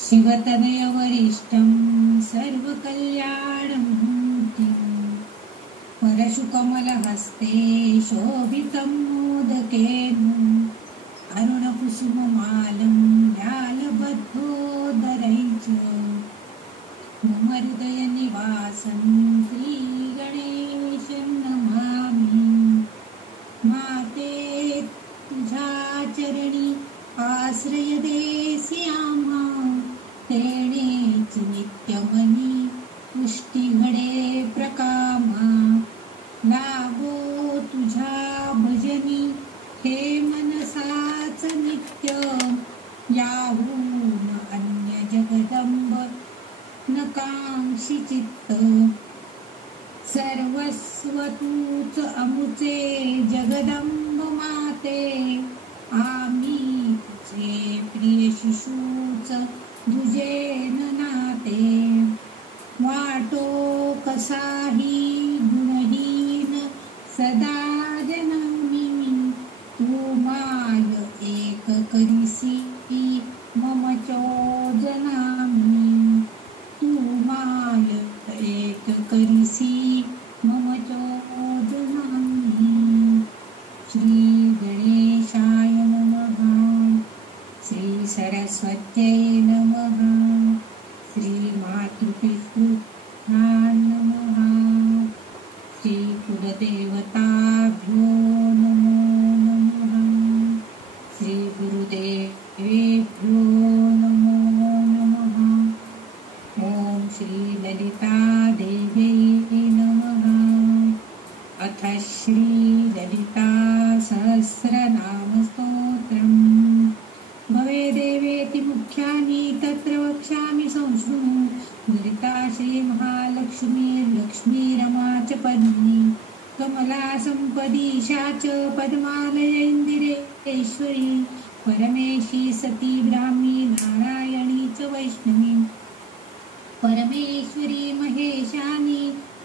शिवतनय वरिष्ठं सर्वकल्याणमूर्तिं परशुकमलहस्ते शोभितं मोदकेन अरुणकुसुममालं व्यालबद्धोदरैः मम हृदयनिवासं श्रीगणेशं नमामि। माते तुझ्या चरणी आश्रय देसी आम्हा, तेणेच नित्यमनी पुष्टी घडे प्रकामा। लागो तुझ्या भजनी हे मनसाच नित्य, याहून अन्य जगदंब नकांक्षी चित्त। सर्वस्व तूच अमुचे जगदंब माते, आम्ही तुझे प्रिय शिशूच दुजेन नाते। वाटो कसाही गुणहीन सदा जनमी, तू माय एक करिसी मम चोजनामी। तू माय एक करिसी मम चोजनामी। श्री गणेशाय नमः। श्री सरस्वत्यै नमः। श्री मातृपितृभ्यां नमः। श्री कुलदेवताभ्यो नमो नमः। श्री गुरुदेवेभ्यो नमो नमः। ओम श्री ललितादेव्यै नमः। अथ श्री ललिता सहस्रनामस्तोत्रम्। भवे देवेति मुख्यानि तत्र वक्ष्यामि संशृणु। ललिता श्री महालक्ष्मीर्लक्ष्मीरमा च पद्मिनी, कमला संपदीशा च पद्मालय इंदिरेश्वरी। परमेशी सती ब्राह्मी नारायणी च वैष्णवी। परमेश्वरी महेशानी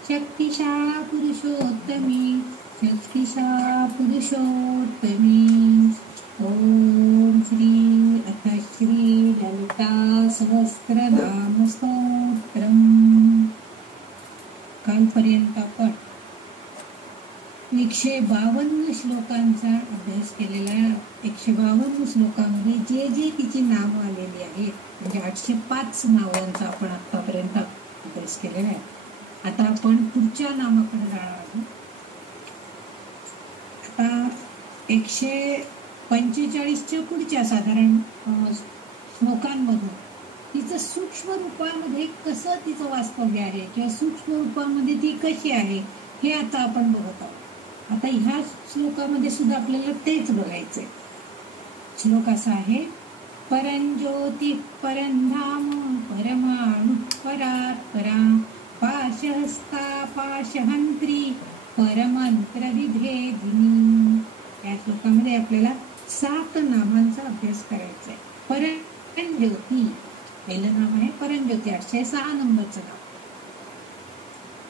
शक्तिशा पुरुषोत्तमी। शक्तिशा पुरुषोत्तमी। ओम श्री अथ श्री ललिता सहस्रनाम स्तोत्रम। कालपर्यंत आपण 152 श्लोकांचा अभ्यास केलेला. 152 श्लोकांमध्ये जे जे तिची नावं आलेली आहेत, म्हणजे 805 नावांचा आपण आतापर्यंत अभ्यास केलेला आहे. आता आपण पुढच्या नामाकडे जाणार आहोत. आता 145च्या पुढच्या साधारण श्लोकांमधून तिचं सूक्ष्म रूपामध्ये कसं तिचं वास्तव्य आहे किंवा सूक्ष्म रूपामध्ये ती कशी आहे हे आता आपण बघत आहोत. आता ह्या श्लोकामध्ये सुद्धा आपल्याला तेच बघायचंय. श्लोक असा आहे: परंज्योती परंधाम परमाणु परात्परा, पाशहस्ता पाशहंत्री परमंत्र विभेदिनी. या श्लोकामध्ये आपल्याला 7 नामांचा अभ्यास करायचा आहे. परंज्योती पहिलं नाव आहे परंज्योती, 806 नंबरचं नाव.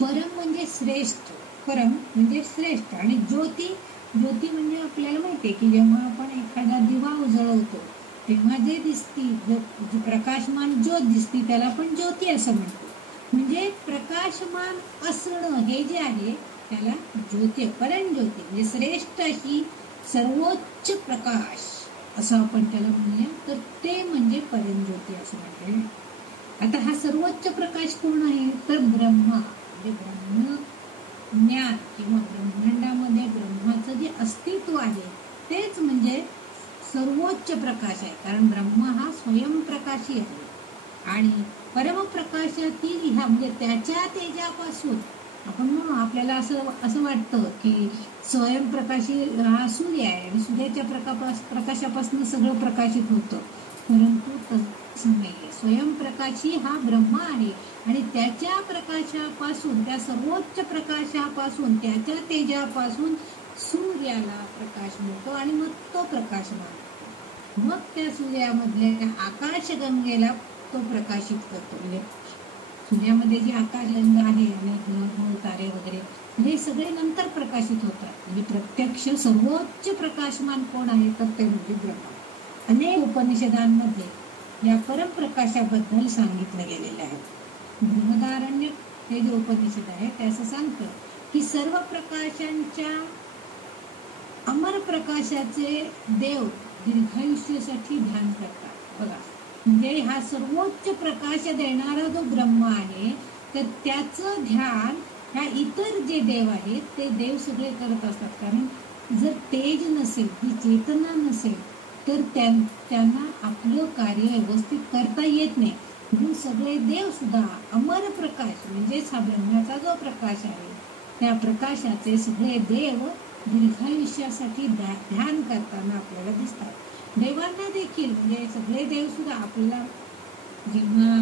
परम म्हणजे श्रेष्ठ, परम म्हणजे श्रेष्ठ, आणि ज्योती, ज्योती म्हणजे आपल्याला माहिती आहे की जेव्हा आपण एखादा दिवा उजळवतो तेव्हा जे दिसती, जो प्रकाशमान ज्योत दिसती त्याला आपण ज्योती असं म्हणतो. म्हणजे प्रकाशमान असणं हे जे आहे त्याला ज्योती, परंज्योती म्हणजे श्रेष्ठ अशी सर्वोच्च प्रकाश असं आपण त्याला म्हणूया, तर ते म्हणजे परंज्योती असं म्हणते. आता हा सर्वोच्च प्रकाश कोण आहे तर ब्रह्मा, म्हणजे ब्रह्म ज्ञान किंवा ब्रह्मांडामध्ये ब्रह्माचं जे अस्तित्व आहे तेच म्हणजे सर्वोच्च प्रकाश आहे. कारण ब्रह्म हा स्वयंप्रकाशी आहे आणि परमप्रकाशातील ह्या म्हणजे त्याच्या तेजापासून आपण म्हणू, आपल्याला असं वाटतं की स्वयंप्रकाशी हा सूर्य आहे आणि सूर्याच्या प्रकाशापासून सगळं प्रकाशित होतं, परंतु तसं नाहीये. स्वयंप्रकाशी हा ब्रह्म आहे आणि त्याच्या प्रकाशापासून, त्या सर्वोच्च प्रकाशापासून, त्याच्या तेजापासून सूर्याला प्रकाश मिळतो आणि मग तो प्रकाश मानतो. मग त्या सूर्यामधल्या आकाशगंगेला तो प्रकाशित करतो. म्हणजे सूर्यामध्ये जी आकाशगंगा आहे, अनेक ग्रह तारे वगैरे हे सगळे नंतर प्रकाशित होतात. म्हणजे प्रत्यक्ष सर्वोच्च प्रकाशमान कोण आहे तर ते म्हणजे ब्रह्मा. अनेक उपनिषदांमध्ये या परमप्रकाशाबद्दल सांगितलं गेलेलं आहे. बृहदारण्य हे जे उपनिषद आहे ते असं सांगतं की सर्व प्रकाशांच्या अमर प्रकाशाचे देव दीर्घायुष्यासाठी ध्यान करतात. बघा, म्हणजे हा सर्वोच्च प्रकाश देणारा जो ब्रह्म आहे तर त्याचं ध्यान ह्या इतर जे देव आहेत ते देव सगळे करत असतात. कारण जर तेज नसेल, ही चेतना नसेल तर त्यांना आपलं कार्य व्यवस्थित करता येत नाही. म्हणून सगळे देव सुद्धा अमर प्रकाश म्हणजेच हा ब्रह्माचा जो प्रकाश आहे त्या प्रकाशाचे सगळे देव दीर्घायुष्यासाठी ध्यान करताना आपल्याला दिसतात. देवांना देखील म्हणजे सगळे देव सुद्धा आपल्याला जेव्हा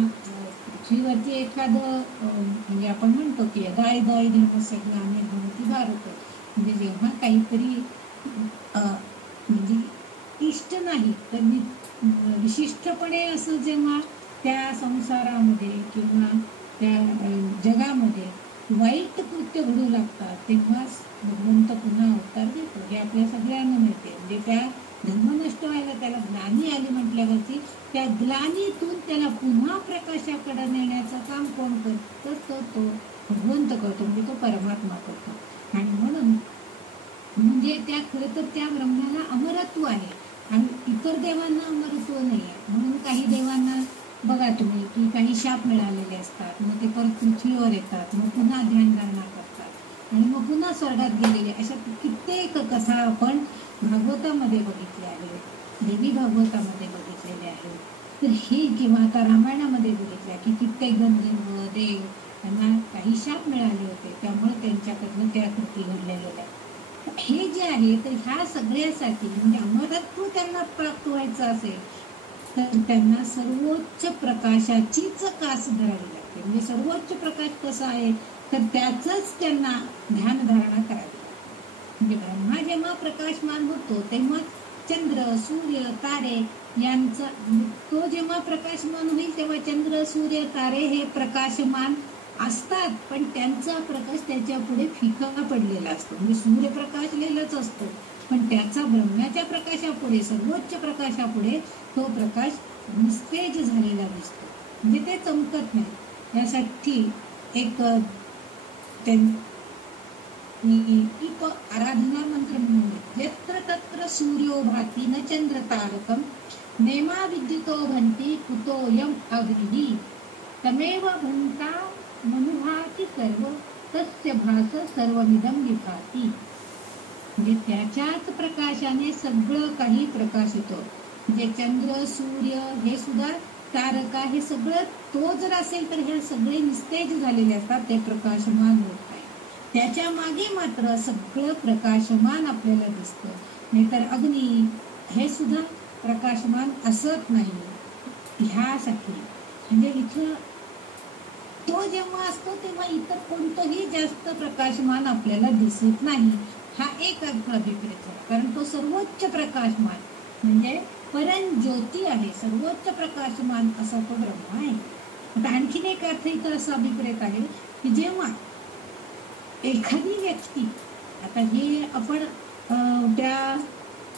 पृथ्वीवरती एखादं म्हणजे आपण म्हणतो की दाय दाय धर्मस्य ग्लानिर्भवति भारत, म्हणजे जेव्हा काहीतरी म्हणजे इष्ट नाही तर विशिष्टपणे असं जेव्हा त्या संसारामध्ये किंवा त्या जगामध्ये वाईट कृत्य घडू लागतात तेव्हाच भगवंत पुन्हा अवतार देतो. हे आपल्या सगळ्यांना माहिती आहे. म्हणजे त्या धर्म नष्ट व्हायला त्याला ग्लानी आली म्हटल्यावरती त्या ग्लानीतून त्याला पुन्हा प्रकाशाकडे नेण्याचं काम कोण करतं तर तो भगवंत करतो, म्हणजे तो परमात्मा करतो. आणि म्हणून म्हणजे त्या खरं तर त्या ब्रह्माला अमरत्व आहे आणि इतर देवांना अमरत्व नाही आहे. म्हणून काही देवांना बघा तुम्ही की काही शाप मिळालेले असतात, मग ते परत पृथ्वीवर येतात, मग पुन्हा ध्यानधारणा करतात आणि मग पुन्हा स्वर्गात गेलेले. अशा कित्येक कथा आपण भागवतामध्ये बघितल्या आहेत, देवी भागवतामध्ये बघितलेले आहेत. तर ही किंवा आता रामायणामध्ये बघितल्या की कित्येक गंधर्व देव त्यांना काही शाप मिळाले होते, त्यामुळे त्यांच्याकडनं त्या कृती घडलेल्या. हे जे आहे तर ह्या सगळ्यासाठी म्हणजे अमरत्व त्यांना प्राप्त व्हायचं असेल तर त्यांना सर्वोच्च प्रकाशाचीच कास धरावी लागते. म्हणजे सर्वोच्च प्रकाश कसा आहे तर त्याचंच त्यांना ध्यानधारणा करावी लागते. म्हणजे ब्रह्मा जेव्हा प्रकाशमान होतो तेव्हा चंद्र सूर्य तारे यांचा तो जेव्हा प्रकाशमान होईल तेव्हा चंद्र सूर्य तारे हे प्रकाशमान असतात, पण त्यांचा प्रकाश त्याच्या पुढे फिका पडलेला असतो. म्हणजे सूर्य प्रकाशलेलाच असतो पण त्याचा ब्रह्माच्या प्रकाशापुढे सर्वोच्च प्रकाशापुढे तो प्रकाश निस्तेज झालेला दिसतो, म्हणजे ते चमकत नाही. यासाठी एक आराधना मंत्र म्हणून यत्र तत्र सूर्यो भाती न चंद्र तारकम नेमा विद्युतो भंती कुतोयम अग्निः तमेव भंता मनुभाति सर्व तस्य भास सर्वमिदं विभाति. म्हणजे त्याच्याच प्रकाशाने सगळं काही प्रकाशित होतं. म्हणजे चंद्र सूर्य हे सुद्धा तारका हे सगळं तो जर असेल तर हे सगळे निस्तेज झालेले असतात, ते प्रकाशमान होत आहे. त्याच्या मागे मात्र सगळं प्रकाशमान आपल्याला दिसतं. नाहीतर अग्नी हे सुद्धा प्रकाशमान असत नाही. ह्यासाठी म्हणजे इथं तो जेव्हा असतो तेव्हा इतर कोणतंही जास्त प्रकाशमान आपल्याला दिसत नाही. हा एक अर्थ अभिप्रेत आहे, कारण तो सर्वोच्च प्रकाशमान म्हणजे परंज्योती आहे, सर्वोच्च प्रकाशमान असा तो ब्रह्म आहे. आता आणखीन एक अर्थ इथं असा अभिप्रेत आहे की जेव्हा एखादी व्यक्ती, आता हे आपण त्या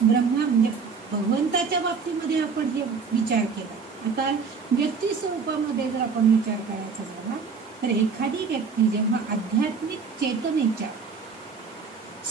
ब्रह्मा म्हणजे भगवंताच्या बाबतीमध्ये आपण हे विचार केला. आता व्यक्ती स्वरूपामध्ये जर आपण विचार करायचा झाला तर एखादी व्यक्ती जेव्हा आध्यात्मिक चेतनेच्या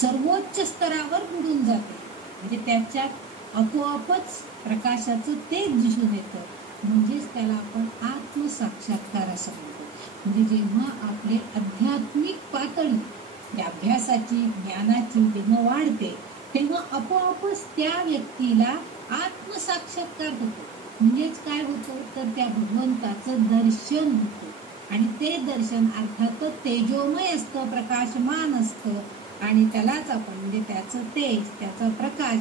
सर्वोच्च स्तरावर बुडून जाते म्हणजे त्याच्यात आपोआपच प्रकाशाचं तेज दिसून येतं, म्हणजेच त्याला आपण आत्मसाक्षात्कार असं म्हणतो. म्हणजे जेव्हा आपले आध्यात्मिक पातळी अभ्यासाची ज्ञानाची जेव्हा वाढते तेव्हा आपोआपच त्या व्यक्तीला आत्मसाक्षात्कार होतो. म्हणजेच काय होतं तर त्या भगवंताचं दर्शन होतं आणि ते दर्शन अर्थातच तेजोमय असतं, प्रकाशमान असतं आणि त्यालाच आपण म्हणजे त्याचं तेज त्याचा प्रकाश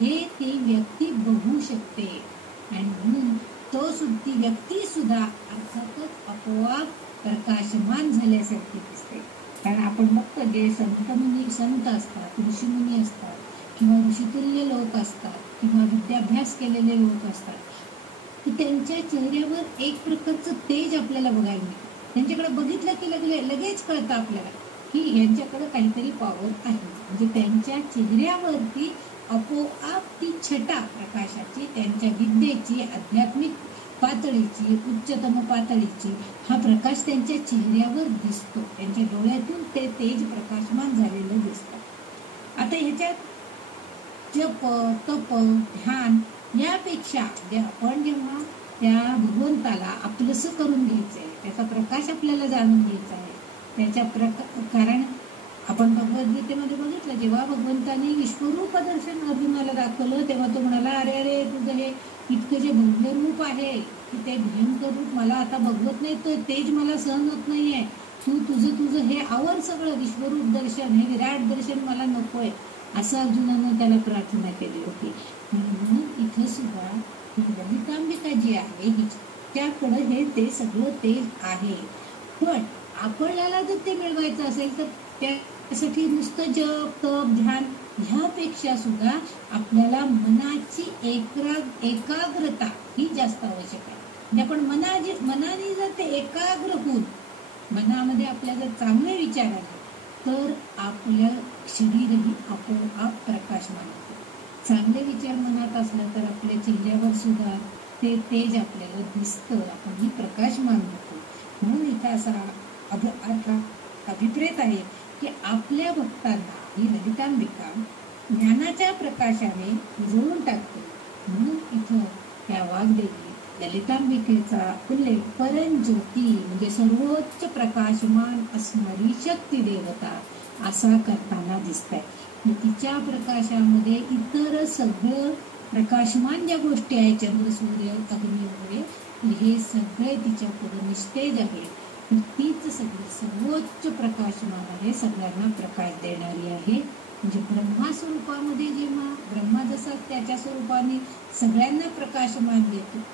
हे ती व्यक्ती बघू शकते. आणि म्हणून ती व्यक्ती सुद्धा अर्थातच आपोआप प्रकाशमान झाल्यासारखी दिसते. कारण आपण बघतो जे संत असतात, ऋषीमुनी असतात किंवा ऋषितुल्य लोक असतात किंवा विद्याभ्यास केलेले लोक असतात, त्यांच्या चेहऱ्यावर एक प्रकारचं तेज आपल्याला बघायला मिळतं. त्यांच्याकडे बघितलं की लगेच कळतं आपल्याला की यांच्याकडे काहीतरी पॉवर आहे. म्हणजे त्यांच्या चेहऱ्यावरती आपोआप ती छटा प्रकाशाची, त्यांच्या विद्येची, आध्यात्मिक पातळीची, उच्चतम पातळीची हा प्रकाश त्यांच्या चेहऱ्यावर दिसतो. त्यांच्या डोळ्यातून ते तेज प्रकाशमान झालेलं दिसतं. आता ह्याच्यात जप, तप, ध्यान यापेक्षा आपण जेव्हा त्या भगवंताला आपलंसं करून घ्यायचंय, त्याचा प्रकाश आपल्याला जाणून घ्यायचा आहे, त्याच्या कारण आपण भगवद्गीतेमध्ये बघितलं, जेव्हा भगवंतानी विश्वरूप दर्शन अर्जुनाला दाखवलं तेव्हा तो म्हणाला, अरे अरे तुझं हे इतकं जे भव्य रूप आहे की ते भयंकर रूप मला आता बघवत नाही, तर तेज मला सहन होत नाहीये, तू तुझं हे आवर सगळं विश्वरूप दर्शन, हे विराट दर्शन मला नकोय, असं अर्जुनानं त्याला प्रार्थना केली होती. म्हणून इथं सुद्धा ललितांबिका जी आहे त्याकडे हे ते सगळं तेज आहे. पण आपल्याला जर ते मिळवायचं असेल तर त्यासाठी नुसतं जप, तप, ध्यान ह्यापेक्षा सुद्धा आपल्याला मनाची एकाग्रता ही जास्त आवश्यक आहे. म्हणजे आपण मनाने जर ते एकाग्र होऊन मनामध्ये आपल्या जर चांगले विचार आले तर आपलं शरीरही आपोआप प्रकाशमान होते. चांगले विचार मनात असलं तर आपल्या चेहऱ्यावर सुद्धा ते तेज आपल्याला दिसतं, आपणही प्रकाशमान होतो. म्हणून इथं असा अभिप्रेत आहे की आपल्या भक्तांना ही ललितांबिका ज्ञानाच्या प्रकाशाने उजळून टाकते. म्हणून इथं त्या वाग्देवी ललितांबिकेचा उल्लेख परंज्योती म्हणजे सर्वोच्च प्रकाशमान असणारी शक्ती देवता असा करताना दिसत आहे. तिच्या प्रकाशामध्ये इतर सगळं प्रकाशमान ज्या गोष्टी आहेत, चंद्र, सूर्य, अग्नी वगैरे, हे सगळे तिच्या पुढे निस्तेज आहे. तीच सगळी सर्वोच्च प्रकाशमान आहे, सगळ्यांना प्रकाश देणारी आहे. म्हणजे ब्रह्मा स्वरूपामध्ये जेव्हा ब्रह्मा जसा त्याच्या स्वरूपाने सगळ्यांना प्रकाशमान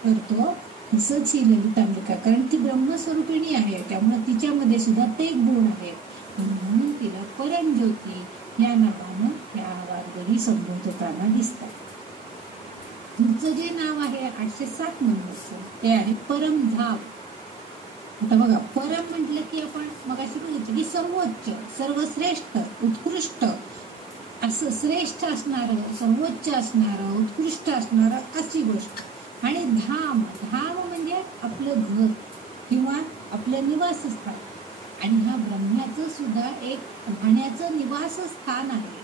करतो, तसंच ही ललितांबिका, कारण ती ब्रह्मस्वरूपिणी आहे, त्यामुळे तिच्यामध्ये सुद्धा ते गुण आहेत. म्हणून तिला परमज्योती या नावानं या वाग्देवी संबोधताना दिसतात. तुमचं जे नाव आहे 807 नंबरचं ते आहे परमधाम. आता बघा, परम म्हटलं की आपण मगाशी बघितलं की सर्वोच्च, सर्वश्रेष्ठ, उत्कृष्ट असं, श्रेष्ठ असणारं, सर्वोच्च असणारं, उत्कृष्ट असणारं अशी गोष्ट. आणि धाम, धाम म्हणजे आपलं घर किंवा आपलं निवासस्थान. आणि हा ब्रह्म्याचं सुद्धा एक राहण्याचं निवासस्थान आहे.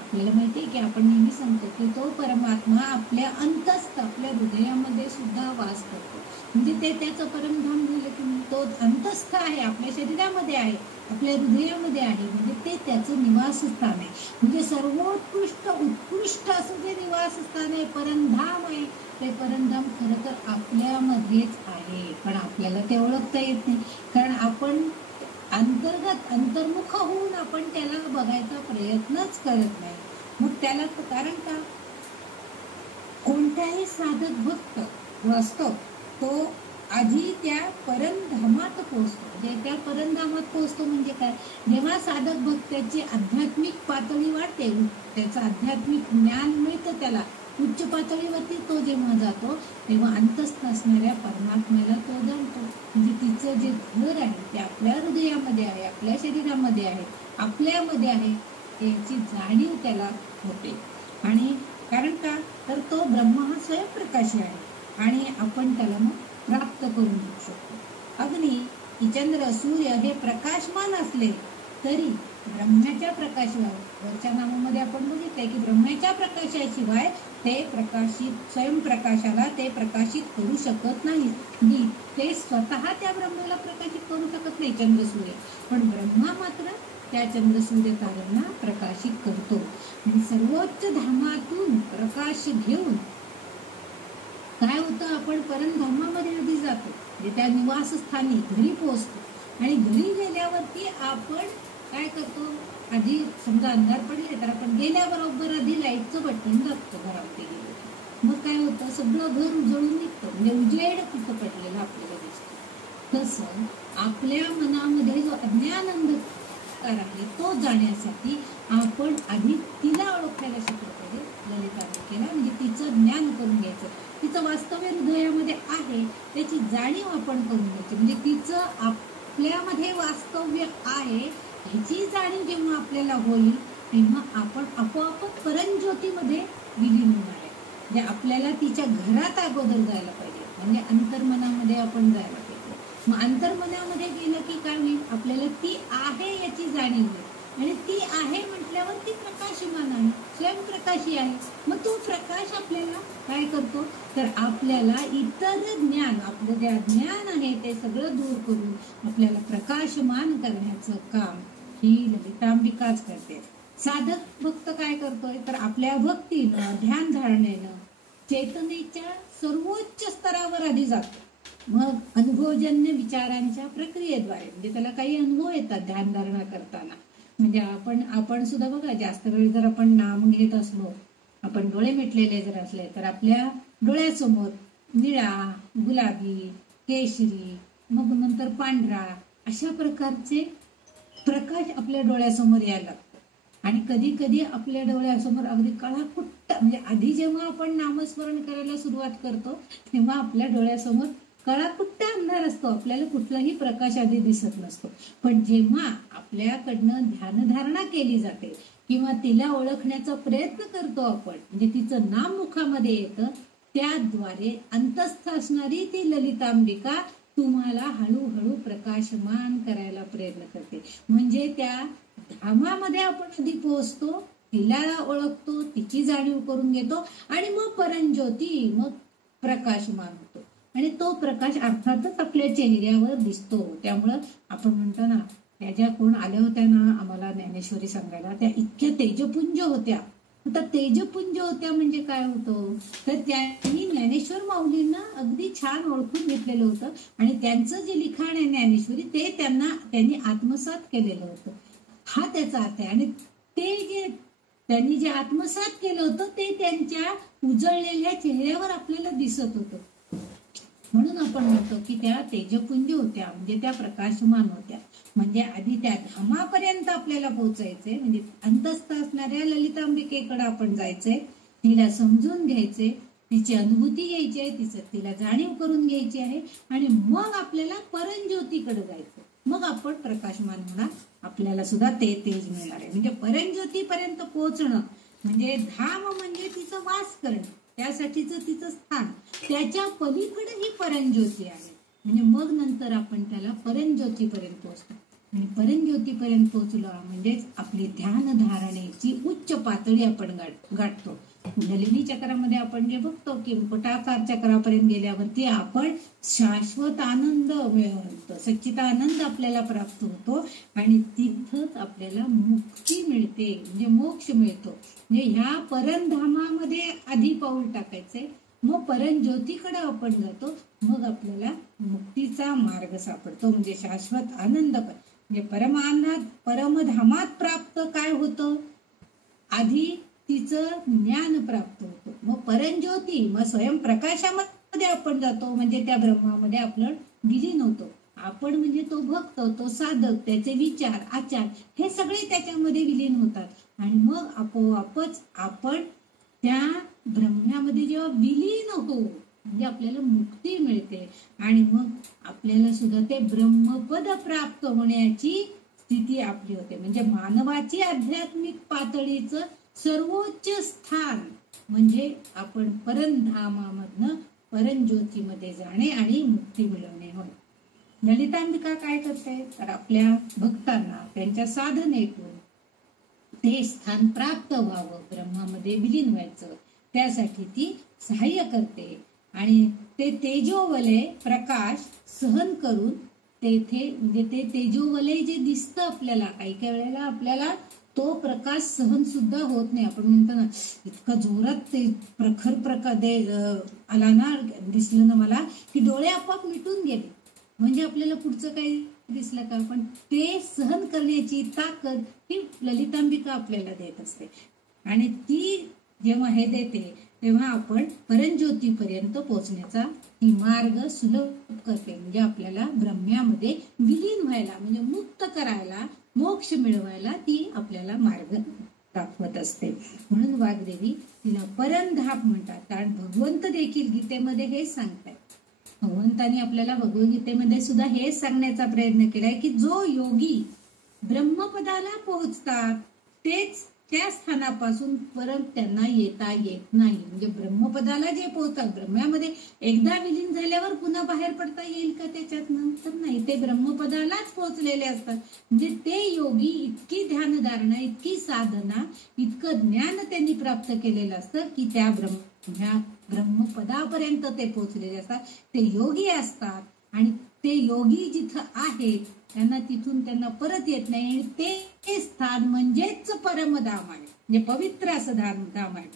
आपल्याला माहिती आहे की आपण नेहमी सांगतो की तो परमात्मा आपल्या अंतस्थ, आपल्या हृदयामध्ये सुद्धा वास करतो. म्हणजे ते त्याचं परमधाम झालं की तो अंतस्थ आहे, आपल्या शरीरामध्ये आहे, आपल्या हृदयामध्ये आहे, म्हणजे ते त्याचं निवासस्थान आहे. म्हणजे सर्वोत्कृष्ट, उत्कृष्ट असं जे निवासस्थान आहे, परमधाम आहे, ते परमधाम खरं तर आपल्यामध्येच आहे. पण आपल्याला ते ओळखता येत नाही, कारण आपण अंतर्मुख होऊन आपण त्याला बघायचा प्रयत्नच करत नाही. मग त्याला कारण का, कोणताही साधक भक्त जो असतो तो आधी त्या परमधामात पोहोचतो. म्हणजे त्या परमधामात पोहोचतो म्हणजे काय, जेव्हा साधक भक्ताची आध्यात्मिक पातळी वाढते, त्याचं आध्यात्मिक ज्ञान मिळतं, त्याला उच्च पातळीवरती तो जेव्हा जातो तेव्हा अंतस्थ असणाऱ्या परमात्म्याला तो जाणतो. म्हणजे तिचं जे घर आहे ते आपल्या हृदयामध्ये आहे, आपल्या शरीरामध्ये आहे, आपल्यामध्ये आहे, याची जाणीव त्याला होते. आणि कारण का, तर तो ब्रह्म हा स्वयंप्रकाशी आहे आणि आपण त्याला मग प्राप्त करून घेऊ शकतो. अग्नी, चंद्र, सूर्य हे प्रकाशमान असले तरी ब्रह्माच्या वरच्या नामामध्ये आपण बघितलंय की ब्रह्माच्या प्रकाशाशिवाय ते स्वयंप्रकाशाला ते प्रकाशित करू शकत नाही. ते स्वतः त्या ब्रह्माला प्रकाशित करू शकत नाही चंद्र, सूर्य, पण ब्रह्मा मात्र त्या चंद्र, सूर्य ताऱ्यांना प्रकाशित करतो. आणि सर्वोच्च धामातून प्रकाश घेऊन काय होतं, आपण परमधामामध्ये आधी जातो, म्हणजे त्या निवासस्थानी घरी पोहोचतो. आणि घरी गेल्यावरती आपण काय करतो, आधी समजा अंधार पडले तर आपण गेल्याबरोबर आधी लाईटचं बटन दाबतो घरामध्ये गेलो. मग काय होतं, सगळं घर उजळून निघतं, म्हणजे उजेड तिथं पडलेला आपल्याला दिसतो. तसं आपल्या मनामध्ये जो अज्ञान अंधकार आहे तो जाण्यासाठी आपण आधी तिला ओळखायला शिकलो पाहिजे, ललितांबिकेला. म्हणजे तिचं ज्ञान करून घ्यायचं, तिचं वास्तव्य हृदयामध्ये आहे त्याची जाणीव आपण करून घ्यायची. म्हणजे तिचं आपल्यामध्ये वास्तव्य आहे ह्याची जाणीव जेव्हा आपल्याला होईल तेव्हा आपण आपोआपच परमज्योतीमध्ये विलीन होणार आहे. म्हणजे आपल्याला तिच्या घरात अगोदर जायला पाहिजे, म्हणजे अंतर्मनामध्ये आपण जायला पाहिजे. मग अंतर्मनामध्ये गेलं की काय होईल, आपल्याला ती आहे याची जाणीव होईल. आणि ती आहे म्हटल्यावर ती प्रकाशमान आहे, स्वयंप्रकाशी आहे. मग तो प्रकाश आपल्याला काय करतो, तर आपल्याला इतर ज्ञान, आपलं जे अज्ञान आहे ते सगळं दूर करून आपल्याला प्रकाशमान करण्याचं काम ही ललितांबिकाच करते. साधक भक्त काय करतोय, तर आपल्या भक्तीनं, ध्यान धारणेनं चेतनेच्या सर्वोच्च स्तरावर आधी जातो. मग अनुभवजन्य विचारांच्या प्रक्रियेद्वारे, म्हणजे त्याला काही अनुभव येतात ध्यान धारणा करताना. म्हणजे आपण सुद्धा बघा, जास्त वेळ जर आपण नाम घेत असलो, आपण डोळे मिटलेले जर असले, तर आपल्या डोळ्यासमोर निळा, गुलाबी, केशरी, मग नंतर पांढरा अशा प्रकारचे प्रकाश आपल्या डोळ्यासमोर यायला लागतो. आणि कधी कधी आपल्या डोळ्यासमोर अगदी काळाकुट्ट, म्हणजे आधी जेव्हा आपण नामस्मरण करायला सुरुवात करतो तेव्हा आपल्या डोळ्यासमोर काळाकुट्ट अंधार असतो, आपल्याला कुठलाही प्रकाश आधी दिसत नसतो. पण जेव्हा आपल्याकडनं ध्यानधारणा केली जाते किंवा तिला ओळखण्याचा प्रयत्न करतो आपण, म्हणजे तिचं नाम मुखामध्ये येतं, त्याद्वारे अंतस्थ असणारी ती ललितांबिका तुम्हाला हळूहळू प्रकाशमान करायला प्रयत्न करते. म्हणजे त्या धामामध्ये आपण कधी पोहोचतो, तिला ओळखतो, तिची जाणीव करून घेतो आणि मग परंज्योती, मग प्रकाशमान होतो. आणि तो प्रकाश अर्थातच आपल्या चेहऱ्यावर दिसतो. त्यामुळं आपण म्हणतो ना, त्या ज्या कोण आल्या होत्या ना आम्हाला ज्ञानेश्वरी सांगायला, त्या इतक्या तेजपुंज होत्या. आता तेजपुंज होत्या म्हणजे काय होतं, तर त्यांनी ज्ञानेश्वर माऊलींना अगदी छान ओळखून घेतलेलं होतं आणि त्यांचं जे लिखाण आहे ज्ञानेश्वरी ते त्यांनी आत्मसात केलेलं होतं. हा त्याचा अर्थ आहे. आणि ते जे त्यांनी जे आत्मसात केलं होतं ते त्यांच्या उजळलेल्या चेहऱ्यावर आपल्याला दिसत होतं. म्हणून आपण म्हणतो की त्या तेजपुंज होत्या, म्हणजे त्या प्रकाशमान होत्या. म्हणजे आधी त्या धामापर्यंत आपल्याला पोहोचायचंय, म्हणजे अंतस्थ असणाऱ्या ललितांबिकेकडे आपण जायचंय, तिला समजून घ्यायचंय, तिची अनुभूती घ्यायची आहे, तिला जाणीव करून घ्यायची आहे आणि मग आपल्याला परंज्योतीकडे जायचं. मग आपण प्रकाशमान होणार, आपल्याला सुद्धा ते तेज मिळणार आहे. म्हणजे परंज्योतीपर्यंत पोहोचणं म्हणजे धाम, म्हणजे तिचं वास करणं, त्यासाठीचं तिचं स्थान, त्याच्या पलीकडे ही परंज्योती आहे. म्हणजे मग नंतर आपण त्याला परंज्योतीपर्यंत पोहोचतो. आणि परंज्योतीपर्यंत पोहोचलो म्हणजेच आपली ध्यान धारणेची उच्च पातळी आपण गाठतो. कुंडलिनी चक्रामध्ये आपण जे बघतो की मुकुटाकार चक्रापर्यंत गेल्यावरती आपण शाश्वत आनंद मिळवतो, सच्चिदानंद आपल्याला प्राप्त होतो आणि तिथंच आपल्याला मुक्ती मिळते, म्हणजे मोक्ष मिळतो. म्हणजे ह्या परमधामामध्ये आधी पाऊल टाकायचे, मग परंज्योतीकडे आपण जातो, मग आपल्याला मुक्तीचा मार्ग सापडतो, म्हणजे शाश्वत आनंद. म्हणजे परमधामात प्राप्त काय होतं, आधी तिचं ज्ञान प्राप्त होतं, मग परंज्योती, मग स्वयंप्रकाशामध्ये आपण जातो, म्हणजे त्या ब्रह्मामध्ये आपलं विलीन होतो. आपण म्हणजे तो भक्त, तो साधक, त्याचे विचार, आचार हे सगळे त्याच्यामध्ये विलीन होतात आणि मग आपोआपच आपण त्या ब्रह्मामध्ये जेव्हा विलीन होतो म्हणजे आपल्याला मुक्ती मिळते आणि मग आपल्याला सुद्धा ते ब्रह्मपद प्राप्त होण्याची स्थिती आपली होते. म्हणजे मानवाची आध्यात्मिक पातळीचं सर्वोच्च स्थान म्हणजे आपण परमधामामधनं परंज्योतीमध्ये जाणे आणि मुक्ती मिळवणे होय. ललितांबिका काय करते, तर आपल्या भक्तांना त्यांच्या साधनेतून ते स्थान प्राप्त व्हावं, ब्रह्मामध्ये विलीन व्हायचं, त्यासाठी ती सहाय्य करते आणि ते तेजोवलय प्रकाश सहन करून तेथे, म्हणजे ते तेजोवलय जे दिसतं आपल्याला, काही काही वेळेला आपल्याला तो प्रकाश सहन सुद्धा होत नाही. आपण म्हणतो ना, इतका जोरात ते प्रखर प्रकाश आला ना, दिसलं ना मला की डोळे आपोआप मिटून गेले, म्हणजे आपल्याला पुढचं काही दिसलं का. पण ते सहन करण्याची ताकद ही ललितांबिका आपल्याला देत असते आणि ती जेव्हा हे देते तेव्हा आपण परंज्योतीपर्यंत पोहोचण्याचा ही मार्ग सुलभ करते. म्हणजे आपल्याला ब्रह्म्यामध्ये विलीन व्हायला, म्हणजे मुक्त करायला, मोक्ष मिळवायला ती आपल्याला मार्ग दाखवत असते. म्हणून वाग्देवी तिला परमधाम म्हणतात. कारण भगवंत देखील गीतेमध्ये हेच सांगतात. भगवंतानी आपल्याला भगवद्गीतेमध्ये सुद्धा हेच सांगण्याचा प्रयत्न केलाय की जो योगी ब्रह्मपदाला पोहोचतात. तेच त्या स्थानापासून परत त्यांना येता येत नाही. म्हणजे ब्रह्मपदाला जे पोहोचतात, ब्रह्म्यामध्ये एकदा विलीन झाल्यावर पुन्हा बाहेर पडता येईल का त्याच्यातनं? तर नाही, ते ब्रह्मपदालाच पोहोचलेले असतात. म्हणजे ते योगी इतकी ध्यानधारणा, इतकी साधना, इतकं ज्ञान त्यांनी प्राप्त केलेलं असतं की त्या ब्रह्मपदापर्यंत ते पोहोचलेले असतात. ते योगी असतात आणि ते योगी जिथं आहेत त्यांना तिथून त्यांना परत येत नाही. ते स्थान म्हणजेच परमधाम आहे, म्हणजे पवित्र असं धाम आहे.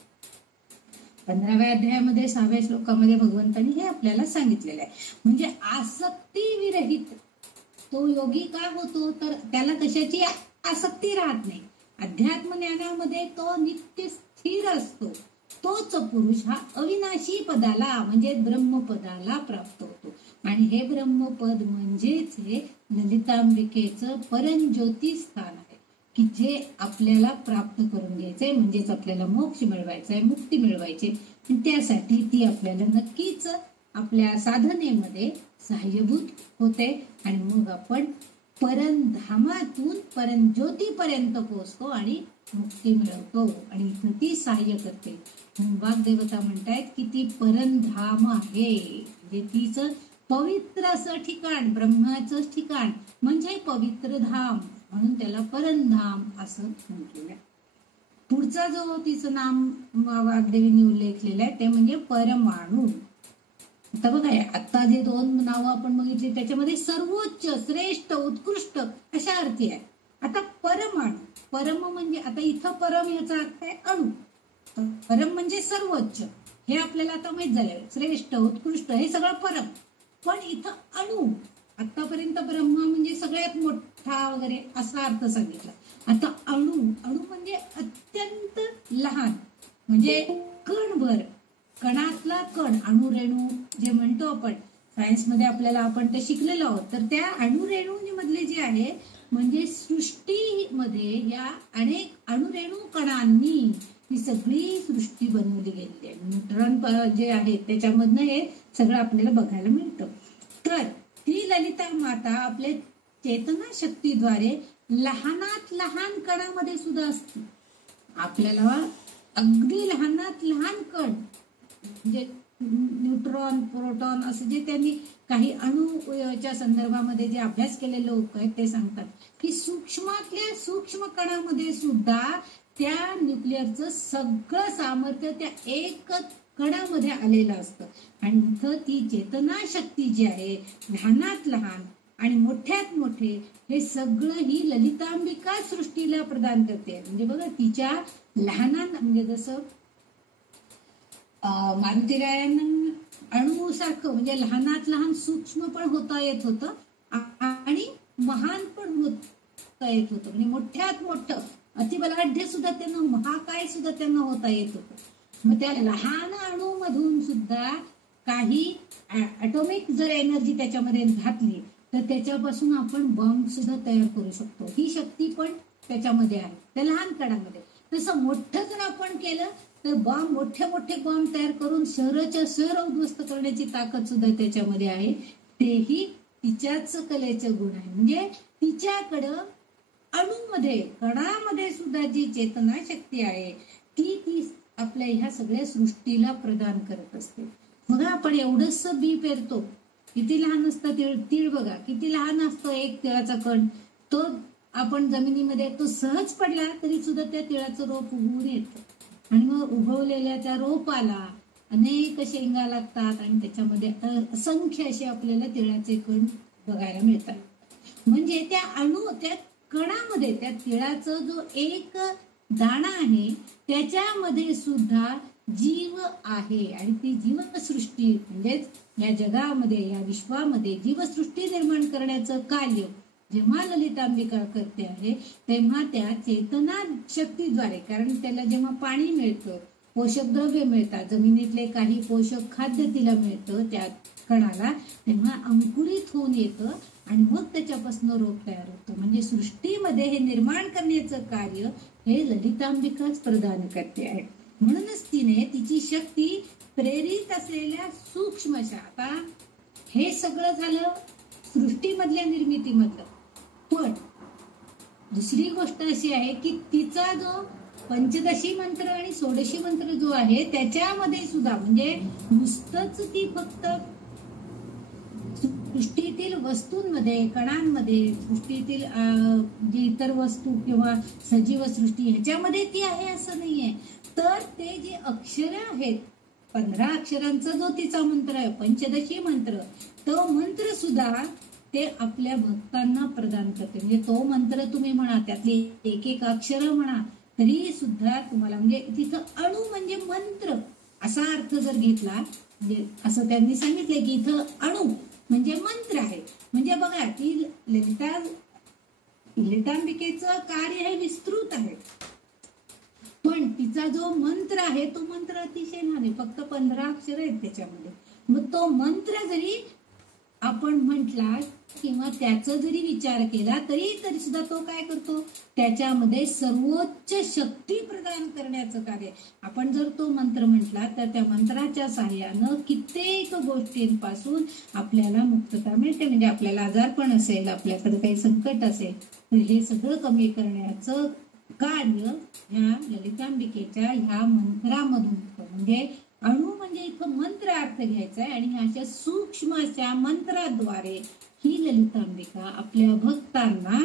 15व्या अध्यायामध्ये 6व्या श्लोकामध्ये भगवंतांनी हे आपल्याला सांगितलेलं आहे. म्हणजे आसक्ती विरहित तो योगी का होतो, तर त्याला कशाची आसक्ती राहत नाही. अध्यात्म ज्ञानामध्ये तो नित्य स्थिर असतो. तोच पुरुष हा अविनाशी पदाला म्हणजे ब्रह्मपदाला प्राप्त होतो. आणि हे ब्रह्मपद म्हणजेच हे ललितांबिकेचं परंज्योती स्थान आहे की जे आपल्याला प्राप्त करून घ्यायचंय. म्हणजेच आपल्याला मोक्ष मिळवायचा आहे, मुक्ती मिळवायची. त्यासाठी ती आपल्याला नक्कीच आपल्या साधनेमध्ये सहाय्यभूत होते आणि मग आपण परमधामातून परंज्योतीपर्यंत पोहोचतो आणि मुक्ती मिळवतो आणि इथं ती सहाय्य करते. वाग्देवता म्हणतायत की ती परमधाम आहे, म्हणजे तिचं पवित्र असं ठिकाण, ब्रह्माचं ठिकाण म्हणजे पवित्र धाम, म्हणून त्याला परमधाम असं म्हटलेलं आहे. पुढचा जो तिचं नाम वाग्देवीने उल्लेखलेलं आहे ते म्हणजे परमाणू. आता बघा, आता जे 2 नावं आपण बघितली त्याच्यामध्ये सर्वोच्च, श्रेष्ठ, उत्कृष्ट अशा अर्थी आहे. आता परमाणू, परम म्हणजे आता इथं परम याचा अर्थ आहे अणु. परम म्हणजे सर्वोच्च, हे आपल्याला आता माहित झालंय. श्रेष्ठ, उत्कृष्ट हे सगळं परम. पण इथं अणु, आतापर्यंत ब्रह्मा म्हणजे सगळ्यात मोठा वगैरे असा अर्थ सांगितला. आता अणु, अणु म्हणजे अत्यंत लहान, म्हणजे कणभर, कणातला कण, अणुरेणू जे म्हणतो आपण सायन्समध्ये, आपल्याला आपण ते शिकलेलो आहोत. तर त्या अणुरेणू मधले जे आहे म्हणजे सृष्टीमध्ये या अनेक अणुरेणू कणांनी ही सगळी सृष्टी बनवली गेलेली आहे. न्यूट्रॉन जे आहे त्याच्यामधनं हे सगळं आपल्याला बघायला मिळतं. तर ती ललिता माता आपल्या चेतना शक्तीद्वारे लहानात लहान कणामध्ये सुद्धा असते. आपल्याला अगदी लहानात लहान कण म्हणजे न्यूट्रॉन, प्रोटॉन असं जे त्यांनी काही अणूच्या संदर्भामध्ये जे अभ्यास केलेले लोक आहेत ते सांगतात की सूक्ष्मातल्या सूक्ष्म कणामध्ये सुद्धा त्या न्यूक्लिअरचं सगळं सामर्थ्य त्या एक कणामध्ये आलेलं असतं. आणि इथं ती चेतना शक्ती जी आहे, लहानात लहान आणि मोठ्यात मोठे, हे सगळं ही ललितांबिका सृष्टीला प्रदान करते. म्हणजे बघा, तिच्या लहानात म्हणजे जसं मारुतीरायांना अणुसारखं म्हणजे लहानात लहान सूक्ष्म पण होता येत होतं आणि महान पण होता येत होतं. म्हणजे मोठ्यात मोठं अतिबलाढ्य सुद्धा त्यांना, महाकाय सुद्धा त्यांना होता येत होतं. मग त्या लहान अणूमधून सुद्धा काही ॲटॉमिक जर एनर्जी त्याच्यामध्ये घातली तर त्याच्यापासून आपण बॉम्ब सुद्धा तयार करू शकतो. ही शक्ती पण त्याच्यामध्ये आहे, त्या लहान कणामध्ये. तसं मोठं जर आपण केलं तर बॉम्ब, मोठे मोठे बॉम्ब तयार करून शहराच्या शहर उद्ध्वस्त करण्याची ताकद सुद्धा त्याच्यामध्ये आहे. तेही तिच्याच कलेचे गुण आहे. म्हणजे तिच्याकडं अणूमध्ये, कणामध्ये सुद्धा जी चेतना शक्ती आहे ती आपल्या ह्या सगळ्या सृष्टीला प्रदान करत असते. बघा, आपण एवढंच बी पेरतो, किती लहान असतं तीळ बघा, किती लहान असतं एक तिळाचा कण. तो आपण जमिनीमध्ये तो सहज पडला तरी सुद्धा त्या तिळाचं रोप उगवून येतं. आणि मग उगवलेल्या त्या रोपाला अनेक शेंगा लागतात आणि त्याच्यामध्ये असंख्य असे आपल्याला तिळाचे कण बघायला मिळतात. म्हणजे त्या अणू, त्या कणामध्ये, त्या तिळाचा जो एक दाणा आहे त्याच्यामध्ये सुद्धा जीव आहे. आणि ती जीवसृष्टी म्हणजेच या जगामध्ये, या विश्वामध्ये जीवसृष्टी निर्माण करण्याचं कार्य जेव्हा ललितांबिका करते आहे तेव्हा त्या चेतना शक्तीद्वारे, कारण त्याला जेव्हा पाणी मिळतं, पोषक द्रव्य मिळतात, जमिनीतले काही पोषक खाद्य तिला मिळतं त्या कणाला, तेव्हा अंकुरित होऊन येतं आणि मग त्याच्यापासून रोप तयार होतं. म्हणजे सृष्टीमध्ये हे निर्माण करण्याचं कार्य हे ललितांबिकाच प्रदान करते आहे. म्हणूनच तिने तिची शक्ती प्रेरित असलेल्या सूक्ष्मशा, आता हे सगळं झालं सृष्टीमधल्या निर्मितीमधलं, पण दुसरी गोष्ट अशी आहे की तिचा जो पंचदशी मंत्र आणि षोडशी मंत्र जो आहे त्याच्यामध्ये सुद्धा म्हणजे नुसतंच ती फक्त सृष्टीतील वस्तूंमध्ये, कणांमध्ये, सृष्टीतील जी इतर वस्तू किंवा सजीव सृष्टी ह्याच्यामध्ये ती आहे असं नाहीये. तर ते जे अक्षर आहेत 15 अक्षरांचा जो तिचा मंत्र आहे पंचदशी मंत्र, तो मंत्र सुद्धा ते आपल्या भक्तांना प्रदान करते. म्हणजे तो मंत्र तुम्ही म्हणा, त्यातली एक एक अक्षर म्हणा, तरी सुद्धा तुम्हाला म्हणजे तिथं अणु म्हणजे मंत्र असा अर्थ जर घेतला, म्हणजे असं त्यांनी सांगितले की इथं अणु म्हणजे मंत्र आहे. म्हणजे बघा ती ललितांबिकेचं कार्य हे विस्तृत आहे, पण तिचा जो मंत्र आहे तो मंत्र अतिशय लहान आहे, फक्त 15 अक्षर आहेत त्याच्यामध्ये. मग तो मंत्र जरी आपण म्हटला किंवा त्याचा जरी विचार केला तरी सुद्धा तो काय करतो, त्याच्यामध्ये सर्वोच्च शक्ती प्रदान करण्याचं कार्य. आपण जर तो मंत्र म्हटला तर त्या मंत्राच्या सहाय्यानं कित्येक गोष्टींपासून आपल्याला मुक्तता मिळते. म्हणजे आपल्याला आजारपण असेल, आपल्याकडे काही संकट असेल, तर हे सगळं कमी करण्याचं कार्य ह्या ललितांबिकेच्या ह्या मंत्रामधून होतं. म्हणजे अणु म्हणजे इथं मंत्र अर्थ घ्यायचा आहे आणि अशा सूक्ष्म अशा मंत्राद्वारे ही ललितांबिका आपल्या भक्तांना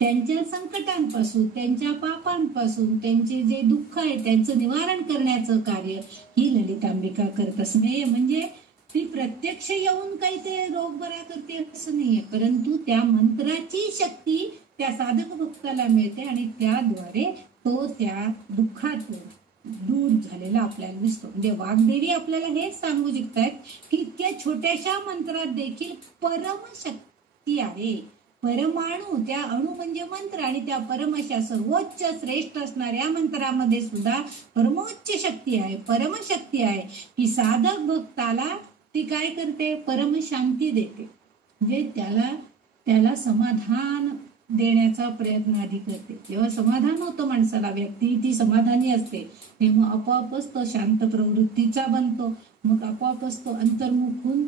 त्यांच्या संकटांपासून, त्यांच्या पापांपासून, त्यांचे जे दुःख आहे त्यांचं निवारण करण्याचं कार्य ही ललितांबिका करत असणे. म्हणजे ती प्रत्यक्ष येऊन काही ते रोग बरा करते असं नाहीये, परंतु त्या मंत्राची शक्ती त्या साधक भक्ताला मिळते आणि त्याद्वारे तो त्या दुःखातून दूर झालेला आपल्याला दिसतो. म्हणजे वाग्देवी आपल्याला हे सांगू शकतात की इतक्या छोट्याशा मंत्रात देखील परमशक्ती आहे. परमाणू, त्या अणु म्हणजे मंत्र आणि त्या परमशा सर्वोच्च श्रेष्ठ असणाऱ्या मंत्रामध्ये सुद्धा परमोच्च शक्ती आहे, परमशक्ती आहे की साधक भक्ताला ती काय करते, परमशांती देते. म्हणजे त्याला समाधान देण्याचा प्रयत्न आधी करते. जेव्हा समाधान होतं माणसाला, व्यक्ती ती समाधानी असते, तेव्हा आपोआपच तो शांत प्रवृत्तीचा बनतो. मग आपोआपच तो अंतर्मुख होऊन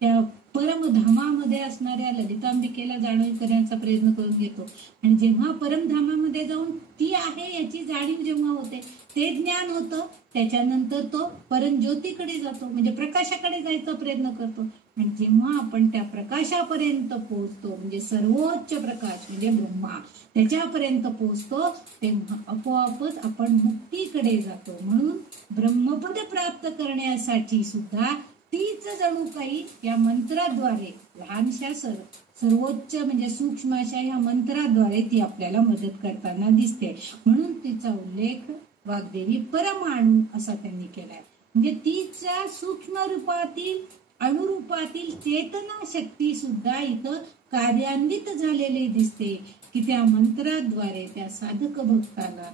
त्या परमधामामध्ये असणाऱ्या ललितांबिकेला जाणीव करण्याचा प्रयत्न करून घेतो. आणि जेव्हा परमधामामध्ये जाऊन ती आहे याची जाणीव जेव्हा होते, ते ज्ञान होतं, त्याच्यानंतर तो परमज्योतीकडे जातो, म्हणजे प्रकाशाकडे जायचा प्रयत्न करतो. आणि जेव्हा आपण त्या प्रकाशापर्यंत पोहोचतो, म्हणजे सर्वोच्च प्रकाश म्हणजे ब्रह्मा, त्याच्यापर्यंत पोहोचतो, तेव्हा आपोआपच आपण मुक्तीकडे जातो. म्हणून ब्रह्मपद प्राप्त करण्यासाठी सुद्धा तीच जणू काही या मंत्राद्वारे, लहानशा सर्वोच्च म्हणजे सूक्ष्म अशा या मंत्राद्वारे ती आपल्याला मदत करताना दिसते. म्हणून तिचा उल्लेख वाग्देवी परमाणू असा त्यांनी केलाय. म्हणजे तिच्या सूक्ष्म रूपातील, अणुरूपातील चेतना शक्ती सुद्धा इथं कार्यान्वित झालेली दिसते की त्या मंत्राद्वारे त्या साधक भक्ताला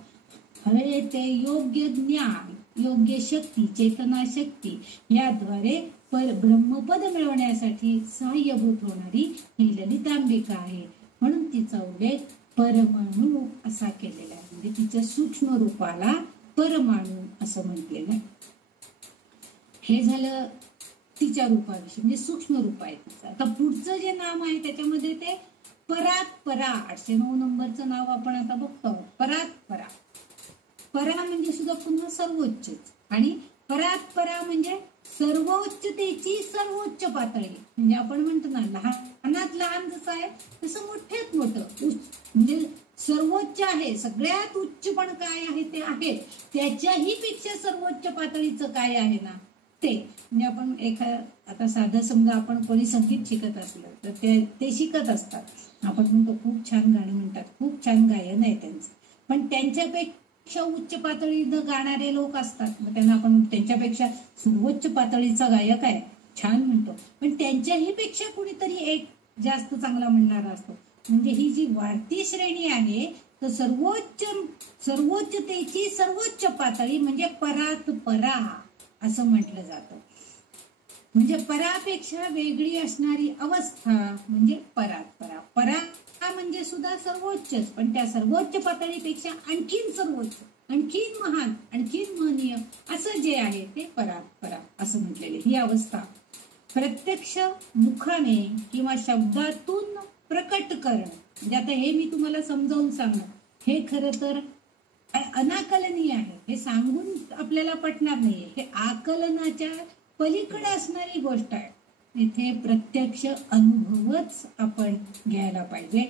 हवे ते योग्य ज्ञान, योग्य शक्ती, चेतना शक्ती याद्वारे ब्रह्मपद मिळवण्यासाठी सहाय्यभूत होणारी ही ललितांबिका आहे. म्हणून तिचा उल्लेख परमाणू असा केलेला आहे. म्हणजे तिच्या सूक्ष्म रूपाला परमाणू असं म्हटलेलं आहे. हे झालं तिच्या रूपाविषयी, म्हणजे सूक्ष्म रूप आहे तिचं. आता पुढचं जे नाम आहे त्याच्यामध्ये ते परात परा, 809 नंबरचं नाव आपण आता बघतो. परात परा, परा म्हणजे सुद्धा पुन्हा सर्वोच्च, आणि परात परा म्हणजे सर्वोच्चतेची सर्वोच्च पातळी. म्हणजे आपण म्हणतो ना, लहानात लहान जसं आहे तसं मोठ्यात मोठं, म्हणजे सर्वोच्च आहे, सगळ्यात उच्च पण काय आहे ते आहे, त्याच्याही पेक्षा सर्वोच्च पातळीचं काय आहे ना ते. म्हणजे आपण आता साधं समजा आपण कोणी संगीत शिकत असलं तर ते शिकत असतात, आपण म्हणतो खूप छान गाणं म्हणतात, खूप छान गायन आहे त्यांचं, पण त्यांच्यापेक्षा उच्च पातळीनं गाणारे लोक असतात. मग त्यांना आपण त्यांच्यापेक्षा सर्वोच्च पातळीचा गायक आहे, छान म्हणतो, पण त्यांच्याही पेक्षा कुणीतरी एक जास्त चांगला म्हणणारा असतो. म्हणजे ही जी वाढती श्रेणी आहे तर सर्वोच्चतेची सर्वोच्च पातळी म्हणजे परात परा असं म्हटलं जातं. म्हणजे परापेक्षा वेगळी असणारी अवस्था म्हणजे परात परा. परा म्हणजे सुद्धा सर्वोच्चच, पण त्या सर्वोच्च पातळीपेक्षा आणखीन सर्वोच्च, आणखीन महान, आणखीन महनीय असं जे आहे ते परात परा असं म्हटलेले. ही अवस्था प्रत्यक्ष मुखाने किंवा शब्दातून प्रकट करणं म्हणजे आता हे मी तुम्हाला समजावून सांगणं हे खरं तर अनाकलनीय आहे. हे सांगून आपल्याला पटणार नाहीये. हे आकलनाच्या पलीकडे असणारी गोष्ट आहे. इथे प्रत्यक्ष अनुभवच आपण घ्यायला पाहिजे,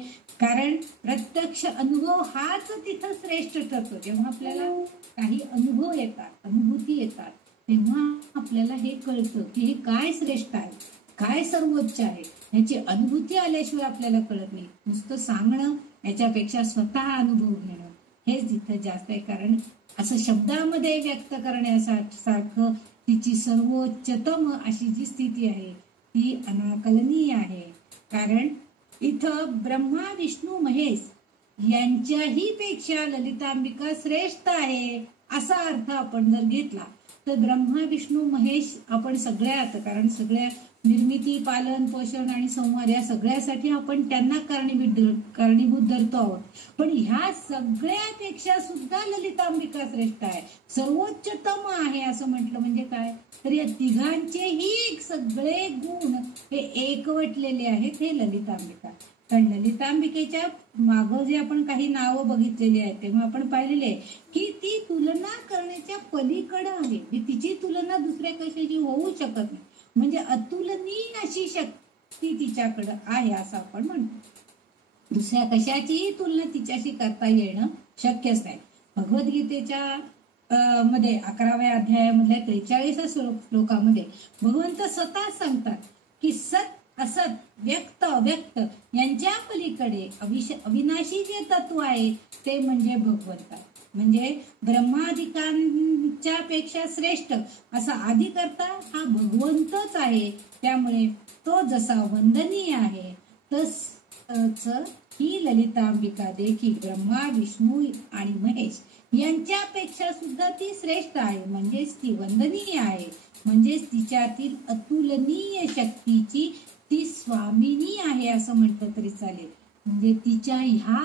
कारण प्रत्यक्ष अनुभव हाच तिथं श्रेष्ठ ठरतो. जेव्हा आपल्याला काही अनुभव येतात, अनुभूती येतात, तेव्हा आपल्याला हे कळतं की हे काय श्रेष्ठ आहे, काय सर्वोच्च आहे. ह्याची अनुभूती आल्याशिवाय आपल्याला कळत नाही. नुसतं सांगणं याच्यापेक्षा स्वतः अनुभव घेणं हेच इथं जास्त आहे. कारण असं शब्दामध्ये व्यक्त करण्यासारखं तिची सर्वोच्चतम अशी जी स्थिती आहे ती अनाकलनीय आहे. कारण इथं ब्रह्मा विष्णू महेश यांच्याही पेक्षा ललितांबिका श्रेष्ठ आहे असा अर्थ आपण जर घेतला तर ब्रह्मा विष्णू महेश आपण सगळ्यात, कारण सगळ्या निर्मिती, पालन, पोषण आणि संवाद या सगळ्यासाठी आपण त्यांना कारणीभूत धरतो आहोत. पण ह्या सगळ्यापेक्षा सुद्धा ललितांबिका श्रेष्ठ आहे, सर्वोच्चतम आहे असं म्हटलं म्हणजे काय, तर या तिघांचेही सगळे गुण हे एकवटलेले आहेत हे ललितांबिका. कारण ललितांबिकेच्या मागं जे आपण काही नावं बघितलेली आहेत तेव्हा आपण पाहिलेले आहे की ती तुलना करण्याच्या पलीकडे आहे. तिची तुलना दुसऱ्या कशाची होऊ शकत नाही. म्हणजे अतुलनीय अशी शक्ती तिच्याकडे आहे असं आपण म्हणतो. दुसऱ्या कशाचीही तुलना तिच्याशी करता येणं शक्यच नाही. भगवद्गीतेच्या मध्ये 11व्या अध्यायामधल्या 43 श्लोकामध्ये भगवंत स्वतः सांगतात की सत असत, व्यक्त अव्यक्त यांच्या पलीकडे अविनाशी जे तत्व आहे ते म्हणजे भगवंत. म्हणजे ब्रह्मादिकांच्या पेक्षा श्रेष्ठ असा आदिकर्ता हा भगवंतच आहे. त्यामुळे तो जसा वंदनीय आहे तसंच ही ललितांबिका देखील ब्रह्मा विष्णू आणि महेश यांच्यापेक्षा सुद्धा ती श्रेष्ठ आहे. म्हणजेच ती वंदनीय आहे. म्हणजेच तिच्यातील अतुलनीय शक्तीची ती स्वामिनी आहे असं म्हटलं तरी चालेल. म्हणजे तिच्या ह्या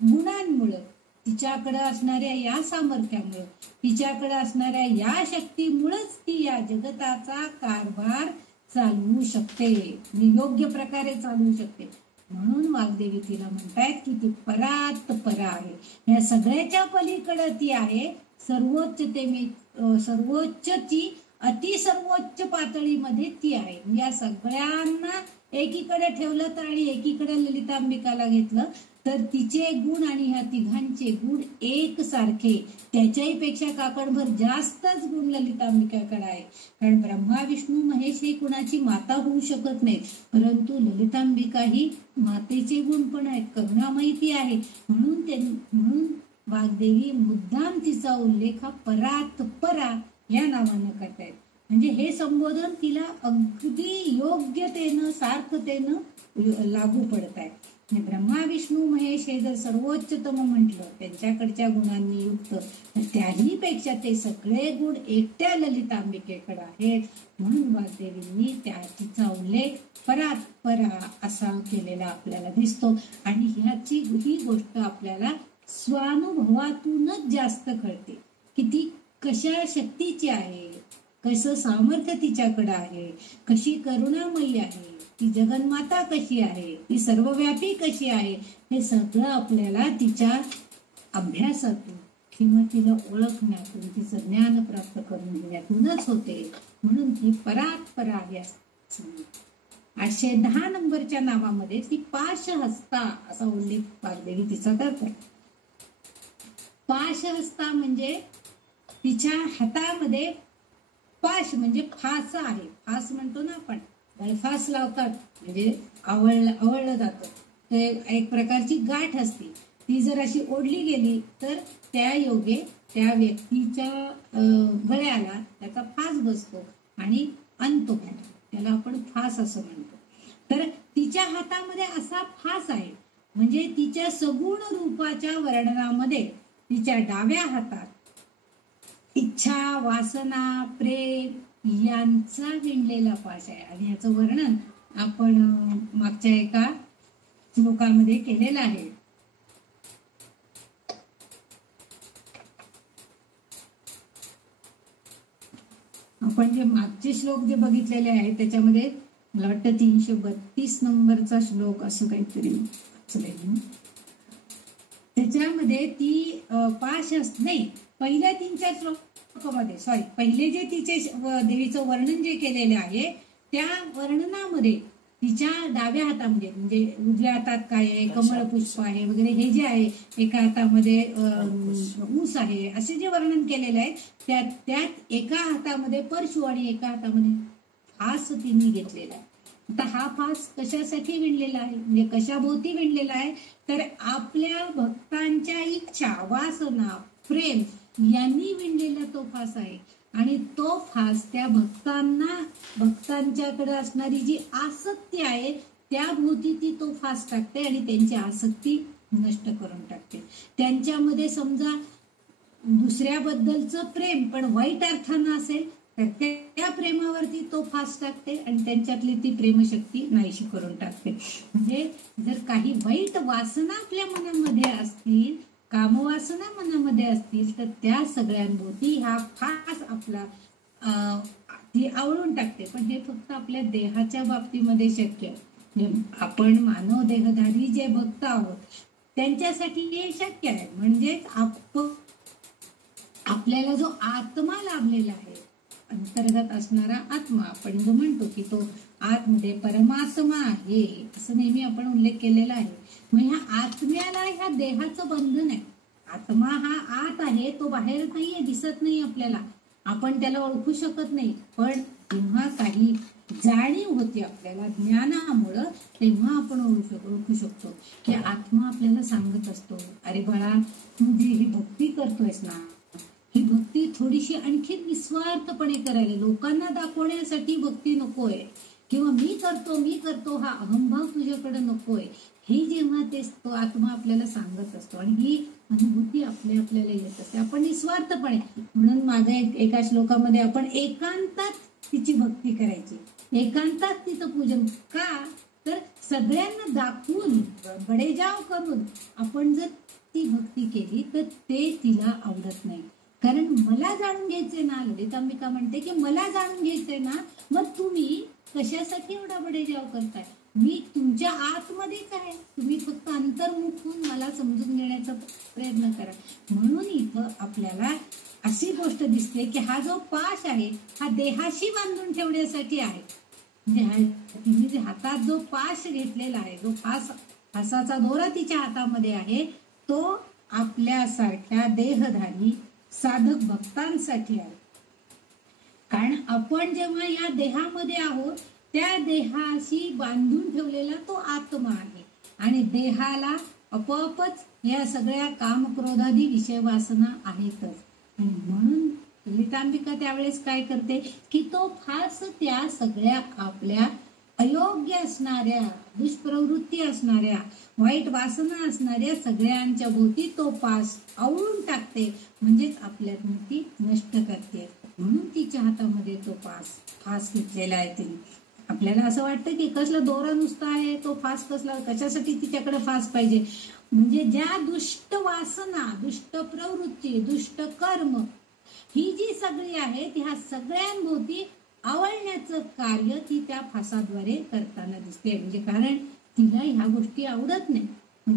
गुणांमुळे, तिच्याकडे असणाऱ्या या सामर्थ्यामुळे, तिच्याकडे असणाऱ्या या शक्तीमुळेच ती या जगताचा कारभार चालवू शकते, योग्य प्रकारे चालवू शकते. म्हणून वाग्देवी तिला म्हणतायत की ती परात परा आहे. या सगळ्याच्या पलीकडे ती आहे. सर्वोच्चची अतिसर्वोच्च पातळीमध्ये ती आहे. या सगळ्यांना एकीकडे ठेवलं तर आणि एकीकडे ललितांबिकाला घेतलं तर तिचे गुण आणि ह्या तिघांचे गुण एक सारखे, त्याच्याही पेक्षा काकडभर जास्तच गुण ललितांबिकाकडे आहे. कारण ब्रह्मा विष्णू महेश हे कुणाची माता होऊ शकत नाही, परंतु ललितांबिका ही मातेचे गुण पण आहेत, करुणामयी ती आहे. म्हणून वाग्देवी मुद्दाम तिचा उल्लेख हा परात परा या नावानं करतायत. म्हणजे हे संबोधन तिला अगदी योग्यतेनं, सार्थतेनं लागू पडत आहे. ब्रह्मा विष्णू महेश हे जर सर्वोच्चतम म्हटलं त्यांच्याकडच्या गुणांनी युक्त, तर त्याही पेक्षा ते सगळे गुण एकट्या ललितांबिकेकडे आहेत. म्हणून वाग्देवींनी तिचा उल्लेख परात परा असा केलेला आपल्याला दिसतो. आणि ही गोष्ट आपल्याला स्वानुभवातूनच जास्त कळते की ती कशा शक्तीची आहे, कसं सामर्थ्य तिच्याकडे आहे, कशी करुणामयी आहे, ती जगन्माता कशी आहे, ती सर्वव्यापी कशी आहे, हे सगळं आपल्याला तिच्या अभ्यासातून किंवा तिला ओळखण्यातून, तिचं ज्ञान प्राप्त करून घेण्यातूनच होते. म्हणून ती परात परा आहे. 810 नंबरच्या नावामध्ये ती पाशहस्ता असा उल्लेख वाग्देवी तिचा करतात. पाशहस्ता म्हणजे तिच्या हातामध्ये पाश म्हणजे फास आहे. फास म्हणतो ना आपण, गळफास लावतात म्हणजे आवळलं जातं. ते एक प्रकारची गाठ असते, ती जर अशी ओढली गेली तर त्या योगे त्या व्यक्तीच्या गळ्याला त्याचा फास बसतो आणि अंत होतो. त्याला आपण फास असं म्हणतो. तर तिच्या हातामध्ये असा फास आहे. म्हणजे तिच्या सगुण रूपाच्या वर्णनामध्ये तिच्या डाव्या हातात इच्छा, वासना, प्रेम यांचा विणलेला पाश आहे. आणि याचं वर्णन आपण मागच्या एका श्लोकामध्ये केलेलं आहे. आपण जे मागचे श्लोक जे बघितलेले आहेत त्याच्यामध्ये मला वाटतं 332 नंबरचा श्लोक असं काहीतरी त्याच्यामध्ये ती पाश नाही, पहिल्या 3-4 श्लोकामध्ये, सॉरी, पहिले जे तिचे देवीचं वर्णन जे केलेलं आहे त्या वर्णनामध्ये तिच्या डाव्या हातामध्ये, म्हणजे उजव्या हातात काय आहे, कमळ पुष्प आहे वगैरे, हे जे आहे, एका हातामध्ये ऊस आहे, असे जे वर्णन केलेले आहे त्यात एका हातामध्ये परशु आणि एका हातामध्ये फास तिने घेतलेला आहे. आता हा फास कशासाठी विणलेला आहे, म्हणजे कशाभोवती विणलेला आहे, तर आपल्या भक्तांच्या इच्छा, वासना, प्रेम यांनी विणलेला तो फास आहे. आणि तो फास त्या भक्तांच्याकडे असणारी जी आसक्ती आहे त्या भोवती ती तो फास टाकते आणि त्यांची आसक्ती नष्ट करून टाकते. त्यांच्यामध्ये समजा दुसऱ्याबद्दलचं प्रेम पण वाईट अर्थानं असेल तर त्या प्रेमावरती तो फास टाकते आणि त्यांच्यातली ती प्रेमशक्ती नाहीशी करून टाकते. म्हणजे जर काही वाईट वासना आपल्या मनामध्ये असतील, कामवासना मनामध्ये असतील, तर त्या सगळ्यांभोवती हा फास आपला ती आवळून टाकते. पण हे फक्त आपल्या देहाच्या बाबतीमध्ये शक्य आहे. आपण मानव देहधारी जे भक्त आहोत त्यांच्यासाठी हे शक्य आहे. म्हणजेच आपल्याला जो आत्मा लाभलेला आहे, अंतर्गत असणारा आत्मा, आपण जो म्हणतो की तो आतमध्ये परमात्मा आहे, असं नेहमी आपण उल्लेख केलेला आहे. मग ह्या आत्म्याला ह्या देहाचं बंधन आहे. आत्मा हा आत आहे, तो बाहेर नाहीये, दिसत नाही आपल्याला, आपण त्याला ओळखू शकत नाही. पण जेव्हा काही जाणीव होती आपल्याला ज्ञानामुळं, तेव्हा आपण ओळखू शकतो की आत्मा आपल्याला सांगत असतो, अरे बाळा, तू जी ही भक्ती करतोयस ना, ही भक्ती थोडीशी आणखी निस्वार्थपणे करायला, लोकांना दाखवण्यासाठी भक्ती नकोय, किंवा मी करतो हा अहंभाव तुझ्याकडे नकोय, हे जेव्हा तो आत्मा आपल्याला सांगत असतो आणि ही अनुभूती आपल्याला येत असते, आपण निस्वार्थपणे. म्हणून माझ्या एका श्लोकामध्ये आपण एकांतात तिची भक्ती करायची, एकांतात तिचं पूजन. का तर सगळ्यांना दाखवून, बडेजाव करून आपण जर ती भक्ती केली तर ते तिला आवडत नाही. कारण मला जाणून घ्यायचंय ना, ललितांबिका म्हणते की मला जाणून घ्यायचंय ना, मग तुम्ही कशासाठी एवढा बडेजाव करताय? मी तुमच्या आतमध्येच आहे, तुम्ही फक्त अंतर्मुख होऊन मला समजून घेण्याचा प्रयत्न करा. म्हणून इथं आपल्याला अशी गोष्ट दिसते की हा जो पाश आहे हा देहाशी बांधून ठेवण्यासाठी आहे. म्हणजे तिने जे हातात जो पाश घेतलेला आहे, जो फासाचा दोरा तिच्या हातामध्ये आहे, तो आपल्यासारख्या देहधारी साधक भक्तांसाठी आहे. कारण आपण जेव्हा या देहामध्ये आहोत, त्या देहाशी बांधून ठेवलेला तो आत्मा आहे आणि देहाला आपोआपच या सगळ्या कामक्रोधादी विषय वासना आहेतच. आणि म्हणून ललितांबिका त्यावेळेस काय करते की तो फास त्या सगळ्या आपल्या अयोग्य असणाऱ्या, दुष्प्रवृत्ती असणाऱ्या, वाईट वासना असणाऱ्या सगळ्यांच्या भोवती तो पास आवळून टाकते, म्हणजेच आपल्यातून ती नष्ट करते. म्हणून तिच्या हातामध्ये तो फास घेतलेला आहे तिने. आपल्याला असं वाटतं की कसला दोरा नुसता आहे, तो फास कसला, कशासाठी तिच्याकडे फास पाहिजे? म्हणजे ज्या दुष्ट वासना, दुष्ट प्रवृत्ती, दुष्ट कर्म ही जी सगळी आहे, ह्या सगळ्यांभोवती आवळण्याचं कार्य ती त्या फासाद्वारे करताना दिसते. म्हणजे कारण तिला ह्या गोष्टी आवडत नाही.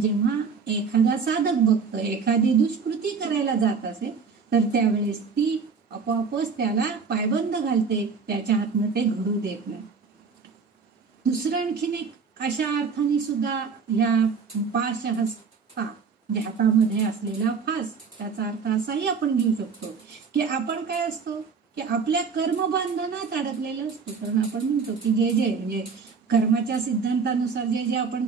जेव्हा एखादा साधक भक्त एखादी दुष्कृती करायला जात असेल तर त्यावेळेस ती आपोआपच त्याला पायबंद घालते, त्याच्या हातनं ते घडू देत नाही. दुसरं आणखीन एक अशा अर्थाने सुद्धा ह्या पाशहस्ता, म्हणजे हातामध्ये असलेला फास, त्याचा अर्थ असाही आपण घेऊ शकतो की आपण काय असतो की आपल्या कर्मबंधनात अडकलेलं असतो. कारण आपण म्हणतो की जे म्हणजे कर्माच्या सिद्धांतानुसार जे आपण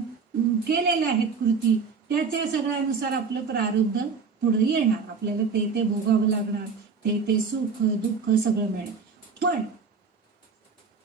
केलेले आहेत कृती, त्याच्या सगळ्यानुसार आपलं प्रारब्ध पुढे येणार, आपल्याला ते भोगावं लागणार, ते सुख दुःख सगळं मिळेल. पण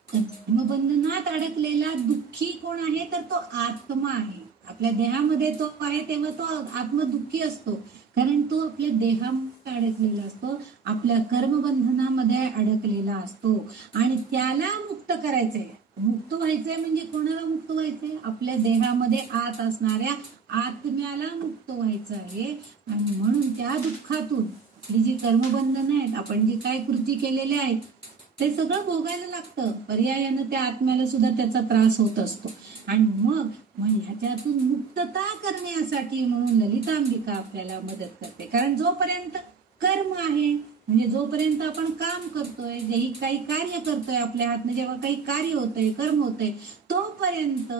कर्मबंधनात अडकलेला दुःखी कोण आहे तर तो आत्मा आहे. आपल्या देहामध्ये तो आहे तेव्हा तो आत्मा दुःखी असतो, कारण तो आपल्या देहामध्ये अडकलेला असतो, आपल्या कर्मबंधनामध्ये अडकलेला असतो आणि त्याला मुक्त करायचंय. मुक्त व्हायचंय म्हणजे कोणाला मुक्त व्हायचंय? आपल्या देहामध्ये आत असणाऱ्या आत्म्याला मुक्त व्हायचं आहे. आणि म्हणून त्या दुःखातून आपली जी कर्मबंधन आहेत, आपण जी काय कृती केलेली आहेत ते सगळं भोगायला लागतं. पर्यायानं त्या आत्म्याला सुद्धा त्याचा त्रास होत असतो. आणि मग ह्याच्यातून मुक्तता करण्यासाठी म्हणून ललितांबिका आपल्याला मदत करते. कारण जोपर्यंत कर्म आहे, म्हणजे जोपर्यंत आपण काम करतोय, जे काही कार्य करतोय आपल्या हातनं, जेव्हा काही कार्य होतंय, कर्म होतंय, तोपर्यंत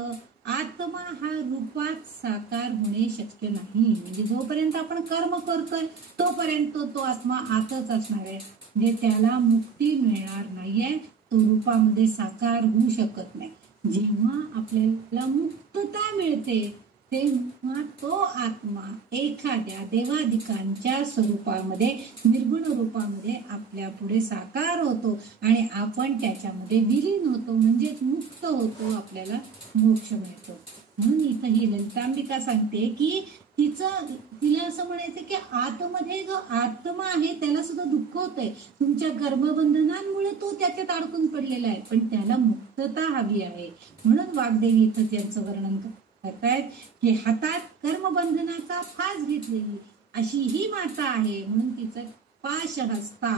आत्मा हा रूपात साकार होणे शक्य नाही. म्हणजे जोपर्यंत आपण कर्म करतोय तोपर्यंत तो आत्मा आतच असणार आहे. म्हणजे त्याला मुक्ती मिळणार नाहीये, तो रूपामध्ये साकार होऊ शकत नाही. जेव्हा आपल्याला मुक्तता मिळते तेव्हा तो आत्मा एखाद्या देवादिकांच्या स्वरूपामध्ये, निर्गुण रूपामध्ये आपल्या पुढे साकार होतो आणि आपण त्याच्यामध्ये विलीन होतो, म्हणजेच मुक्त होतो, आपल्याला मोक्ष मिळतो. म्हणून इथं ही ललितांबिका सांगते की तिला असं म्हणायचं की आतमध्ये जो आत्मा आहे त्याला सुद्धा दुःख होतंय. तुमच्या कर्मबंधनांमुळे तो त्याच्यात अडकून पडलेला आहे, पण त्याला मुक्तता हवी आहे. म्हणून वाग्देवी इथं त्यांचं वर्णन करतायत की हातात कर्मबंधनाचा फास घेतलेली अशी ही माता आहे, म्हणून तिचं पाशहस्ता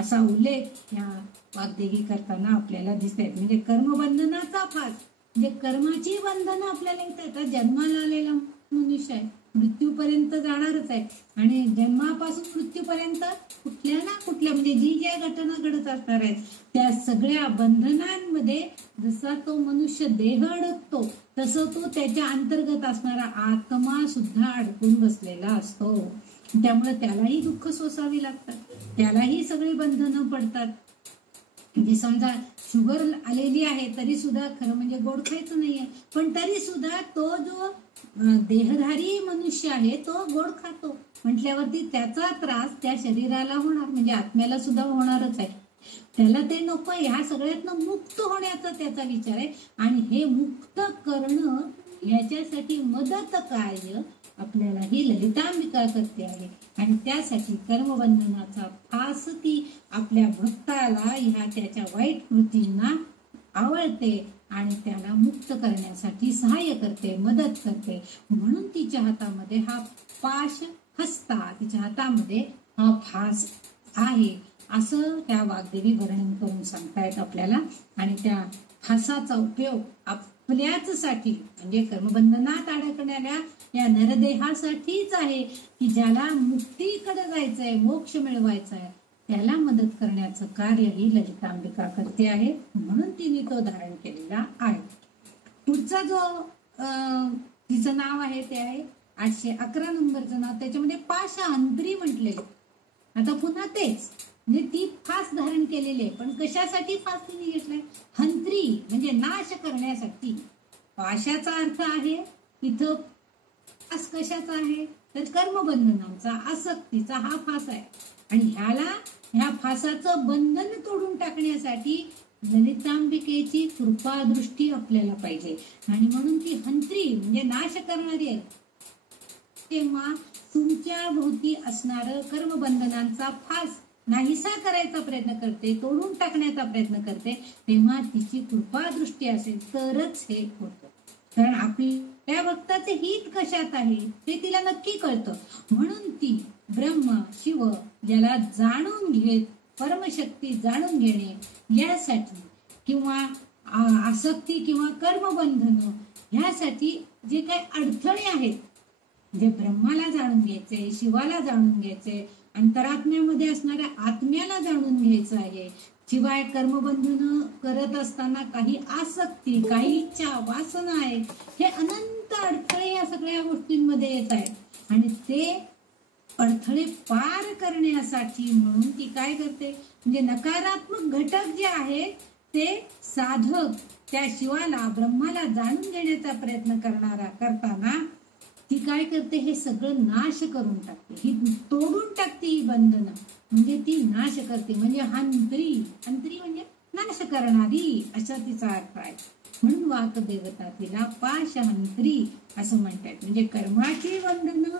असा उल्लेख या वाग्देवी करताना आपल्याला दिसत आहेत. म्हणजे कर्मबंधनाचा फास म्हणजे कर्माची बंधनं आपल्याला येतात. जन्माला आलेला मनुष्य आहे, मृत्यूपर्यंत जाणारच आहे, आणि जन्मापासून मृत्यूपर्यंत कुठल्या ना कुठल्या म्हणजे जी ज्या घटना घडत असणार आहेत त्या सगळ्या बंधनांमध्ये जसा तो मनुष्य देह अडकतो तसं तो त्याच्या अंतर्गत असणारा आत्मा सुद्धा अडकून बसलेला असतो. त्यामुळे त्यालाही दुःख सोसावी लागतात, त्यालाही सगळी बंधनं पडतात. म्हणजे समजा शुगर आलेली आहे तरी सुद्धा, खरं म्हणजे गोड खायचं नाहीये, पण तरी सुद्धा तो जो देहधारी मनुष्य आहे तो गोड खातो म्हटल्यावरती त्याचा त्रास त्या शरीराला होणार, म्हणजे आत्म्याला सुद्धा होणारच आहे. त्याला ते नको, ह्या सगळ्यातनं मुक्त होण्याचा त्याचा विचार आहे. आणि हे मुक्त करणं ह्याच्यासाठी मदत कार्य आपल्याला ही ललितांबिका करते आहे. आणि त्यासाठी कर्मबंधनाचा फास ती आपल्या भक्ताला ह्या त्याच्या वाईट कृतींना आवडते आणि त्याला मुक्त करण्यासाठी सहाय्य करते, मदत करते. म्हणून तिच्या हातामध्ये हा पाश हस्ता, तिच्या हातामध्ये हा फास आहे असं त्या वाग्देवी वर्णन करून सांगतायत आपल्याला. आणि त्या फासाचा उपयोग आपल्याच साठी म्हणजे कर्मबंधनात अडकणाऱ्या या नरदेहासाठीच आहे की ज्याला मुक्तीकडे जायचंय, मोक्ष मिळवायचा आहे, त्याला मदत करण्याचं कार्य ही ललितांबिका करते आहे. म्हणून तिने तो धारण केलेला आहे. पुढचा जो तिचं नाव आहे ते आहे 811 नंबरचं नाव, त्याच्यामध्ये पाशहंत्री म्हटलेलं. आता पुन्हा तेच, म्हणजे ती फास धारण केलेली आहे, पण कशासाठी फास तिने घेतलाय? हंत्री म्हणजे नाश करण्यासाठी. पाशाचा अर्थ आहे इथं फास कशाचा आहे तर कर्मबंधनांचा, आसक्तीचा हा फास आहे. आणि ह्या फासाचं बंधन तोडून टाकण्यासाठी ललितांबिकेची कृपा दृष्टी आपल्याला पाहिजे. आणि म्हणून ती हंत्री म्हणजे नाश करणारी आहे. तेव्हा तुमच्या भोवती असणारं कर्मबंधनांचा फास नाहीसा करायचा प्रयत्न करते, तोडून टाकण्याचा प्रयत्न करते, तेव्हा तिची कृपा दृष्टी असेल तरच हे होतं. कारण आपल्या भक्ताचे हित कशात आहे ते तिला नक्की कळतं. म्हणून ती ब्रह्म शिव ज्याला जाणून घेत, परमशक्ती जाणून घेणे यासाठी किंवा आसक्ती किंवा कर्मबंधन ह्यासाठी जे काही अडथळे आहेत, जे ब्रह्माला जाणून घ्यायचे, शिवाला जाणून घ्यायचे, अंतरात्म्यामध्ये असणाऱ्या आत्म्याला जाणून घ्यायचं आहे, शिवाय कर्मबंधन करत असताना काही आसक्ती, काही इच्छा, वासना आहेत, हे अनंत अडथळे या सगळ्या गोष्टींमध्ये येत आहेत. आणि ते अडथळे पार करण्यासाठी म्हणून ती काय करते, म्हणजे नकारात्मक घटक जे आहेत ते साधक त्या शिवाला, ब्रह्माला जाणून घेण्याचा प्रयत्न करताना ती काय करते, हे सगळं नाश करून टाकते, ही तोडून टाकते ही बंधनं, म्हणजे ती नाश करते. म्हणजे हंत्री म्हणजे नाश करणारी असा तिचा अर्थ आहे. म्हणून वाक देवता तिला पाशहंत्री असं म्हणतात. म्हणजे कर्माची बंधनं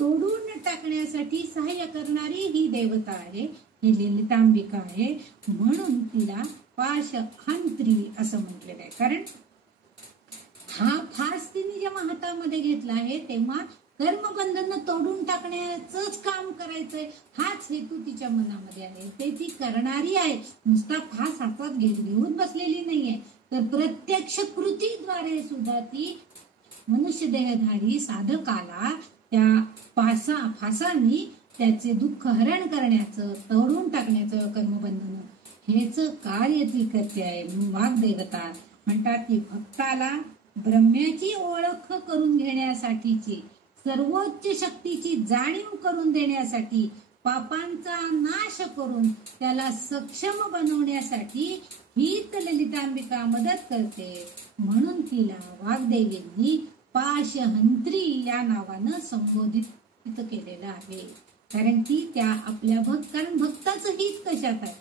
तोडून टाकण्यासाठी सहाय्य करणारी ही देवता आहे, ही ललितांबिका आहे. म्हणून तिला पाशहंत्री असं म्हटलेलं आहे. कारण हा फास तिने जेव्हा हातामध्ये घेतला आहे तेव्हा कर्मबंधन तोडून टाकण्याचंच काम करायचंय, हाच हेतू तिच्या मनामध्ये आहे. ते ती करणारी आहे, नुसता फास हातात घेऊन बसलेली नाहीये, तर प्रत्यक्ष कृतीद्वारे सुद्धा ती मनुष्य देहधारी साधकाला त्या फासांनी त्याचे दुःख हरण करण्याचं, तोडून टाकण्याचं कर्मबंधन हेच कार्य ती करते आहे. वाग्देवता म्हणतात की भक्ताला ब्रह्म्याची ओळख करून घेण्यासाठीची, सर्वोच्च शक्तीची जाणीव करून देण्यासाठी, पापांचा नाश करून त्याला सक्षम बनवण्यासाठी हीच ललितांबिका मदत करते. म्हणून तिला वाग्देवींनी पाशहंत्री या नावानं संबोधित केलेलं आहे. कारण ती त्या आपल्या कारण भक्ताचं हित कशात आहे,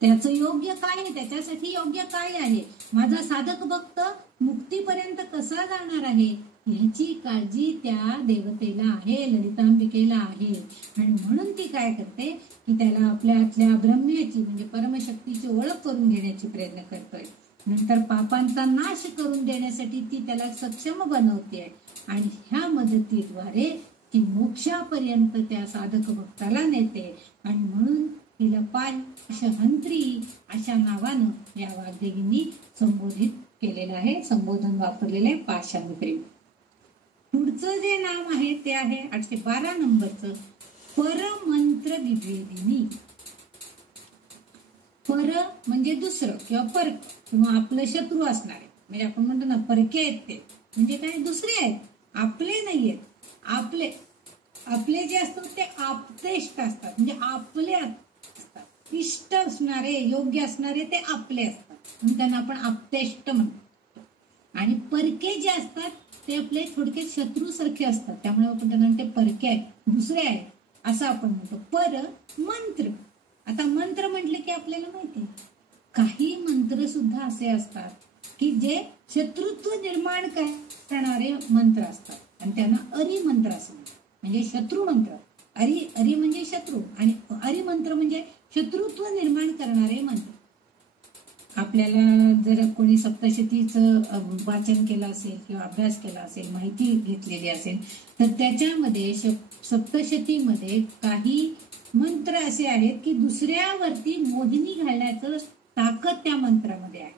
त्याचं योग्य काय आहे, त्याच्यासाठी योग्य काय आहे, माझा साधक भक्त मुक्तीपर्यंत कसा जाणार आहे, ह्याची काळजी त्या देवतेला आहे, ललितांबिकेला आहे. आणि म्हणून ती काय करते की त्याला आपल्यातल्या ब्रह्म्याची म्हणजे परमशक्तीची ओळख करून घेण्याची प्रयत्न करतोय. नंतर पापांचा नाश करून देण्यासाठी ती त्याला सक्षम बनवते आणि ह्या मदतीद्वारे ती मोक्षापर्यंत त्या साधक भक्ताला नेते. आणि म्हणून तिला पाशहंत्री अशा नावानं या वाग्देवींनी संबोधित केलेलं आहे, संबोधन वापरलेलं आहे पाशहंत्री. पुढचं जे नाव आहे ते आहे 812 नंबरचं परमंत्र विभेदिनी. पर म्हणजे दुसरं किंवा परक किंवा आपलं शत्रू असणारे, म्हणजे आपण म्हणतो ना परके आहेत ते, म्हणजे काय दुसरे आहेत, आपले नाहीयेत. आपले जे असतात ते आप्तेष्ट असतात, म्हणजे आपले असतात, इष्ट असणारे, योग्य असणारे ते आपले असतात, म्हणून त्यांना आपण आप्तेष्ट म्हणतो. आणि परके जे असतात ते आपले थोडक्यात शत्रू सारखे असतात, त्यामुळे आपण त्यांना ते परके आहेत, दुसरे आहेत असं आपण म्हणतो. पर मंत्र, आता मंत्र म्हटले की आपल्याला माहिती काही मंत्र सुद्धा असे असतात की जे शत्रुत्व निर्माण करणारे मंत्र असतात आणि त्यांना अरिमंत्र असं म्हणतात, म्हणजे शत्रू मंत्र. अरी म्हणजे शत्रू आणि अरिमंत्र म्हणजे शत्रुत्व निर्माण करणारे मंत्र. आपल्याला जर कोणी सप्तशतीचं वाचन केलं असेल किंवा अभ्यास केला असेल, माहिती घेतलेली असेल, तर त्याच्यामध्ये सप्तशतीमध्ये काही मंत्र असे आहेत की दुसऱ्यावरती मोहिनी घालण्याचं ताकद त्या मंत्रामध्ये आहे,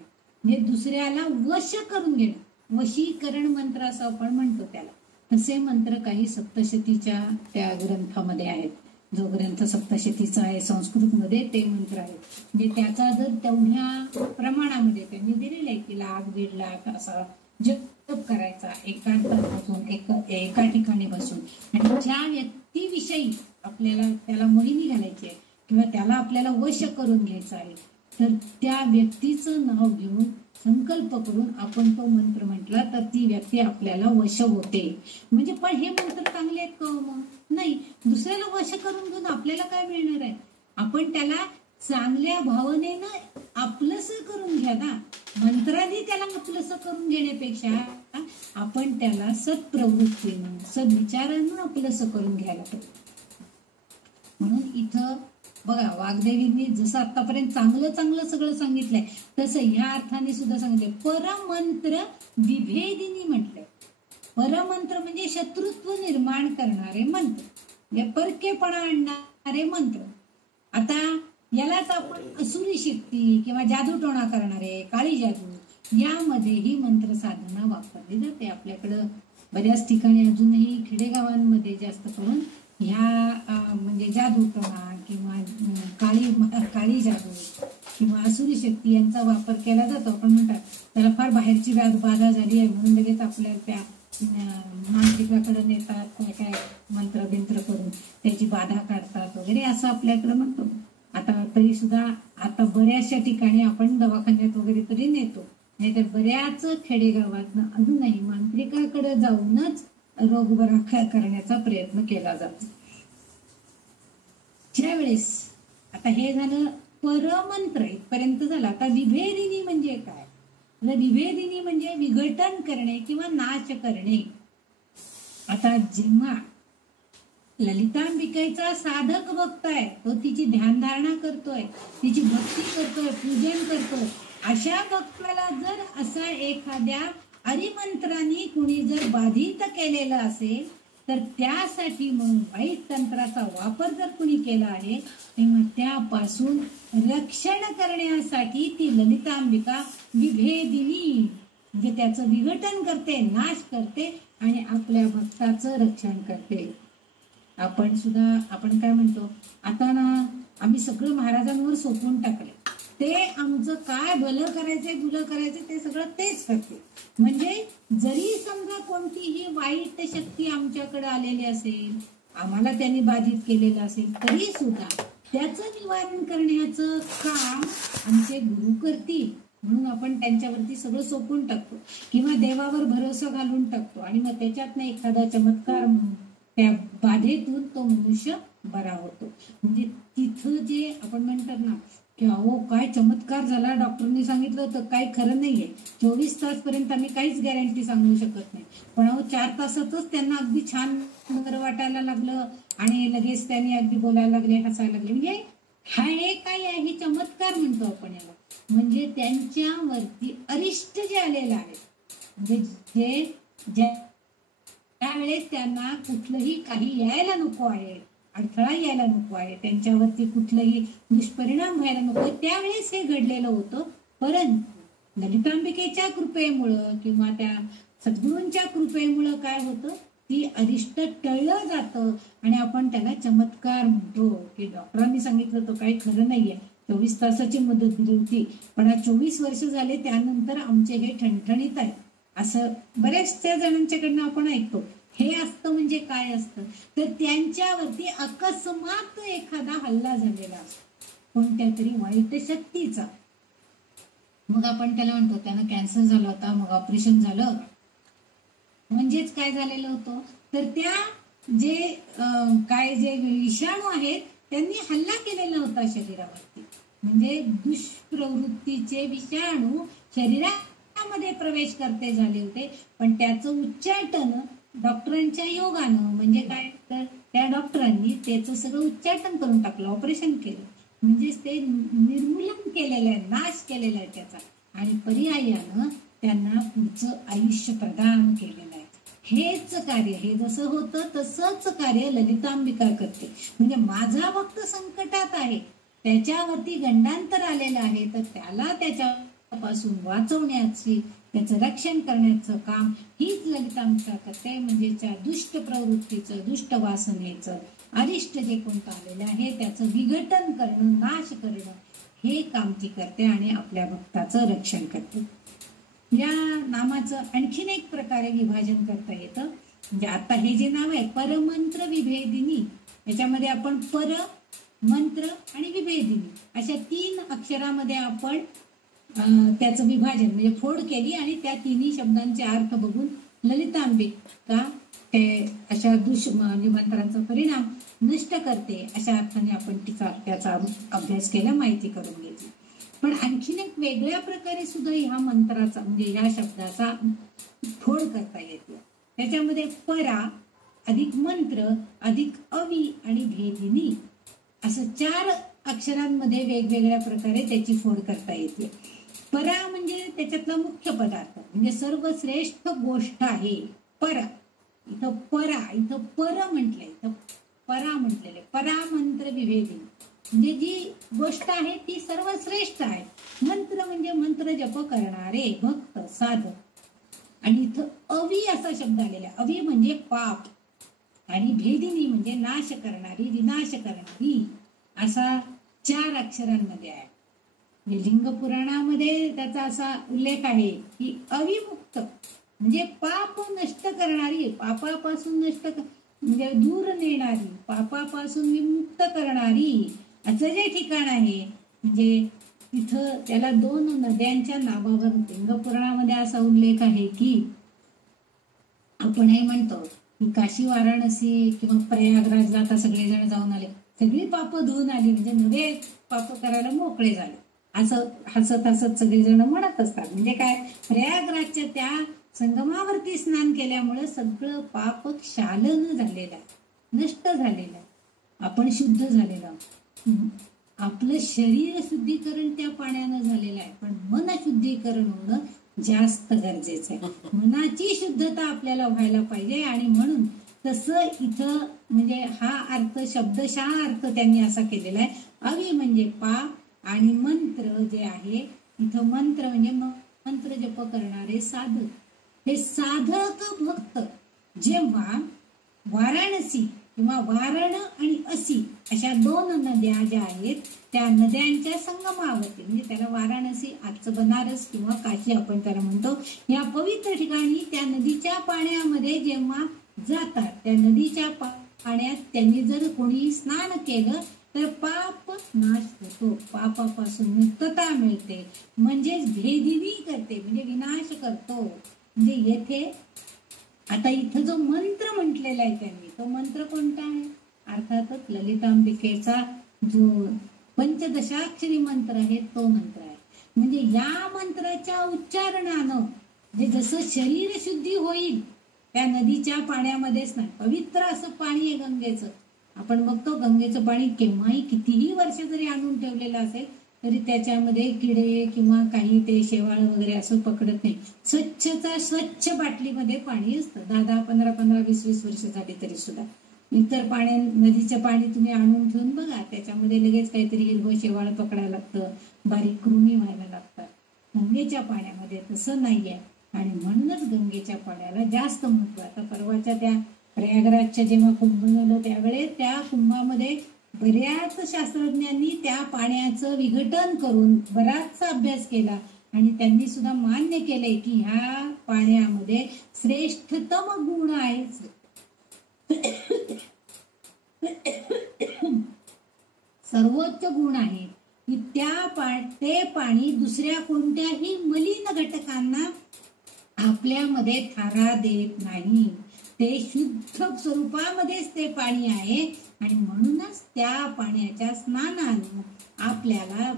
म्हणजे दुसऱ्याला वश करून घेणं, वशीकरण मंत्र असं आपण म्हणतो त्याला. तसे मंत्र काही सप्तशतीच्या त्या ग्रंथामध्ये आहेत. जो ग्रंथ सप्तशतीचा आहे संस्कृत मध्ये ते मंत्र आहेत, म्हणजे त्याचा जर तेवढ्या प्रमाणामध्ये त्यांनी दिलेलं आहे की 1,00,000-1,50,000 असा जप करायचा एकांतात बसून, एका ठिकाणी बसून, आणि ज्या व्यक्तीविषयी आपल्याला त्याला मोहिनी घालायची आहे किंवा त्याला आपल्याला वश करून घ्यायचं आहे, तर त्या व्यक्तीचं नाव घेऊन संकल्प करून आपण तो मंत्र म्हटला तर ती व्यक्ती आपल्याला वश होते. म्हणजे पण हे मंत्र चांगले आहेत का मग? नाही. दुसऱ्याला वश करून घेऊन आपल्याला काय मिळणार आहे? आपण त्याला चांगल्या भावनेनं आपलंसं करून घ्या ना. मंत्राने त्याला आपलंसं करून घेण्यापेक्षा आपण त्याला सत्प्रवृत्तीनं, सद्विचारानं आपलंसं करून घ्यायला पाहिजे. म्हणून इथं बघा वाग्देवींनी जसं आतापर्यंत चांगलं सगळं सांगितलंय तसं ह्या अर्थाने सुद्धा सांगितलंय. परमंत्र विभेदिनी म्हटलंय. परमंत्र म्हणजे शत्रुत्व निर्माण करणारे मंत्र, म्हणजे परकेपणा आणणारे मंत्र. आता यालाच आपण असुरी शक्ती किंवा जादूटोणा करणारे, काळी जादू यामध्ये ही मंत्र साधना वापरली जाते. आपल्याकडं बऱ्याच ठिकाणी अजूनही खेडेगावांमध्ये जास्त करून ह्या म्हणजे जादूटोणा किंवा काळी जादू किंवा असुरी शक्ती यांचा वापर केला जातो. आपण म्हणतात त्याला फार बाहेरची बाधा झाली आहे म्हणून लगेच आपल्याला त्या मानसिकाकडे नेतात, काय मंत्र बिंत्र करून त्याची बाधा काढतात वगैरे असं आपल्याकडे म्हणतो. आता तरी सुद्धा आता बऱ्याचशा ठिकाणी आपण दवाखान्यात वगैरे तरी नेतो, नाहीतर बऱ्याच खेडेगावातनं अजूनही मांत्रिकाकडे जाऊनच रोग बरा करण्याचा प्रयत्न केला जातो. ज्यावेळेस आता हे झालं परमंत्र इथपर्यंत झालं. आता विभेदिनी म्हणजे काय? विभेदिनी म्हणजे विघटन करणे किंवा नाश करणे. आता जेव्हा ललितांबिकेचा साधक भक्त आहे, तो तिची ध्यानधारणा करतोय, तिची भक्ती करतोय, पूजन करतोय, अशा भक्ताला जर असा एखाद्या हरिमंत्राने कुणी जर बाधित केलेलं असेल तर त्यासाठी म्हणून वाईट तंत्राचा वापर जर कुणी केला आहे तेव्हा त्यापासून रक्षण करण्यासाठी ती ललितांबिका विभेदिनी म्हणजे त्याचं विघटन करते, नाश करते आणि आपल्या भक्ताचं रक्षण करते. आपण काय म्हणतो, आता ना आम्ही सगळं महाराजांवर सोपवून टाकले, ते आमचं काय भलं करायचंय भुलं करायचंय ते सगळं तेच करते. म्हणजे जरी समजा कोणतीही वाईट शक्ती आमच्याकडे आलेली असेल, आम्हाला त्यांनी बाधित केलेलं असेल, तरी सुद्धा त्याचं निवारण करण्याचं काम आमचे गुरु करतील म्हणून आपण त्यांच्यावरती सगळं सोपून टाकतो किंवा देवावर भरोसा घालून टाकतो आणि मग त्याच्यातनं एखादा चमत्कार त्या बाधेतून तो मनुष्य बरा होतो. म्हणजे तिथं जे आपण म्हणतात ना की अहो काय चमत्कार झाला, डॉक्टरनी सांगितलं होतं, काही खरं नाहीये, 24 तासपर्यंत आम्ही काहीच गॅरंटी सांगू शकत नाही, पण अहो 4 तासातच त्यांना अगदी छान बरं वाटायला लागलं आणि लगेच त्यांनी अगदी बोलायला लागले, हसायला लागले. म्हणजे हा हे काय आहे, हे चमत्कार म्हणतो आपण याला. म्हणजे त्यांच्यावरती अरिष्ट जे आलेलं आहे, म्हणजे त्यावेळेस त्यांना कुठलंही काही यायला नको आहे, अडथळा यायला नको आहे, त्यांच्यावरती कुठलंही दुष्परिणाम व्हायला नको, त्यावेळेस हे घडलेलं होतं. परंतु ललितांबिकेच्या कृपेमुळं किंवा त्या सद्गुरूंच्या कृपेमुळं काय होतं, ती अरिष्ट टळलं जातं आणि आपण त्याला चमत्कार म्हणतो. की डॉक्टरांनी सांगितलं होतं काही खरं नाहीये, 24 तासाची मुदत दिली होती, पण 24 वर्ष झाले त्यानंतर आमचे हे ठणठणीत आहे, असं बऱ्याचशा जणांच्याकडनं आपण ऐकतो. हे असतं म्हणजे काय असतं, तर त्यांच्यावरती अकस्मात एखादा हल्ला झालेला असतो कोणत्या तरी वाईट शक्तीचा. मग आपण त्याला म्हणतो त्यानं कॅन्सर झाला होता, मग ऑपरेशन झालं, म्हणजेच काय झालेलं होतं, तर त्या जे विषाणू आहेत त्यांनी हल्ला केलेला होता शरीरावरती. म्हणजे दुष्प्रवृत्तीचे विषाणू शरीरामध्ये प्रवेश करते झाले होते, पण त्याचं उच्चाटन डॉक्टरांच्या योगानं, म्हणजे काय तर त्या डॉक्टरांनी त्याचं सगळं उच्चाटन करून टाकलं, ऑपरेशन केलं, म्हणजेच ते निर्मूलन केलेलं आहे, नाश केलेला आहे त्याचा, आणि पर्यायानं त्यांना पुढचं आयुष्य प्रदान केलेलं आहे. हेच कार्य, हे जसं होतं तसंच कार्य ललितांबिका करते. म्हणजे माझा भक्त संकटात आहे, त्याच्यावरती गंडांतर आलेलं आहे, तर त्याला त्याच्यापासून वाचवण्याची, त्याचं रक्षण करण्याचं काम हीच ललितांबिका करते. म्हणजे त्या दुष्ट प्रवृत्तीचं, दुष्ट वासनेचं, अरिष्ट जे कोणतं आलेलं आहे त्याचं विघटन करणं, नाश करणं, हे काम ती करते आणि आपल्या भक्ताचं रक्षण करते. या नामाचं आणखीन एक प्रकारे विभाजन करता येतं. म्हणजे आता हे जे नाव आहे परमंत्र विभेदिनी, याच्यामध्ये आपण पर, मंत्र आणि विभेदिनी अशा 3 अक्षरामध्ये आपण त्याचं विभाजन म्हणजे फोड केली आणि त्या तिन्ही शब्दांचे अर्थ बघून ललितांबिका ते अशा म्हणजे मंत्रांचा परिणाम नष्ट करते अशा अर्थाने आपण त्याचा अभ्यास केला, माहिती करून घेतली. पण आणखीन एक वेगळ्या प्रकारे सुद्धा ह्या मंत्राचा म्हणजे ह्या शब्दाचा फोड करता येतो. त्याच्यामध्ये परा अधिक मंत्र अधिक अवी आणि भेदिनी असं 4 अक्षरांमध्ये वेगवेगळ्या प्रकारे त्याची फोड करता येते. परा म्हणजे त्याच्यातला मुख्य पदार्थ, म्हणजे सर्वश्रेष्ठ गोष्ट आहे परा. इथं परा, इथं पर म्हटलंय, इथं परा म्हटलेले, परा मंत्र विभेदिनी म्हणजे जी गोष्ट आहे ती सर्वश्रेष्ठ आहे. मंत्र म्हणजे मंत्र जप करणारे भक्त साधक. आणि इथं अवी असा शब्द आलेला, अवी म्हणजे पाप, आणि भेदिनी म्हणजे नाश करणारी, विनाश करणारी, असा 4 अक्षरांमध्ये आहे. लिंग पुराणामध्ये त्याचा असा उल्लेख आहे की अविमुक्त म्हणजे पाप नष्ट करणारी, पापापासून म्हणजे दूर नेणारी, पापापासून विमुक्त करणारी असं जे ठिकाण आहे. म्हणजे तिथं त्याला 2 नद्यांच्या नावावर लिंग पुराणामध्ये असा उल्लेख आहे की आपण हे म्हणतो की काशी वाराणसी किंवा प्रयागराजला आता सगळेजण जाऊन आले, सगळी पाप धुवून आली, म्हणजे नवे पाप करायला मोकळे झाले, असं हसत हसत सगळेजण म्हणत असतात. म्हणजे काय, प्रयागराजच्या त्या संगमावरती स्नान केल्यामुळे सगळं पाप क्षालन झालेलं आहे, नष्ट झालेलं आहे, आपण शुद्ध झालेलं आहोत. आपलं शरीर शुद्धीकरण त्या पाण्यानं झालेलं आहे, पण मन शुद्धीकरण होणं जास्त गरजेचं आहे. मनाची शुद्धता आपल्याला व्हायला पाहिजे आणि म्हणून तसं इथं म्हणजे हा अर्थ शब्दशः अर्थ त्यांनी असा केलेला आहे. अवी म्हणजे पाप आणि मंत्र जे आहे इथं मंत्र म्हणजे मंत्र जप करणारे साधक. हे साधक भक्त जेव्हा वाराणसी किंवा वारण आणि असी अशा 2 नद्या ज्या आहेत त्या नद्यांच्या संगमावरती म्हणजे त्याला वाराणसी आजचं बनारस किंवा काशी आपण त्याला म्हणतो, या पवित्र ठिकाणी त्या नदीच्या पाण्यामध्ये जेव्हा जातात त्या नदीच्या पाण्यात त्यांनी जर कोणी स्नान केलं तर पाप नाश होतो, पापापासून मुक्तता मिळते, म्हणजेच भेदिनी करते म्हणजे विनाश करतो. म्हणजे येथे आता इथं जो मंत्र म्हटलेला आहे त्यांनी तो मंत्र कोणता आहे? अर्थातच ललितांबिकेचा जो पंचदशाक्षरी मंत्र आहे तो मंत्र आहे. म्हणजे या मंत्राच्या उच्चारणानं म्हणजे जसं शरीर शुद्धी होईल त्या नदीच्या पाण्यामध्येच नाही, पवित्र असं पाणी आहे गंगेचं. आपण बघतो गंगेचं पाणी केव्हाही कितीही वर्ष जरी आणून ठेवलेलं असेल तरी त्याच्यामध्ये किडे किंवा काही ते शेवाळ वगैरे असं पकडत नाही. स्वच्छ बाटलीमध्ये पाणी असतं. 10-10, 15-15, 20-20 वर्ष झाली तरी सुद्धा. इतर पाणी नदीचं पाणी तुम्ही आणून ठेवून बघा त्याच्यामध्ये लगेच काहीतरी हिरवं शेवाळ पकडायला लागतं, बारीक कृमी व्हायला लागतात. गंगेच्या पाण्यामध्ये तसं नाहीये आणि म्हणूनच गंगेच्या पाण्याला जास्त महत्व. आता परवाच्या त्या प्रयागराजच्या जेव्हा कुंभ झालं त्यावेळेस त्या कुंभामध्ये बऱ्याच शास्त्रज्ञांनी त्या पाण्याचं विघटन करून बराचसा अभ्यास केला आणि त्यांनी सुद्धा मान्य केले की ह्या पाण्यामध्ये श्रेष्ठतम गुण आहे, सर्वोच्च गुण आहे की ते पाणी दुसऱ्या कोणत्याही मलिन घटकांना आपल्यामध्ये थारा देत नाही. ते शुद्ध स्वरूपामध्येच ते पाणी आहे आणि म्हणूनच त्या पाण्याच्या स्नानाने आपल्याला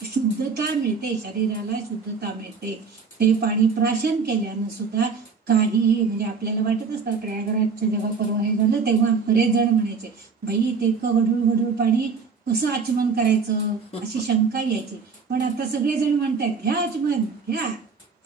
शुद्धता मिळते, शरीराला शुद्धता मिळते. ते पाणी प्राशन केल्यानं सुद्धा काहीही म्हणजे आपल्याला वाटत असतात. प्रयागराजच्या जेव्हा परवा हे झालं तेव्हा बरेच जण म्हणायचे बाई ते गढूळ पाणी कसं आचमन करायचं अशी शंका यायची. पण आता सगळेजण म्हणतात घ्या आचमन घ्या,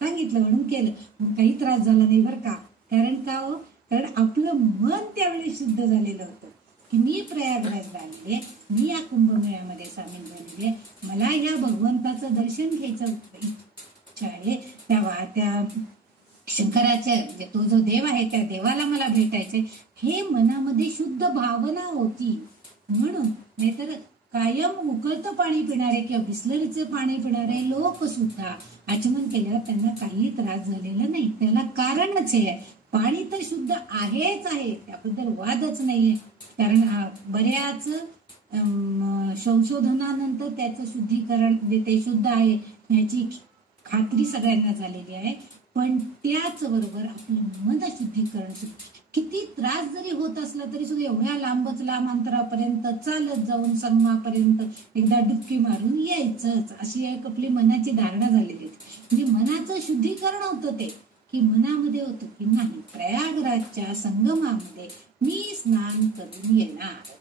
सांगितलं म्हणून केलं, मग काही त्रास झाला नाही बरं का. कारण का हो, कारण आपलं मन त्यावेळी शुद्ध झालेलं होतं की मी प्रयागराजला आलेले, मी या कुंभमेळ्यामध्ये सामील झालेले, मला या भगवंताचं दर्शन घ्यायचं इच्छा आहे. त्या शंकराच्या तो जो देव आहे त्या देवाला मला भेटायचे, हे मनामध्ये शुद्ध भावना होती. म्हणून नाहीतर कायम उकळतं पाणी पिणारे किंवा बिस्लरीचं पाणी पिणारे लोक सुद्धा आचमन केल्यावर त्यांना काही त्रास झालेला नाही. त्याला कारणच आहे, पाणी तर शुद्ध आहेच आहे, त्याबद्दल वादच नाहीये. कारण बऱ्याच संशोधनानंतर त्याचं शुद्धीकरण ते शुद्ध आहे याची खात्री सगळ्यांना झालेली आहे. पण त्याच बरोबर आपलं मन शुद्धीकरण किती त्रास जरी होत असला तरी सुद्धा एवढ्या लांब अंतरापर्यंत चालत जाऊन संगमापर्यंत एकदा डुबकी मारून यायचंच अशी एक आपली मनाची धारणा झालेली आहे. म्हणजे मनाचं शुद्धीकरण होतं ते की मनामध्ये होतं की नाही प्रयागराजच्या संगमामध्ये मी स्नान करून येणार,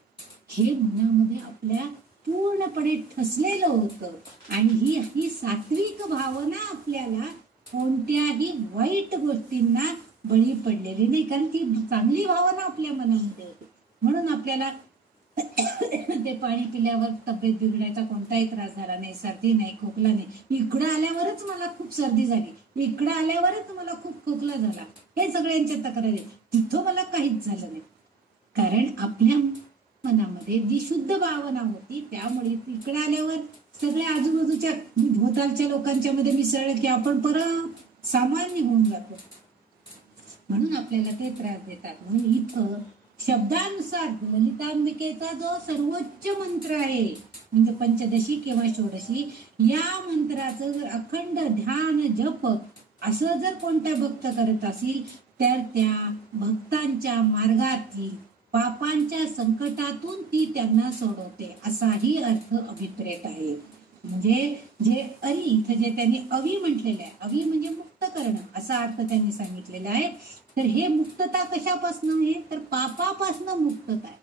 हे मनामध्ये आपल्या पूर्णपणे ठसलेलं होतं. आणि ही सात्विक भावना आपल्याला कोणत्याही वाईट गोष्टींना बळी पडलेली नाही, कारण ती चांगली भावना आपल्या मनामध्ये होती. म्हणून आपल्याला ते पाणी पिल्यावर तब्येत बिघडायचा कोणताही त्रास झाला नाही, सर्दी नाही, खोकला नाही. इकडं आल्यावरच मला खूप सर्दी झाली, इकडं आल्यावरच मला खूप खोकला झाला, हे सगळ्यांच्या तक्रारी. तिथं मला काहीच झालं नाही, कारण आपल्या मनामध्ये जी शुद्ध भावना होती त्यामुळे इकडे आल्यावर सगळ्या आजूबाजूच्या भोवतालच्या लोकांच्या मध्ये मिसळलं की आपण परत सामान्य होऊन जातो. म्हणून आपल्याला ते त्रास देतात. म्हणून इथं शब्दानुसार ललितांबिकेचा जो सर्वोच्च मंत्र आहे म्हणजे पंचदशी किंवा षोडशी, या मंत्राचं जर अखंड ध्यान जप असं जर कोणत्या भक्त करत असेल तर त्या भक्तांच्या मार्गातील पापांच्या संकटातून ती त्यांना सोडवते, असाही अर्थ अभिप्रेत आहे. म्हणजे जे अरी इथं जे त्यांनी अवी म्हटलेलं आहे, अवी म्हणजे मुक्त करणं असा अर्थ त्यांनी सांगितलेला आहे. तर हे मुक्तता कशापासून आहे तर पापापासून मुक्तता आहे.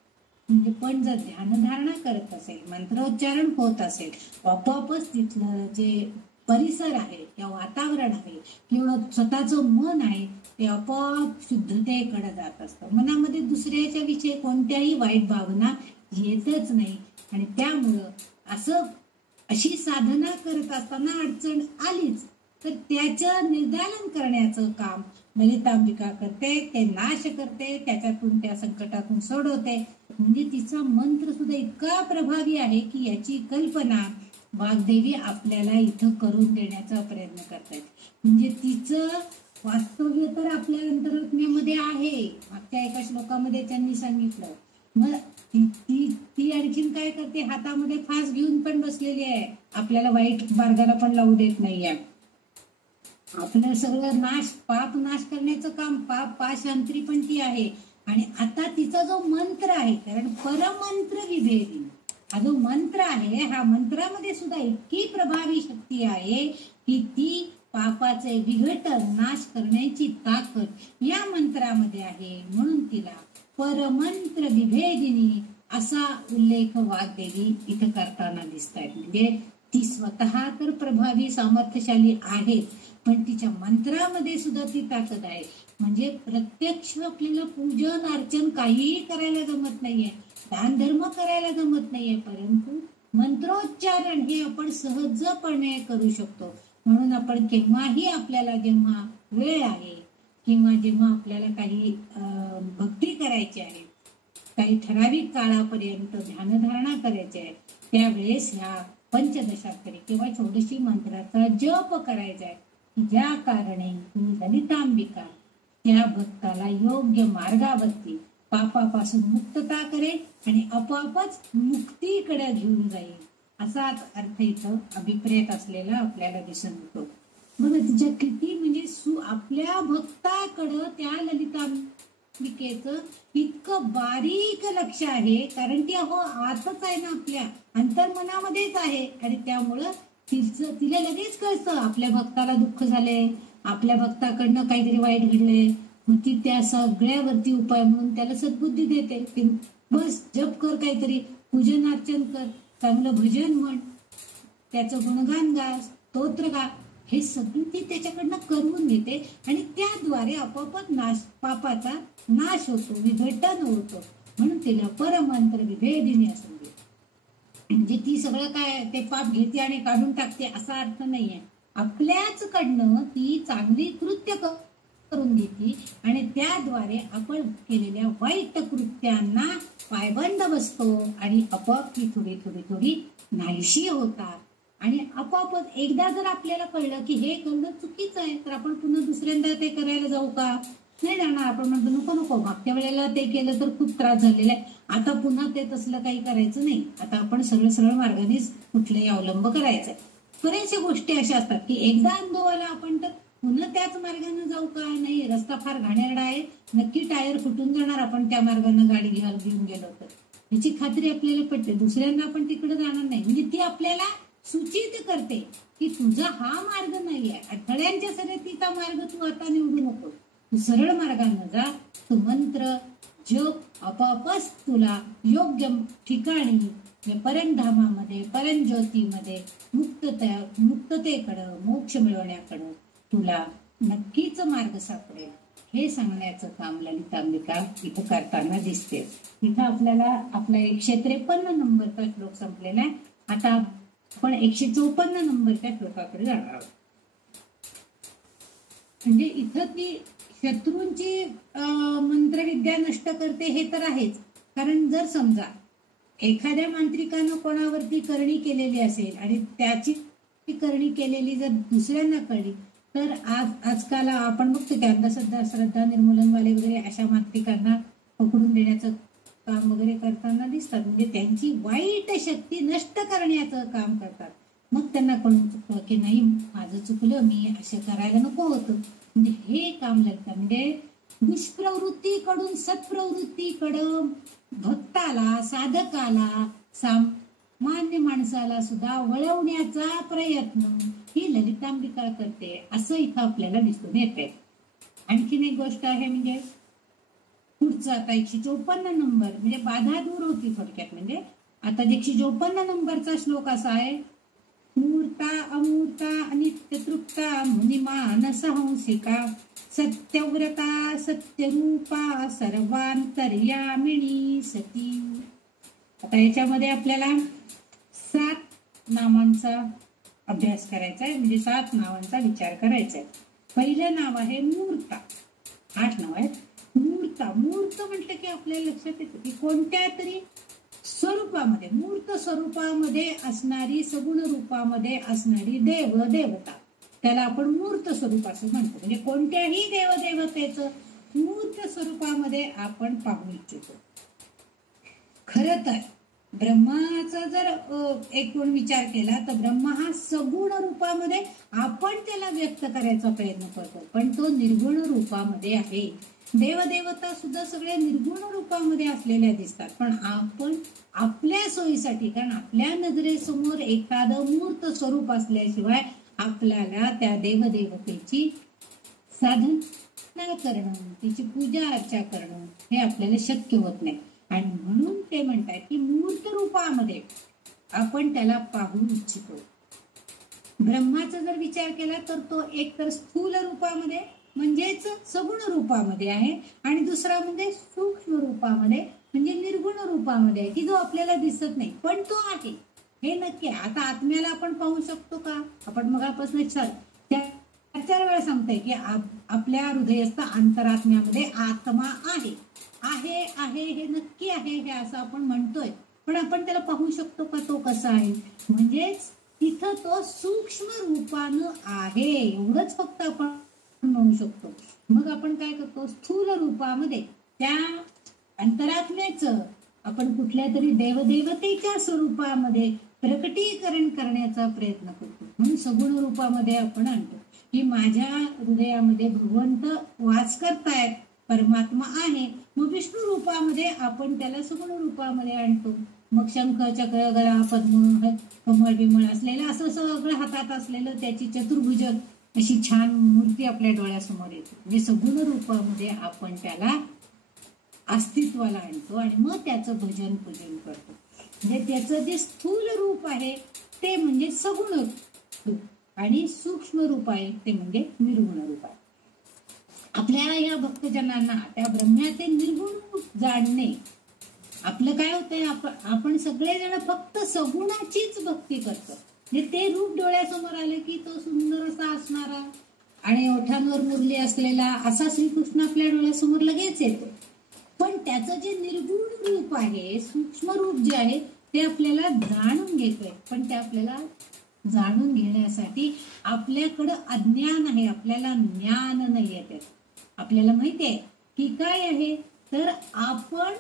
म्हणजे पण जर ध्यानधारणा करत असेल, मंत्रोच्चारण होत असेल, आपोआपच तिथलं जे परिसर आहे किंवा वातावरण आहे किंवा स्वतःचं मन आहे ते आपोआप शुद्धतेकडे जात असतं. मनामध्ये दुसऱ्याच्या विषयी कोणत्याही वाईट भावना येतच नाही. आणि त्यामुळं असं अशी साधना करत असताना अडचण आलीच तर त्याचं निर्दालन करण्याचं काम ललितांबिका करते. ते नाश करते, त्याच्यातून त्या संकटातून सोडवते. म्हणजे तिचा मंत्र सुद्धा इतका प्रभावी आहे की याची कल्पना वाग्देवी आपल्याला इथं करून देण्याचा प्रयत्न करतायत. म्हणजे तिचं वास्तव्य तर आपल्या अंतरात्म्यामध्ये आहे. मागच्या एका श्लोकामध्ये त्यांनी सांगितलं. मग ती आणखीन काय करते, हातामध्ये फास घेऊन पण बसलेली आहे, आपल्याला वाईट मार्गाला पण लावू देत नाहीये. आपलं सगळं पाप नाश करण्याचं काम, पाशांतरी पण ती आहे. आणि आता तिचा जो मंत्र आहे, कारण परमंत्र विभेदी हा जो मंत्र आहे, हा मंत्रामध्ये सुद्धा इतकी प्रभावी शक्ती आहे की ती पापाचे विघटन नाश करण्याची ताकद या मंत्रामध्ये आहे. म्हणून तिला परमंत्र विभेदिनी असा उल्लेख वाग्देवी इथं करताना दिसत आहेत. म्हणजे ती स्वतः तर प्रभावी सामर्थ्यशाली आहे, पण तिच्या मंत्रामध्ये सुद्धा ती ताकद आहे. म्हणजे प्रत्यक्ष आपल्याला पूजन अर्चन काहीही करायला जमत नाहीये, दान धर्म करायला जमत नाहीये, परंतु मंत्रोच्चारण हे आपण सहजपणे करू शकतो. म्हणून आपण केव्हाही आपल्याला जेव्हा वेळ आहे किंवा जेव्हा आपल्याला काही भक्ती करायची आहे, काही ठराविक काळापर्यंत ध्यानधारणा करायची आहे, त्यावेळेस ह्या पंचदशाक्षरी किंवा 14 मंत्राचा जप करायचा आहे. ज्या कारणे ही ललितांबिका त्या भक्ताला योग्य मार्गावरती पापापासून मुक्तता करेल आणि आपोआपच मुक्तीकडे घेऊन जाईल, असाच अर्थ इथं अभिप्रेत असलेला आपल्याला दिसून येतो. बघा तिच्या किती म्हणजे आपल्या भक्ताकडं त्या ललितांबिकेचं इतकं बारीक लक्ष आहे, कारण ती आतच आहे ना, आपल्या अंतर्मनामध्येच आहे. आणि त्यामुळं तिला लगेच कळतं आपल्या भक्ताला दुःख झाले, आपल्या भक्ताकडनं काहीतरी वाईट घडले. मग ती त्या सगळ्यावरती उपाय म्हणून त्याला सद्बुद्धी देते. बस जप कर, काहीतरी पूजन अर्चन कर, चांगलं भजन म्हण, त्याचं गुणगान गा, स्तोत्र गा, हे सगळं ती त्याच्याकडनं करून घेते. आणि त्याद्वारे आपोआपच पापाचा नाश होतो, विघटन होतो. म्हणून तिला परमंत्र विभेदिनी असं म्हणजे ती सगळं काय ते पाप घेते आणि काढून टाकते असा अर्थ नाहीये. आपल्याच कडनं ती चांगली कृत्य करून घेते आणि त्याद्वारे आपण केलेल्या वाईट कृत्यांना पायबंद बसतो आणि आपोआप ती थोडी थोडी थोडी नाहीशी होतात. आणि आपोआपच एकदा जर आपल्याला कळलं की हे करणं चुकीचं आहे, तर आपण पुन्हा दुसऱ्यांदा ते करायला जाऊ का? नाही जाणार. आपण म्हणतो नको नको, मागच्या वेळेला ते केलं तर खूप त्रास झालेला आहे, आता पुन्हा ते तसलं काही करायचं नाही, आता आपण सरळ सरळ मार्गानेच कुठलेही अवलंब करायचंय. बऱ्याचशा गोष्टी अशा असतात की एकदा अनुभव आला आपण तर पुन्हा त्याच मार्गाने जाऊ का? नाही, रस्ता फार घाणेरडा आहे, नक्की टायर फुटून जाणार आपण त्या मार्गाने गाडी घेऊन गेलो तर, याची खात्री आपल्याला पडते. दुसऱ्यांदा आपण तिकडे जाणार नाही. म्हणजे ती आपल्याला सूचित करते की तुझा हा मार्ग नाहीये, अडथळ्यांच्या शर्यतीचा मार्ग तू आता निवडू नको, तू सरळ मार्गाने जा, तू मंत्र जप, आपोआपच तुला योग्य ठिकाणी परमधामामध्ये परमज्योतीमध्ये मुक्ततेकडं मोक्ष मिळवण्याकडं तुला नक्कीच मार्ग सापडेल, हे सांगण्याचं काम ललितांबिका इथं करताना दिसते. इथं आपल्याला आपला 153 नंबरचा श्लोक संपलेला आहे. आता आपण 154 नंबरच्या श्लोकाकडे जाणार आहोत. म्हणजे इथं ती शत्रूंची मंत्रविद्या नष्ट करते हे तर आहेच. कारण जर समजा एखाद्या मांत्रिकानं कोणावरती करणी केलेली असेल आणि त्याची करणी केलेली जर दुसऱ्यांना कळली तर आजकाल आपण बघतो की अंधश्रद्धा निर्मूलनवाले वगैरे अशा मांत्रिकांना पकडून देण्याचं काम वगैरे करताना दिसतात. म्हणजे त्यांची वाईट शक्ती नष्ट करण्याचं काम करतात. मग त्यांना कळून चुकतं की नाही, माझं चुकलं, मी असं करायला नको होतं. म्हणजे हे काम लागतं. म्हणजे दुष्प्रवृत्तीकडून सत्प्रवृत्तीकडं भक्ताला, साधकाला, सामान्य माणसाला सुद्धा वळवण्याचा प्रयत्न ही ललितांबिका करते, असं इथं आपल्याला दिसून येते. आणखीन एक गोष्ट आहे, म्हणजे पुढचा आता 154 नंबर म्हणजे बाधा दूर होती थोडक्यात. म्हणजे आता 154 नंबरचा श्लोक असा आहे मूर्ता अमूर्ता अनित्य तृप्ता मुनिमानसहंसिका सत्यव्रता सत्यरूपा सर्वांतर्यामिनी सती. आता याच्यामध्ये आपल्याला 7 नामांचा अभ्यास करायचा आहे, म्हणजे 7 नावांचा विचार करायचा आहे. पहिलं नाव आहे मूर्ता. 8 नाव आहेत. मूर्ता, मूर्त म्हटलं की आपल्याला लक्षात येतं की कोणत्या तरी स्वरूपामध्ये, मूर्त स्वरूपामध्ये असणारी, सगुण रूपामध्ये असणारी देव देवता, त्याला आपण मूर्त स्वरूप असं म्हणतो. म्हणजे कोणत्याही देवदेवतेचं मूर्त स्वरूपामध्ये आपण पाहू इच्छितो. खरं तर ब्रह्माचा जर एकूण विचार केला तर ब्रह्मा हा सगुण रूपामध्ये आपण त्याला व्यक्त करायचा प्रयत्न करतो, पण तो निर्गुण रूपामध्ये आहे. देवदेवता सुद्धा सगळे निर्गुण रूपामध्ये असलेल्या दिसतात, पण आपण आपल्या सोयीसाठी, कारण आपल्या नजरेसमोर एखादं मूर्त स्वरूप असल्याशिवाय आपल्याला त्या देवदेवतेची साधना करणं, तिची पूजा अर्चा करणं हे आपल्याला शक्य होत नाही. आणि म्हणून ते म्हणतात की मूर्त रूपामध्ये आपण त्याला पाहू इच्छितो. ब्रह्माचा जर विचार केला तर तो एक तर स्थूल रूपामध्ये म्हणजेच सगुण रूपामध्ये आहे, आणि दुसरा म्हणजे सूक्ष्म रूपामध्ये म्हणजे निर्गुण रूपामध्ये आहे, की जो आपल्याला दिसत नाही पण तो आहे हे नक्की. आता आत्म्याला आपण पाहू शकतो का? आपण मगापासून 4 वेळा सांगतोय की आपल्या हृदयस्थ अंतरात्म्यामध्ये आत्मा आहे आहे आहे हे नक्की आहे, हे असं आपण म्हणतोय, पण आपण त्याला पाहू शकतो का तो कसा आहे? म्हणजेच तिथं तो सूक्ष्म रूपानं आहे एवढंच फक्त आपण म्हणू शकतो. मग आपण काय करतो? स्थूल रूपामध्ये त्या अंतरात्म्याचं आपण कुठल्या तरी देवदेवतेच्या स्वरूपामध्ये प्रकटीकरण करण्याचा प्रयत्न करतो. म्हणून सगुण रूपामध्ये आपण आणतो की माझ्या हृदयामध्ये भगवंत वास करतायत, परमात्मा आहे. मग विष्णू रूपामध्ये आपण त्याला सगुण रूपामध्ये आणतो. मग शंख चक्र गदा पद्म कमळ बिमळ असलेलं असं सगळं हातात असलेलं त्याची चतुर्भुज अशी छान मूर्ती आपल्या डोळ्यासमोर येते. म्हणजे सगुण रूपामध्ये आपण त्याला अस्तित्वाला आणतो आणि मग त्याचं भजन पूजन करतो. म्हणजे त्याचं जे स्थूल रूप आहे ते म्हणजे सगुण रूप, आणि सूक्ष्म रूप आहे ते म्हणजे निर्गुण रूप आहे. आपल्या या भक्तजनांना त्या ब्रह्म्याचे निर्गुण रूप जाणणे, आपलं काय होतंय, आपण सगळेजण फक्त सगुणाचीच भक्ती करतो. म्हणजे ते रूप डोळ्यासमोर आले की तो सुंदर असा असणारा आणि ओठांवर मुरली असलेला असा श्रीकृष्ण आपल्या डोळ्यासमोर लगेच येतो. पण त्याचं जे निर्गुण रूप आहे, सूक्ष्म रूप जे आहे ते आपल्याला जाणून घेतोय, पण ते आपल्याला जाणून घेण्यासाठी आपल्याकडं अज्ञान आहे, आपल्याला ज्ञान नाही आहे. आपल्याला माहिती आहे की काय आहे, तर आपण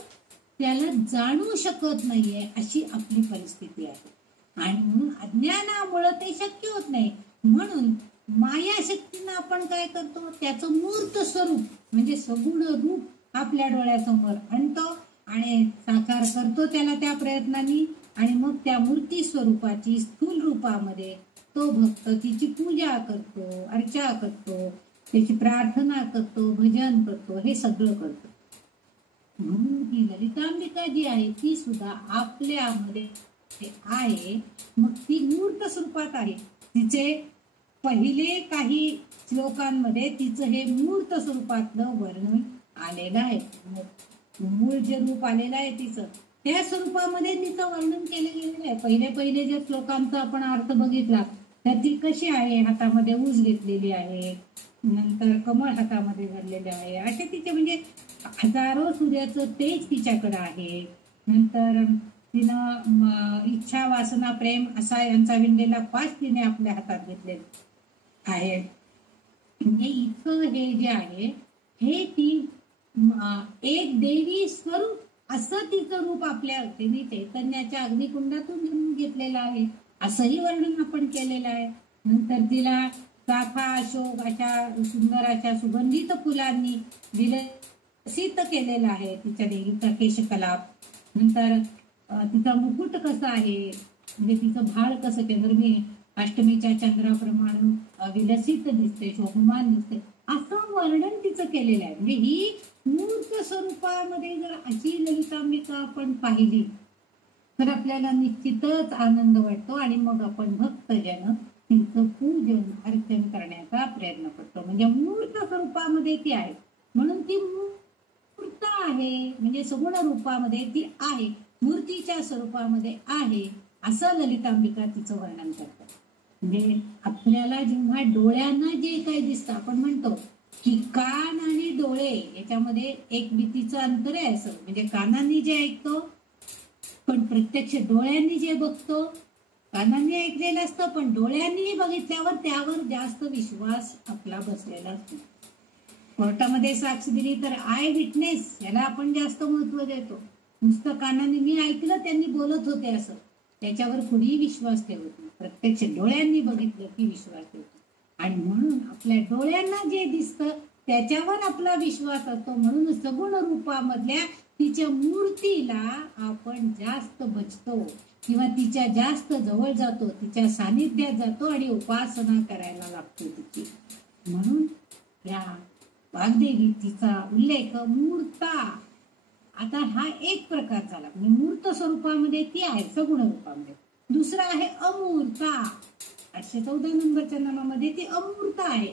त्याला जाणू शकत नाहीये अशी आपली परिस्थिती आहे, आणि म्हणून अज्ञानामुळे ते शक्य होत नाही. म्हणून माया शक्तीनं आपण काय करतो, त्याचं मूर्त स्वरूप म्हणजे सगुण रूप आपल्या डोळ्यासमोर आणतो आणि साकार करतो त्याला त्या प्रयत्नांनी, आणि मग त्या मूर्ती स्वरूपाची स्थूल रूपामध्ये तो भक्त तिची पूजा करतो, अर्चा करतो, त्याची प्रार्थना करतो, भजन करतो, हे सगळं करतो. म्हणून ही ललितांबिका जी आहे ती सुद्धा आपल्यामध्ये आहे. मग ती मूर्त स्वरूपात आहे. तिचे पहिले काही श्लोकांमध्ये तिचं हे मूर्त स्वरूपातलं वर्णन आलेलं आहे. मूळ जे रूप आलेलं आहे तिचं, त्या स्वरूपामध्ये तिचं वर्णन केलं गेलेलं आहे. पहिले जे श्लोकांचा आपण अर्थ बघितला तर ती कशी आहे, हातामध्ये ऊस घेतलेली आहे, नंतर कमळ हातामध्ये धरलेले आहे, असे तिचे म्हणजे हजारो सूर्याचं तेज तिच्याकडे आहे. नंतर तिनं इच्छा वासना प्रेम असा यांचा विणलेला पाच तिने आपल्या हातात घेतलेला आहे. म्हणजे इथं हे जे आहे हे ती एक देवी स्वरूप असं तिचं रूप आपल्या तिने चैतन्याच्या अग्निकुंडातून जन्म घेतलेला आहे असंही वर्णन आपण केलेलं आहे. नंतर तिला चाफा अशोक अशा सुंदर अशा सुगंधित फुलांनी विलसित केलेला आहे तिच्या देवीचा केशकलाप. नंतर तिचा मुकुट कसा आहे, म्हणजे तिचं भाळ कसं चंद्रमी अष्टमीच्या चंद्राप्रमाणे विलसित दिसते, शोभमान दिसते, असं वर्णन तिचं केलेलं आहे. म्हणजे ही मूर्त स्वरूपामध्ये जर अशी ललितांबिका आपण पाहिली तर आपल्याला निश्चितच आनंद वाटतो आणि मग आपण भक्तजन तिचं पूजन अर्चन करण्याचा प्रयत्न करतो. म्हणजे मूर्त स्वरूपामध्ये ती आहे म्हणून ती मूर्त आहे, म्हणजे सगुण रूपामध्ये ती आहे, मूर्तीच्या स्वरूपामध्ये आहे असं ललितांबिका तिचं वर्णन करतात. म्हणजे आपल्याला जेव्हा डोळ्यांना जे काही दिसतं, आपण म्हणतो की कान आणि डोळे याच्यामध्ये एक भीतीचं अंतर आहे असं, म्हणजे कानांनी जे ऐकतो पण प्रत्यक्ष डोळ्यांनी जे बघतो, कानांनी ऐकलेलं असतं पण डोळ्यांनी बघितल्यावर त्यावर जास्त विश्वास आपला बसलेला असतो. कोर्टामध्ये साक्ष दिली तर आय विटनेस याला आपण जास्त महत्व देतो. नुसतं कानाने मी ऐकलं त्यांनी बोलत होते असं, त्याच्यावर कुणीही विश्वास ठेवत नाही. प्रत्यक्ष डोळ्यांनी बघितलं की विश्वास ठेवतो. आणि म्हणून आपल्या डोळ्यांना जे दिसतं त्याच्यावर आपला विश्वास असतो. म्हणून सगुण रूपामधल्या तिच्या मूर्तीला आपण जास्त भजतो किंवा तिच्या जास्त जवळ जातो, तिच्या सानिध्यात जातो आणि उपासना करायला लागतो तिची. म्हणून या वाग्देवी तिचा उल्लेख मूर्ता, आता हा एक प्रकार झाला. म्हणजे मूर्त स्वरूपामध्ये ती आहे सगुण रूपामध्ये. दुसरा आहे अमूर्ता. 814 नंबरच्या नामामध्ये ती अमूर्त आहे.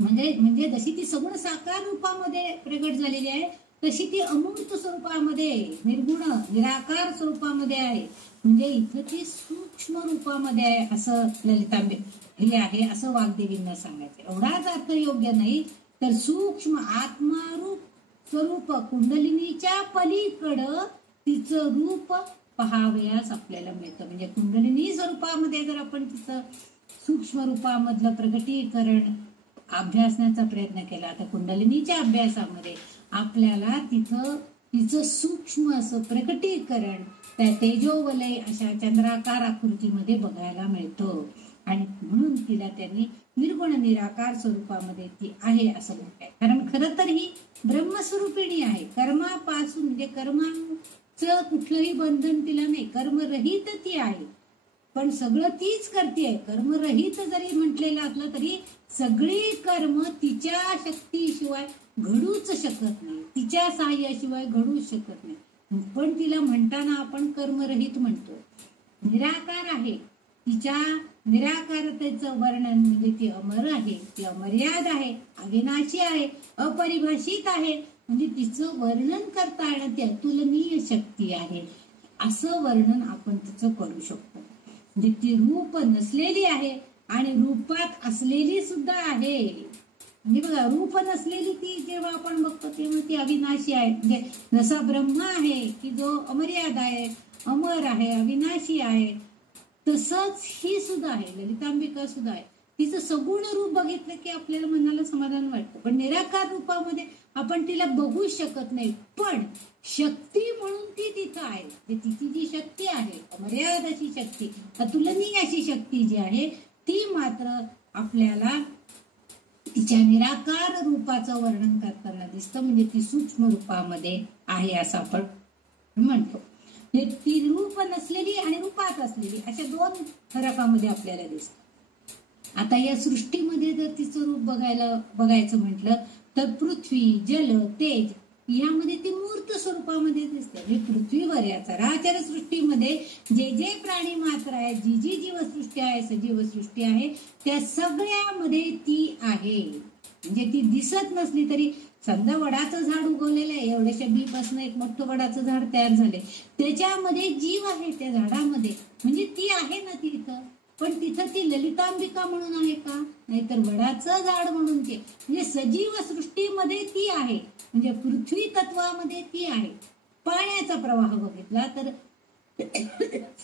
म्हणजे जशी ती सगुण साकार रूपामध्ये प्रगट झालेली आहे तशी ती अमूर्त स्वरूपामध्ये निर्गुण निराकार स्वरूपामध्ये आहे. म्हणजे इथं ती सूक्ष्म रूपामध्ये आहे असं ललितांबे हे आहे असं वाग्देवींना सांगायचं. एवढाच अर्थ योग्य नाही तर सूक्ष्म आत्मारूप स्वरूप कुंडलिनीच्या पलीकडं तिचं रूप पहावयास आपल्याला मिळतं. म्हणजे कुंडलिनी स्वरूपामध्ये जर आपण तिचं सूक्ष्म रूपामधलं प्रगटीकरण अभ्यासण्याचा प्रयत्न केला तर कुंडलिनीच्या अभ्यासामध्ये आपल्याला तिचं सूक्ष्म असं प्रकटीकरण त्या तेजोवलय अशा चंद्राकार आकृतीमध्ये बघायला मिळतं. आणि म्हणून तिला त्यांनी निर्गुण निराकार स्वरूपामध्ये ती आहे असं म्हणताय. कारण खरं तर ही ब्रह्मस्वरूपिणी आहे. कर्मापासून म्हणजे कर्माचं कुठलंही बंधन तिला नाही, कर्मरहित ती आहे. पण सगळं तीच करते. कर्मरहित जरी म्हटलेलं असलं तरी सगळी कर्म तिच्या शक्तीशिवाय घडूच शकत नाही, तिच्या सहाय्याशिवाय घडूच शकत नाही. पण तिला म्हणताना आपण कर्मरहित म्हणतो. निराकार आहे. तिच्या निराकारतेचं वर्णन म्हणजे ती अमर आहे, ती अमर्याद आहे, अविनाशी आहे, अपरिभाषित आहे. म्हणजे तिचं वर्णन करता येणं ती अतुलनीय शक्ती आहे असं वर्णन आपण तिचं करू शकतो. म्हणजे ती रूप नसलेली आहे आणि रूपात असलेली सुद्धा आहे. म्हणजे बघा, रूप नसलेली ती जेव्हा आपण बघतो तेव्हा ती अविनाशी आहे. म्हणजे जसा ब्रह्म आहे की जो अमर्याद आहे, अमर आहे, अविनाशी आहे, तसंच ही सुद्धा आहे, ललितांबिका सुद्धा आहे. तिचं सगुण रूप बघितलं की आपल्याला मनाला समाधान वाटतं. पण निराकार रूपामध्ये आपण तिला बघू शकत नाही. पण शक्ती म्हणून ती तिथं आहे. तिची जी शक्ती आहे, अमर्याद अशी शक्ती, अतुलनीय अशी शक्ती जी आहे ती मात्र आपल्याला तिच्या निराकार रूपाचं वर्णन करताना दिसतं. म्हणजे ती सूक्ष्म रूपामध्ये आहे असं आपण म्हणतो. ती रूप नसलेली आणि रूपात असलेली अशा दोन फरकामध्ये आपल्याला दिसतं. आता या सृष्टीमध्ये जर तिचं रूप बघायचं म्हटलं तर पृथ्वी, जल, तेज यामध्ये ती मूर्त स्वरूपामध्ये दिसते. म्हणजे पृथ्वीवर या चराचर सृष्टीमध्ये जे जे प्राणी मात्र आहेत, जी जी जीवसृष्टी आहे, सजीव सृष्टी आहे, त्या सगळ्यामध्ये ती आहे. म्हणजे ती दिसत नसली तरी समजा वडाचं झाड उगवलेलं आहे, एवढ्याशा बीपासून एक मोठं वडाचं झाड तयार झाले, त्याच्यामध्ये जीव आहे त्या झाडामध्ये, म्हणजे ती आहे ना तिथं. पण तिथं ती ललितांबिका म्हणून आहे का? नाहीतर वडाचं झाड म्हणून ते, म्हणजे सजीव सृष्टीमध्ये ती आहे. म्हणजे पृथ्वी तत्वामध्ये ती आहे. पाण्याचा प्रवाह बघितला तर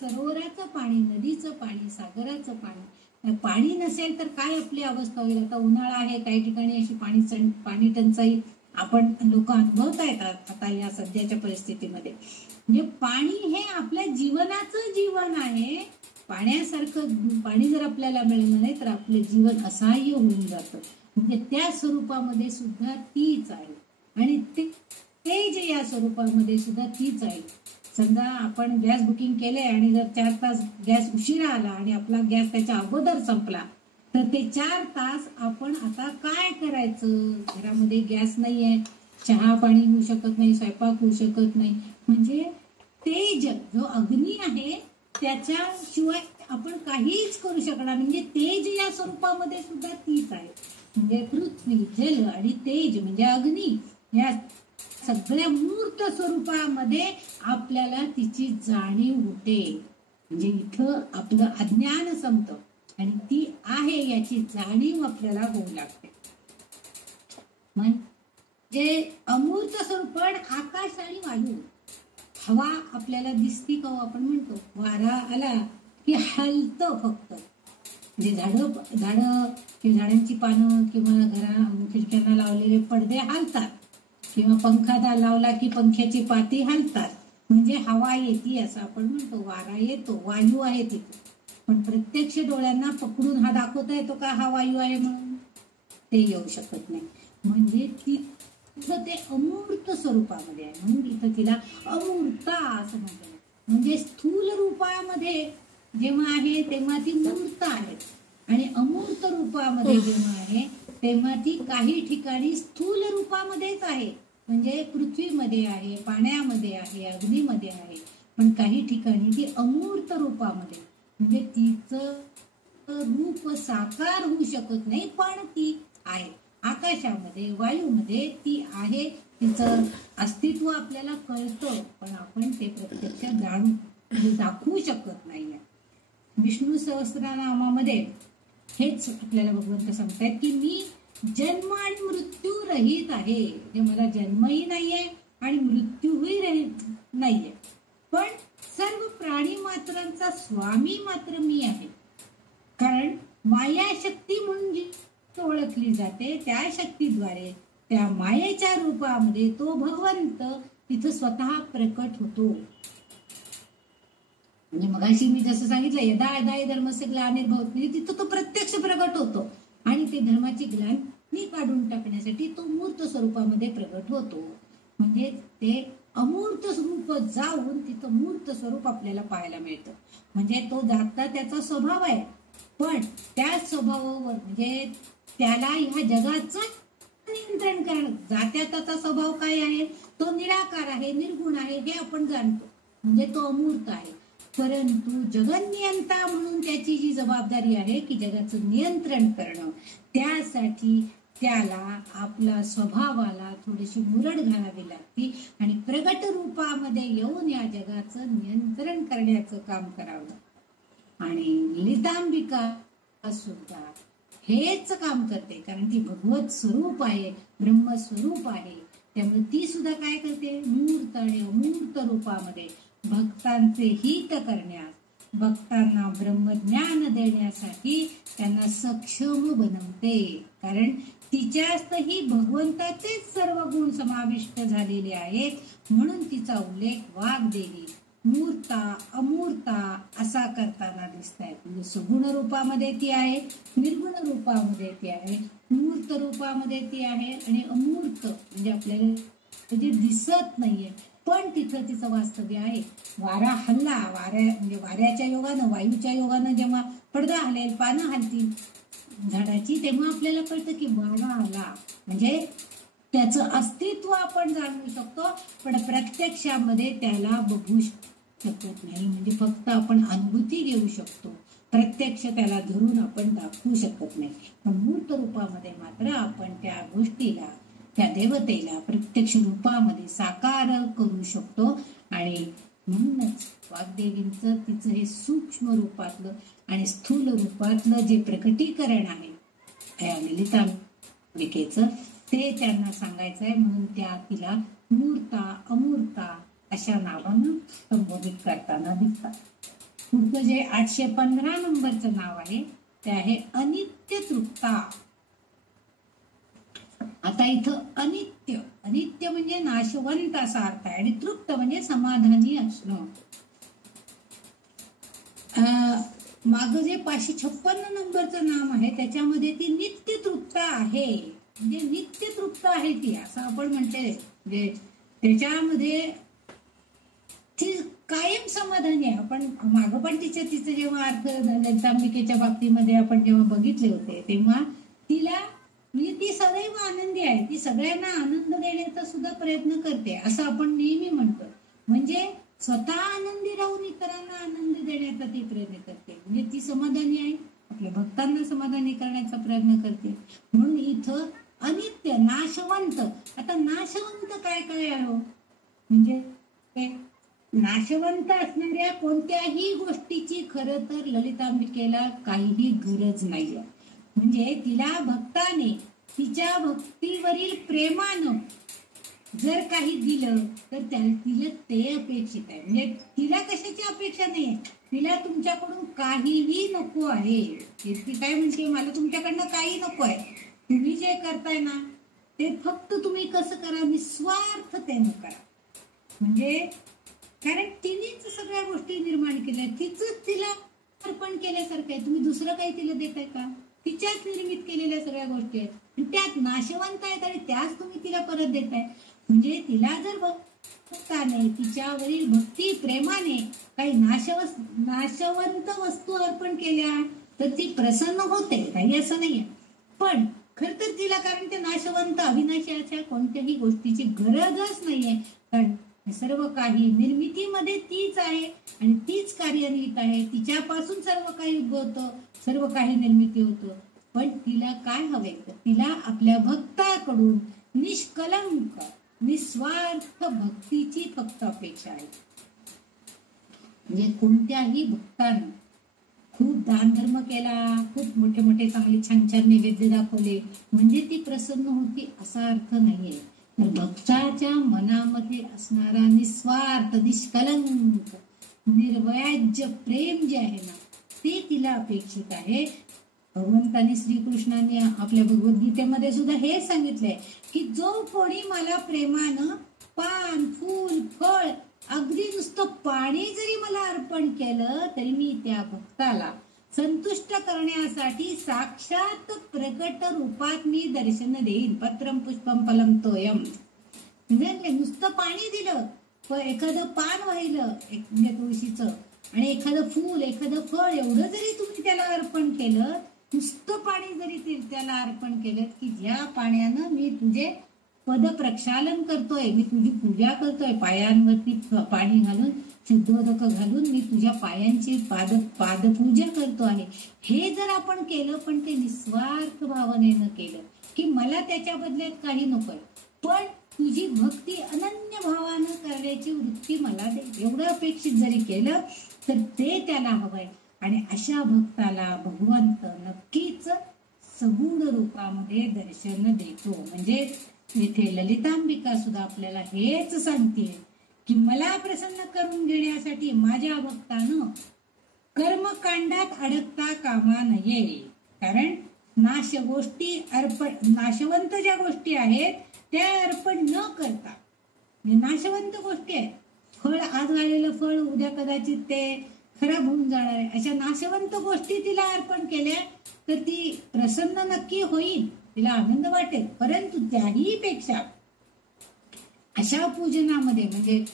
सरोवराचं पाणी, नदीचं पाणी, सागराचं पाणी, पाणी नसेल तर काय आपली अवस्था होईल. आता उन्हाळा आहे, काही ठिकाणी अशी पाणी टंचाई आपण लोक अनुभवता येतात आता या सध्याच्या परिस्थितीमध्ये. म्हणजे पाणी हे आपल्या जीवनाचं जीवन आहे. पाण्यासारखं पाणी जर आपल्याला मिळालं नाही तर आपलं जीवन असहाय्य होऊन जातं. म्हणजे त्या स्वरूपामध्ये सुद्धा तीच आहे आणि ते जे या स्वरूपामध्ये सुद्धा तीच आहे. समजा आपण गॅस बुकिंग केले आणि जर 4 तास गॅस उशिरा आला आणि आपला गॅस त्याच्या अगोदर संपला तर ते 4 तास आपण आता काय करायचं? घरामध्ये गॅस नाहीये, चहा पाणी होऊ शकत नाही, स्वयंपाक होऊ शकत नाही. म्हणजे तेज जो अग्नी आहे त्याच्याशिवाय आपण काहीच करू शकणार, म्हणजे तेज या स्वरूपामध्ये सुद्धा तीच आहे. म्हणजे पृथ्वी, जल आणि तेज म्हणजे अग्नी, या सगळ्या मूर्त स्वरूपामध्ये आपल्याला तिची जाणीव होते. म्हणजे इथं आपलं अज्ञान संपतं आणि ती आहे याची जाणीव आपल्याला होऊ लागते. म्हणजे अमूर्त स्वरूप, आकाश आणि वायू, हवा आपल्याला दिसती का? आपण म्हणतो वारा आला की हलतं फक्त, म्हणजे झाडं किंवा झाडांची पानं किंवा घरा खिडक्यांना लावलेले पडदे हलतात, किंवा पंखा लावला की पंख्याची पाती हलतात, म्हणजे हवा येते असं आपण म्हणतो. वारा येतो, वायू आहे तिथे, पण प्रत्यक्ष डोळ्यांना पकडून हा दाखवता येतो का हा वायू आहे म्हणून? ते येऊ शकत नाही. म्हणजे तिथं ते अमूर्त स्वरूपामध्ये आहे, म्हणून इथं तिला अमूर्ता असं म्हणतात. म्हणजे स्थूल रूपामध्ये जेव्हा आहे तेव्हा ती मूर्त आहे, आणि अमूर्त रूपामध्ये जेव्हा आहे तेव्हा ती काही ठिकाणी स्थूल रूपामध्येच आहे, म्हणजे पृथ्वीमध्ये आहे, पाण्यामध्ये आहे, अग्नीमध्ये आहे, पण काही ठिकाणी ती अमूर्त रूपामध्ये, म्हणजे तिचं रूप साकार होऊ शकत नाही, पण ती आहे. आकाशामध्ये, वायूमध्ये ती आहे, तिचं अस्तित्व आपल्याला कळतं, पण आपण ते प्रत्यक्ष जाणून दाखवू शकत नाहीये. विष्णू सहस्रनामामध्ये हेच आपल्याला भगवंत सांगतायत की मी जन्म आणि मृत्यू रहित आहे, म्हणजे मला जन्मही नाहीये आणि मृत्यूही रहित नाहीये, पण सर्व प्राणी मात्रांचा स्वामी मात्र मी आहे. कारण माया शक्ती म्हणून जी ओळखली जाते, त्या शक्तीद्वारे त्या मायेच्या रूपामध्ये तो भगवंत तिथं स्वतः प्रकट होतो. म्हणजे मगाशी मी जसं सांगितलं यदा यदा धर्मस्य ग्लानिर्भवति, तिथं तो प्रत्यक्ष प्रकट होतो आणि ते धर्माची ग्लानी काढून टाकण्यासाठी तो मूर्त स्वरूपामध्ये प्रकट होतो. म्हणजे ते अमूर्त स्वरूप जाऊन तिथं मूर्त स्वरूप आपल्याला पाहायला मिळतं. म्हणजे तो जाता त्याचा स्वभाव आहे, पण त्या स्वभावावर म्हणजे त्याला ह्या जगाचं नियंत्रण करणं, जात्याचा स्वभाव काय आहे? तो निराकार आहे, निर्गुण आहे, हे आपण जाणतो, म्हणजे तो अमूर्त आहे. परंतु जगनियंता म्हणून त्याची जी जबाबदारी आहे की जगाचं नियंत्रण करणं, त्यासाठी त्याला आपला स्वभावाला थोडीशी मुरड घालावी लागते आणि प्रगट रूपामध्ये येऊन या जगाचं नियंत्रण करण्याचं काम करावं. आणि ललितांबिका सुद्धा हेच काम करते, कारण ती भगवत स्वरूप आहे, ब्रह्मस्वरूप आहे. त्यामुळे ती सुद्धा काय करते? मूर्त आणि अमूर्त रूपामध्ये भक्तांचे हित करण्यास, भक्तांना ब्रह्मज्ञान देण्यासाठी त्यांना सक्षम बनवते. कारण तिच्यातही भगवंताचेच सर्व गुण समाविष्ट झालेले आहेत, म्हणून तिचा उल्लेख वाग्देवी मूर्ता अमूर्ता असा करताना दिसत आहेत. म्हणजे सगुण रूपामध्ये ती आहे, निर्गुण रूपामध्ये ती आहे, मूर्त रूपामध्ये ती आहे, आणि अमूर्त म्हणजे आपल्याला म्हणजे दिसत नाहीये, पण तिथं तिचं वास्तव्य आहे. वारा हल्ला, म्हणजे वाऱ्याच्या योगानं, वायूच्या योगानं जेव्हा पडदा हलेल, पानं हलतील झाडाची, तेव्हा आपल्याला कळतं की वारा आला. म्हणजे त्याचं अस्तित्व आपण जाणू शकतो, पण प्रत्यक्षामध्ये त्याला बघू शकत नाही. म्हणजे फक्त आपण अनुभूती घेऊ शकतो, प्रत्यक्ष त्याला धरून आपण दाखवू शकत नाही. पण मूर्त रूपामध्ये मात्र आपण त्या गोष्टीला, त्या देवतेला प्रत्यक्ष रूपामध्ये साकार करू शकतो. आणि म्हणूनच वाग्देवींचं तिचं हे सूक्ष्म रूपातलं आणि स्थूल रूपातलं जे प्रकटीकरण आहे त्या ललितांबिकेचं, ते त्यांना सांगायचं आहे. म्हणून त्या तिला मूर्ता अमूर्ता अशा नावानं संबोधित करताना दिसतात. पुढचं जे 815 नंबरचं नाव आहे ते आहे अनित्य तृप्ता. आता इथं अनित्य, अनित्य म्हणजे नाशवंत असा अर्थ आहे, आणि तृप्त म्हणजे समाधानी असणं. माग जे 556 नंबरचं नाम आहे त्याच्यामध्ये ती नित्य तृप्त आहे, म्हणजे नित्य तृप्त आहे ती असं आपण म्हटले. म्हणजे त्याच्यामध्ये ती कायम समाधानी आहे. आपण मागं पण तिचं जेव्हा अर्थ ललितांबिकेच्या बाबतीमध्ये आपण जेव्हा बघितले होते तेव्हा तिला म्हणजे ती सदैव आनंदी आहे, ती सगळ्यांना आनंद देण्याचा सुद्धा प्रयत्न करते असं आपण नेहमी म्हणतो. म्हणजे स्वतः आनंदी राहून इतरांना आनंद देण्याचा ती प्रयत्न करते. म्हणजे ती समाधानी आहे, आपल्या भक्तांना समाधानी करण्याचा प्रयत्न करते. म्हणून इथं अनित्य, नाशवंत. आता नाशवंत काय काय आहे? म्हणजे नाशवंत असणाऱ्या कोणत्याही गोष्टीची खरं तर ललितांबिकेला काहीही गरज नाहीये. म्हणजे तिला भक्ताने तिच्या भक्तीवरील प्रेमानं जर काही दिलं तर तिला ते अपेक्षित आहे. म्हणजे तिला कशाची अपेक्षा नाहीये, तिला तुमच्याकडून काहीही नको आहे. ती काय म्हणते, मला तुमच्याकडनं काही नको आहे. तुम्ही जे करताय ना ते फक्त तुम्ही कसं करा, निस्वार्थतेनं करा. म्हणजे कारण तिनेच सगळ्या गोष्टी निर्माण केल्या, तिच तिला अर्पण केल्यासारखं आहे. तुम्ही दुसरं काही तिला देताय का? तिच्याच निर्मित केलेल्या सगळ्या गोष्टी आहेत, त्यात नाशवंत आहेत आणि त्याच तुम्ही तिला परत देताय. म्हणजे तिला जर भक्ताने तिच्यावरील भक्ती प्रेमाने काही नाशवंत वस्तू अर्पण केल्या तर ती प्रसन्न होते, काही असं नाहीये. पण खर तर तिला कारण ते नाशवंत अविनाशी अशा कोणत्याही गोष्टीची गरजच नाहीये. कारण सर्व काही निर्मितीमध्ये तीच आहे आणि तीच कार्यान्वित आहे. तिच्यापासून सर्व काही उद्भवतं, सर्व काही निर्मिती होतं. पण तिला काय हवंय, तर तिला आपल्या भक्ताकडून निष्कलंक निस्वार्थ भक्तीची फक्त अपेक्षा आहे. म्हणजे कोणत्याही भक्तानं खूप दानधर्म केला, खूप मोठे मोठे चांगले छान छान नैवेद्य दाखवले म्हणजे ती प्रसन्न होती असा अर्थ नाहीये. तर भक्ताच्या मनामध्ये असणारा निस्वार्थ निष्कलंक निर्व्याज्य प्रेम जे आहे ना ते तिला अपेक्षित आहे. भगवंतांनी श्रीकृष्णांनी आपल्या भगवद्गीतेमध्ये सुद्धा हे सांगितलंय की जो कोणी मला प्रेमानं पान फूल फळ अगदी नुसतं पाणी जरी मला अर्पण केलं तरी मी त्या भक्ताला संतुष्ट करण्यासाठी साक्षात प्रकट रूपात मी दर्शन देईन. पत्रम पुष्पम फलम तोयम. म्हणजे नुसतं पाणी दिलं, एखादं पान वाहिलं म्हणजे तुळशीचं आणि एखादं फूल एखादं फळ एवढं जरी तुम्ही त्याला अर्पण केलं, नुसतं पाणी जरी त्याला अर्पण केलं की ज्या पाण्यानं मी तुझे पद प्रक्षालन करतोय, मी तुझी पूजा करतोय, पायांवरती पाणी घालून शुद्धोदक घालून मी तुझ्या पायांची पादपूजा करतो आहे, हे जर आपण केलं पण ते निस्वार्थ भावनेनं केलं की मला त्याच्या बदल्यात काही नकोय, पण तुझी भक्ती अनन्य भावानं करण्याची वृत्ती मला दे, एवढं अपेक्षित जरी केलं तर ते त्याला हवंय. आणि अशा भक्ताला भगवंत नक्कीच सगुण रूपामध्ये दर्शन देतो. म्हणजे इथे ललितांबिका सुद्धा आपल्याला हेच सांगते की मला प्रसन्न करून घेण्यासाठी माझ्या भक्तानं कर्मकांडात अडकता कामा नये. कारण नाशवंत ज्या गोष्टी आहेत त्या अर्पण न करता, नाशवंत गोष्टी आहेत, फळ आज घालेलं फळ उद्या कदाचित ते खराब होऊन जाणार आहे, अशा नाशवंत गोष्टी तिला अर्पण केल्या तर ती प्रसन्न नक्की होईल, तिला आनंद वाटेल. परंतु त्याही पेक्षा अशा पूजनामध्ये म्हणजे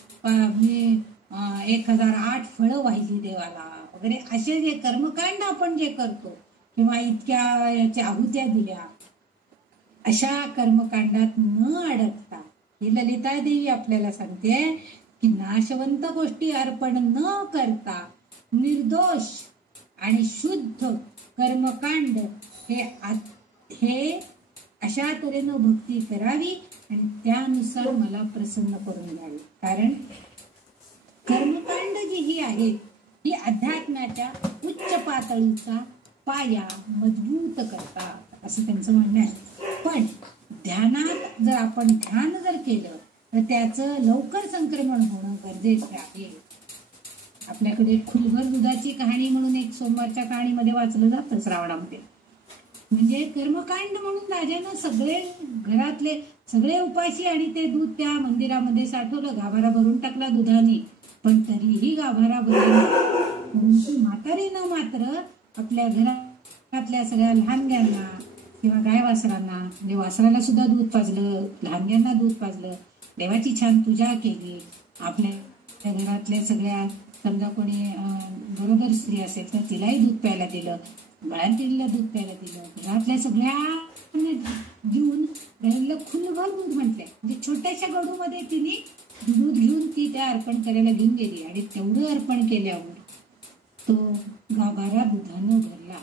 1008 फळं वाहिली देवाला वगैरे असे जे कर्मकांड आपण जे करतो किंवा इतक्या याच्या आहुत्या दिल्या, अशा कर्मकांडात न अडकता ही ललिता देवी आपल्याला सांगते की नाशवंत गोष्टी अर्पण न करता निर्दोष आणि शुद्ध कर्मकांड हे अशा तऱ्हेनं भक्ती करावी आणि त्यानुसार मला प्रसन्न करून घ्यावी. कारण कर्मकांड जी ही आहेत ही अध्यात्माच्या उच्च पातळीचा पाया मजबूत करतात असं त्यांचं म्हणणं आहे. पण ध्यानात जर आपण ध्यान जर केलं तर त्याचं लवकर संक्रमण होणं गरजेचं आहे. आपल्याकडे खुलभर दुधाची कहाणी म्हणून एक सोमवारच्या कहाणीमध्ये वाचलं जातं श्रावणामध्ये. म्हणजे कर्मकांड म्हणून राजानं सगळे घरातले सगळे उपाशी आणि ते दूध त्या मंदिरामध्ये साठवलं, गाभारा भरून टाकला दुधाने, पण तरीही गाभारा भरून म्हातारीनं मात्र आपल्या घरातल्या सगळ्या लहानग्यांना किंवा गाय वासरांना, म्हणजे वासराला सुद्धा दूध पाजलं, लहानग्यांना दूध पाजलं, देवाची छान पूजा केली. आपल्या घरातल्या सगळ्या समजा कोणी बरोबर स्त्री असेल तर तिलाही दूध प्यायला दिलं, बाळंतीला दूध प्यायला दिलं, घरातल्या सगळ्या घेऊन गाईला खुलभर दूध म्हटलंय. म्हणजे छोट्याशा गडूमध्ये तिने दूध घेऊन ती त्या अर्पण करायला घेऊन गेली आणि तेवढं अर्पण केल्यावर तो गाभारा दुधानं भरला.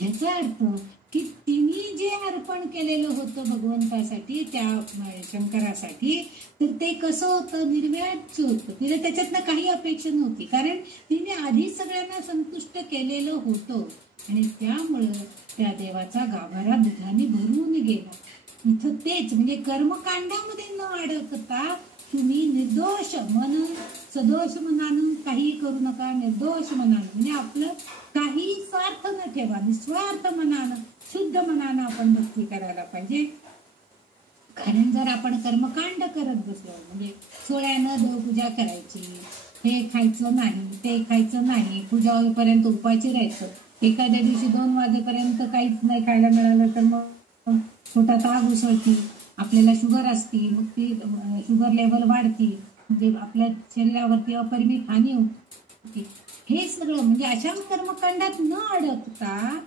ह्याचा अर्थ की तिने जे अर्पण केलेलं होतं भगवंतासाठी, त्या शंकरासाठी, तर ते कसं होतं, निर्व्याज होतं. तिला त्याच्यातनं काही अपेक्षा नव्हती, कारण तिने आधीच सगळ्यांना संतुष्ट केलेलं होतं आणि त्यामुळं त्या देवाचा गाभारा दुधाने भरून गेला. इथं तेच म्हणजे कर्मकांडामध्ये न अडकता तुम्ही निर्दोष मन, सदोष मनानं काही करू नका. निर्दोष मनानं म्हणजे आपलं काही स्वार्थ न ठेवा, निस्वार्थ मनानं, शुद्ध मनानं आपण भक्ती करायला पाहिजे. कारण जर आपण कर्मकांड करत बसलो, म्हणजे सोळ्यानं देवपूजा करायची, हे खायचं नाही, ते खायचं नाही, पूजा होईपर्यंत उपाशी राहायचं, एखाद्या दिवशी 2 वाजेपर्यंत काहीच नाही खायला मिळालं तर मग पोटात आग उसळती, आपल्याला शुगर असती, मग ती शुगर लेवल वाढती, म्हणजे आपल्या शरीरावरती अपरिमित हानी होती. हे सगळं म्हणजे अशा कर्मकांडात न अडकता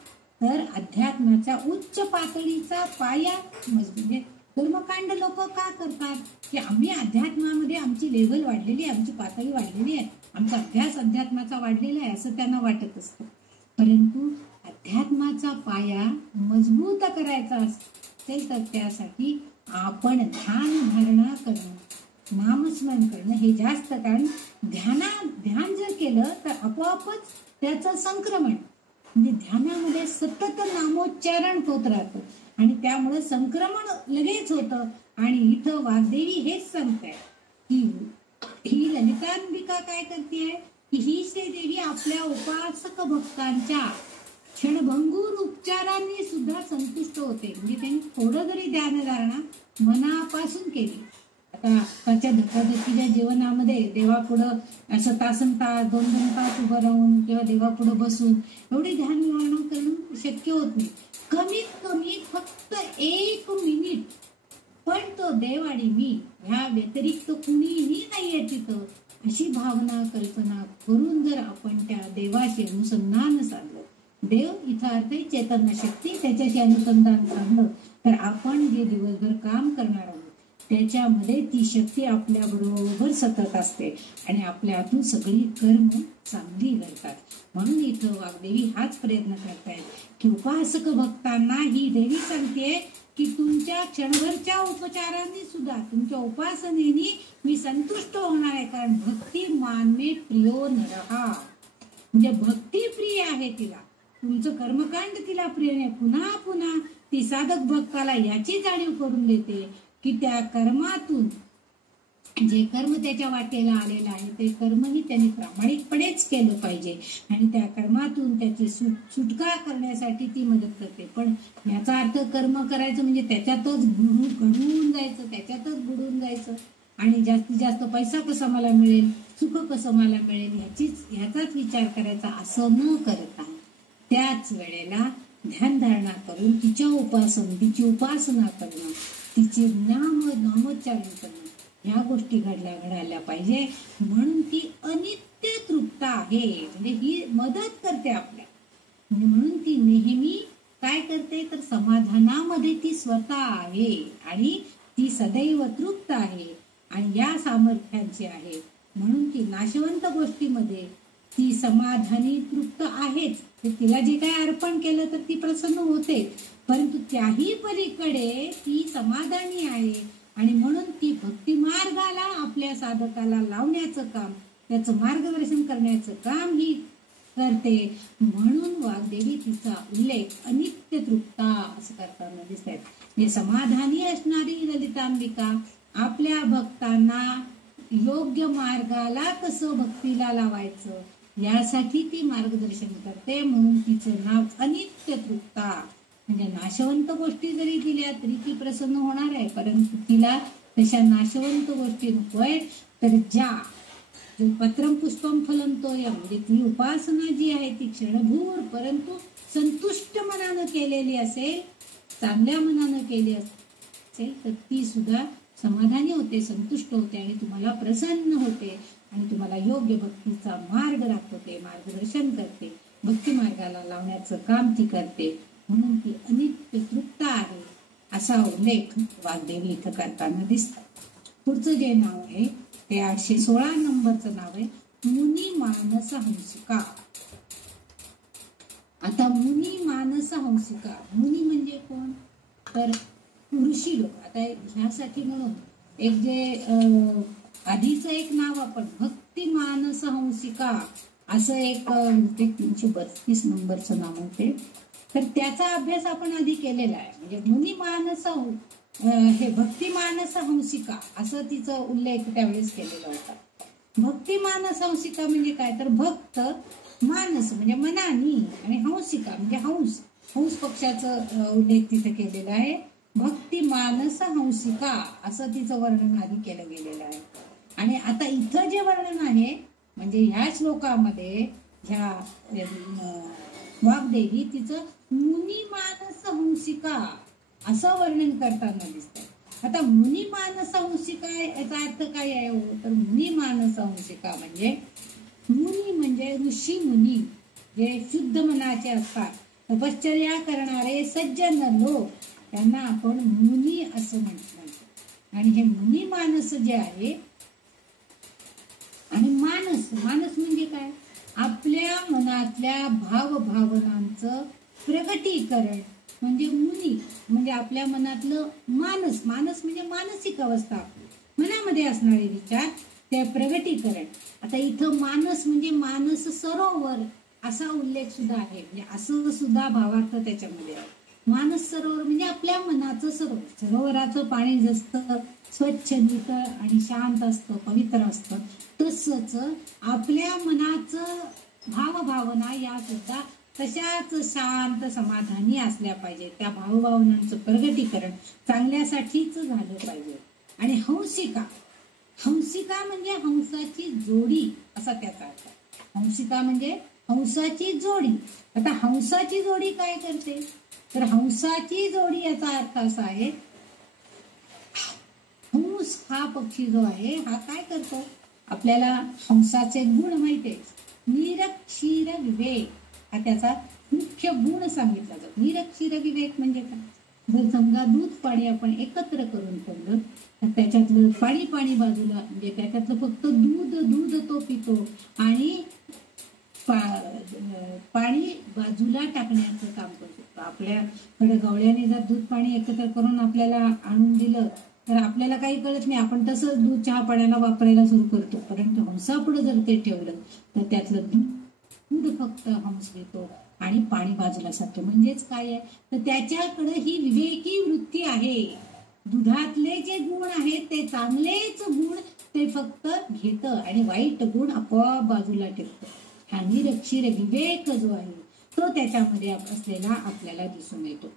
तर अध्यात्माच्या उच्च पातळीचा पाया म्हणजे कर्मकांड लोक का करतात की आम्ही अध्यात्मामध्ये आमची लेवल वाढलेली आहे, आमची पातळी वाढलेली आहे, आमचा अभ्यास अध्यात्माचा वाढलेला आहे असं त्यांना वाटत असतं. परंतु अध्यात्माचा पाया मजबूत करायचा असेल तर त्यासाठी आपण ध्यान धारणा करणं, नामस्मरण करणं हे जास्त. कारण ध्यान जर केलं तर आपोआपच त्याचं संक्रमण म्हणजे ध्यानामध्ये सतत नामोच्चारण होत राहतं आणि त्यामुळे संक्रमण लगेच होतं. आणि इथं वाग्देवी हेच सांगताय की ही ललितांबिका काय करते की ही श्रीदेवी आपल्या उपासक भक्तांच्या क्षणभंगूर उपचारांनी सुद्धा संतुष्ट होते. म्हणजे त्यांनी थोडं जरी ध्यानधारणा मनापासून केली. आता आताच्या धकाधकीच्या जीवनामध्ये देवापुढं असं तासन तास 2-2 तास उभं राहून किंवा देवापुढं बसून एवढी ध्यानधारणा करणं शक्य होत नाही. कमीत कमी फक्त 1 मिनिट, पण तो देव आणि मी ह्या व्यतिरिक्त कुणीही नाहीये तिथं, अशी भावना कल्पना करून जर आपण त्या देवाशी अनुसंधान साधलं, देव इथं अर्थ चैतन्य शक्ती, त्याच्याशी अनुसंधान साधलं तर आपण जे दिवसभर काम करणार आहोत त्याच्यामध्ये ती शक्ती आपल्या बरोबर सतत असते आणि आपल्या हातून सगळी कर्म चांगली घडतात. म्हणून इथं वाग्देवी हाच प्रयत्न करतायत की उपासक भक्तांना ही देवी सांगते की तुमच्या क्षणभरच्या उपचारांनी सुद्धा, तुमच्या उपासनेनी मी संतुष्ट होणार आहे. कारण भक्ती मानमे प्रियो नरहा, म्हणजे भक्ती प्रिय आहे तिला, तुमचं कर्मकांड तिला प्रिय नाही. पुन्हा पुन्हा ती साधक भक्ताला याची जाणीव करून देते की त्या कर्मातून जे कर्म त्याच्या वाटेला आलेलं आहे ते कर्मही त्यांनी प्रामाणिकपणेच केलं पाहिजे आणि त्या कर्मातून त्याची सुटका करण्यासाठी ती मदत करते. पण याचा अर्थ कर्म करायचं म्हणजे त्याच्यातच घडून जायचं, त्याच्यातच बुडून जायचं आणि जास्तीत जास्त पैसा कसा मला मिळेल, सुख कसं मला मिळेल ह्याचाच विचार करायचा असं न करता त्याच वेळेला ध्यानधारणा करून तिची उपासना करणं, तिचे नामोच्चारण करणं, ह्या गोष्टी घडायला पाहिजे. म्हणून ती अनित्य तृप्त आहे, म्हणजे ही मदत करते आपल्या. म्हणून ती नेहमी काय करते तर समाधानामध्ये ती स्वतः आहे आणि ती सदैव तृप्त आहे आणि या सामर्थ्यांची आहे. म्हणून ती नाशवंत गोष्टीमध्ये ती समाधानी तृप्त आहेच. तिला जे काय अर्पण केलं तर ती प्रसन्न होते, परंतु त्याही पलीकडे ती समाधानी आहे आणि म्हणून ती भक्ती मार्गाला आपल्या साधकाला लावण्याचं काम, त्याचं मार्गदर्शन करण्याचं काम ही करते. म्हणून वाग्देवी तिचा उल्लेख अनित्य तृप्ता असं करताना दिसत आहेत. म्हणजे समाधानी असणारी ललितांबिका आपल्या भक्तांना योग्य मार्गाला कसं भक्तीला लावायचं यासाठी ती मार्गदर्शन करते. म्हणून तिचं नाव अनित्य तृप्ता, म्हणजे नाशवंत गोष्टी जरी दिल्या तरी ती प्रसन्न होणार आहे, परंतु तिला तशा नाशवंत गोष्टी नकोय. तर ज्या पत्रम पुष्पम फलम तोयम, म्हणजे ती उपासना जी आहे ती क्षणभूर परंतु संतुष्ट मनानं केलेली असेल, चांगल्या मनानं केली असेल तर ती सुद्धा समाधानी होते, संतुष्ट होते आणि तुम्हाला प्रसन्न होते आणि तुम्हाला योग्य भक्तीचा मार्ग दाखवते, मार्गदर्शन करते, भक्ती मार्गाला लावण्याचं काम ती करते. म्हणून ती अनित्य तृप्त आहे असा उल्लेख वाग्देवी इथं करताना दिसतात. पुढचं जे नाव आहे ते 816 नंबरचं नाव आहे मुनी मानस हंसिका. आता मुनी मानस हंसिका, मुनी म्हणजे कोण तर ऋषी लोक. आता ह्यासाठी म्हणून एक जे आधीच एक नाव आपण भक्ती मानस हंसिका असं एक 332 नंबरचं नाव होते, तर त्याचा अभ्यास आपण आधी केलेला आहे. म्हणजे मुनी मानस हे भक्ती मानस हंसिका असं तिचा उल्लेख त्यावेळेस केलेला होता. भक्ती मानस हंसिका म्हणजे काय तर भक्त मानस म्हणजे मनानी आणि हंसिका म्हणजे हंस, हंस पक्षाचा उल्लेख तिथे केलेला आहे. भक्ती मानस हंसिका असं तिचं वर्णन आधी केलं गेलेलं आहे. आणि आता इथं जे वर्णन आहे म्हणजे ह्या श्लोकामध्ये ह्या वाग्देवी तिचं मुनी मानस हंसिका असं वर्णन करताना दिसतंय. आता मुनी मानस हंसिका याचा अर्थ काय आहे हो तर मुनी मानस हंसिका म्हणजे मुनी म्हणजे ऋषी मुनी जे शुद्ध मनाचे असतात, तपश्चर्या करणारे सज्जन लोक, त्यांना आपण मुनी असं म्हणतो. आणि हे मुनी मानस जे आहे आणि मानस, मानस म्हणजे काय आपल्या मनातल्या भावभावनांचं प्रगटीकरण म्हणजे मुनी म्हणजे आपल्या मनातलं मानस, मानस म्हणजे मानसिक अवस्था, मनामध्ये असणारे विचार ते प्रगटीकरण. आता इथं मानस म्हणजे मानस सरोवर असा उल्लेख सुद्धा आहे, म्हणजे असं सुद्धा भावार्थ त्याच्यामध्ये आहे. मानस सरोवर म्हणजे आपल्या मनाचं सरोवर, सरोवराचं पाणी जसं स्वच्छ नितळ आणि शांत असतं, पवित्र असतं, तसंच आपल्या मनाचं भावभावना या सुद्धा तशाच शांत समाधानी असल्या पाहिजे. त्या भावभावनांचं प्रगटीकरण चांगल्यासाठीच झालं पाहिजे. आणि हंसिका, हंसिका म्हणजे हंसाची जोडी असा त्याचा अर्थ. हंसिका म्हणजे हंसाची जोडी. आता हंसाची जोडी काय करते तर हंसाची जोडी याचा अर्थ असा आहे, हंस हा पक्षी जो आहे हा काय करतो, आपल्याला हंसाचे गुण माहितीये, निरक्षीर विवेक हा त्याचा मुख्य गुण सांगितला जातो. निरक्षीर विवेक म्हणजे काय, जर समजा दूध पाणी आपण एकत्र करून ठेवलं तर त्याच्यातलं पाणी पाणी बाजूला म्हणजे त्याच्यातलं फक्त दूध दूध तो पितो आणि पाणी बाजूला टाकण्याचं काम करू शकतो. आपल्याकडे गवळ्याने जर दूध पाणी एकत्र करून आपल्याला आणून दिलं तर आपल्याला काही कळत नाही, आपण तसंच दूध चहा पाण्याला वापरायला सुरू करतो. परंतु हंसापुढे जर ते ठेवलं तर त्यातलं दूध फक्त हंस घेतो आणि पाणी बाजूला सारतो. म्हणजेच काय आहे तर त्याच्याकडे ही विवेकी वृत्ती आहे. दुधातले जे गुण आहेत ते चांगलेच गुण ते फक्त घेतं आणि वाईट गुण आपोआप बाजूला ठेवतं. हा निरक्षीर विवेक जो आहे तो त्याच्यामध्ये असलेला आपल्याला दिसून येतो.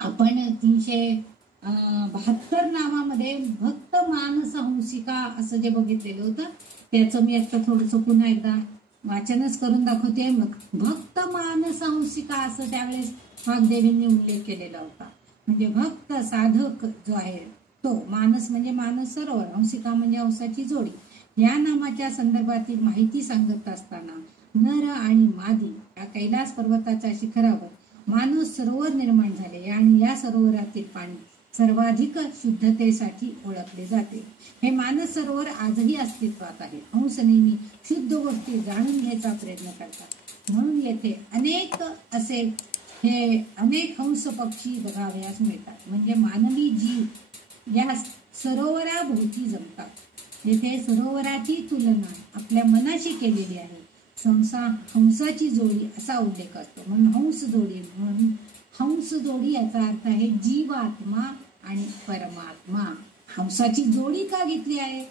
आपण 372 नावामध्ये भक्त मानस हंसिका असं जे बघितलेलं होतं त्याचं मी आता थोडस पुन्हा एकदा वाचनच करून दाखवते. भक्त मानस हंसिका असं त्यावेळेस वाग्देवींनी उल्लेख केलेला होता. म्हणजे भक्त साधक जो आहे तो, मानस म्हणजे मानस सरोवर, हंसिका म्हणजे हंसाची जोडी, या नामाच्या संदर्भातील माहिती सांगत असताना नर आणि मादी या कैलास पर्वताच्या शिखरावर मानस सरोवर निर्माण झाले आणि या सरोवरातील पाणी सर्वाधिक शुद्धतेसाठी ओळखले जाते. हे मानस सरोवर आजही अस्तित्वात आहे. हंस नेहमी शुद्ध गोष्टी जाणून घ्यायचा प्रयत्न करतात, म्हणून येथे अनेक हंस पक्षी बघावयास मिळतात. म्हणजे मानवी जीव या सरोवराभोवती जमतात. येथे सरोवराची तुलना आपल्या मनाशी केलेली आहे. हंसाची जोडी असा उल्लेख असतो, म्हणून हंस जोडी. म्हणून हंस जोडी याचा अर्थ आहे जीवात्मा आणि परमात्मा. हंसाची जोडी का घेतली आहे,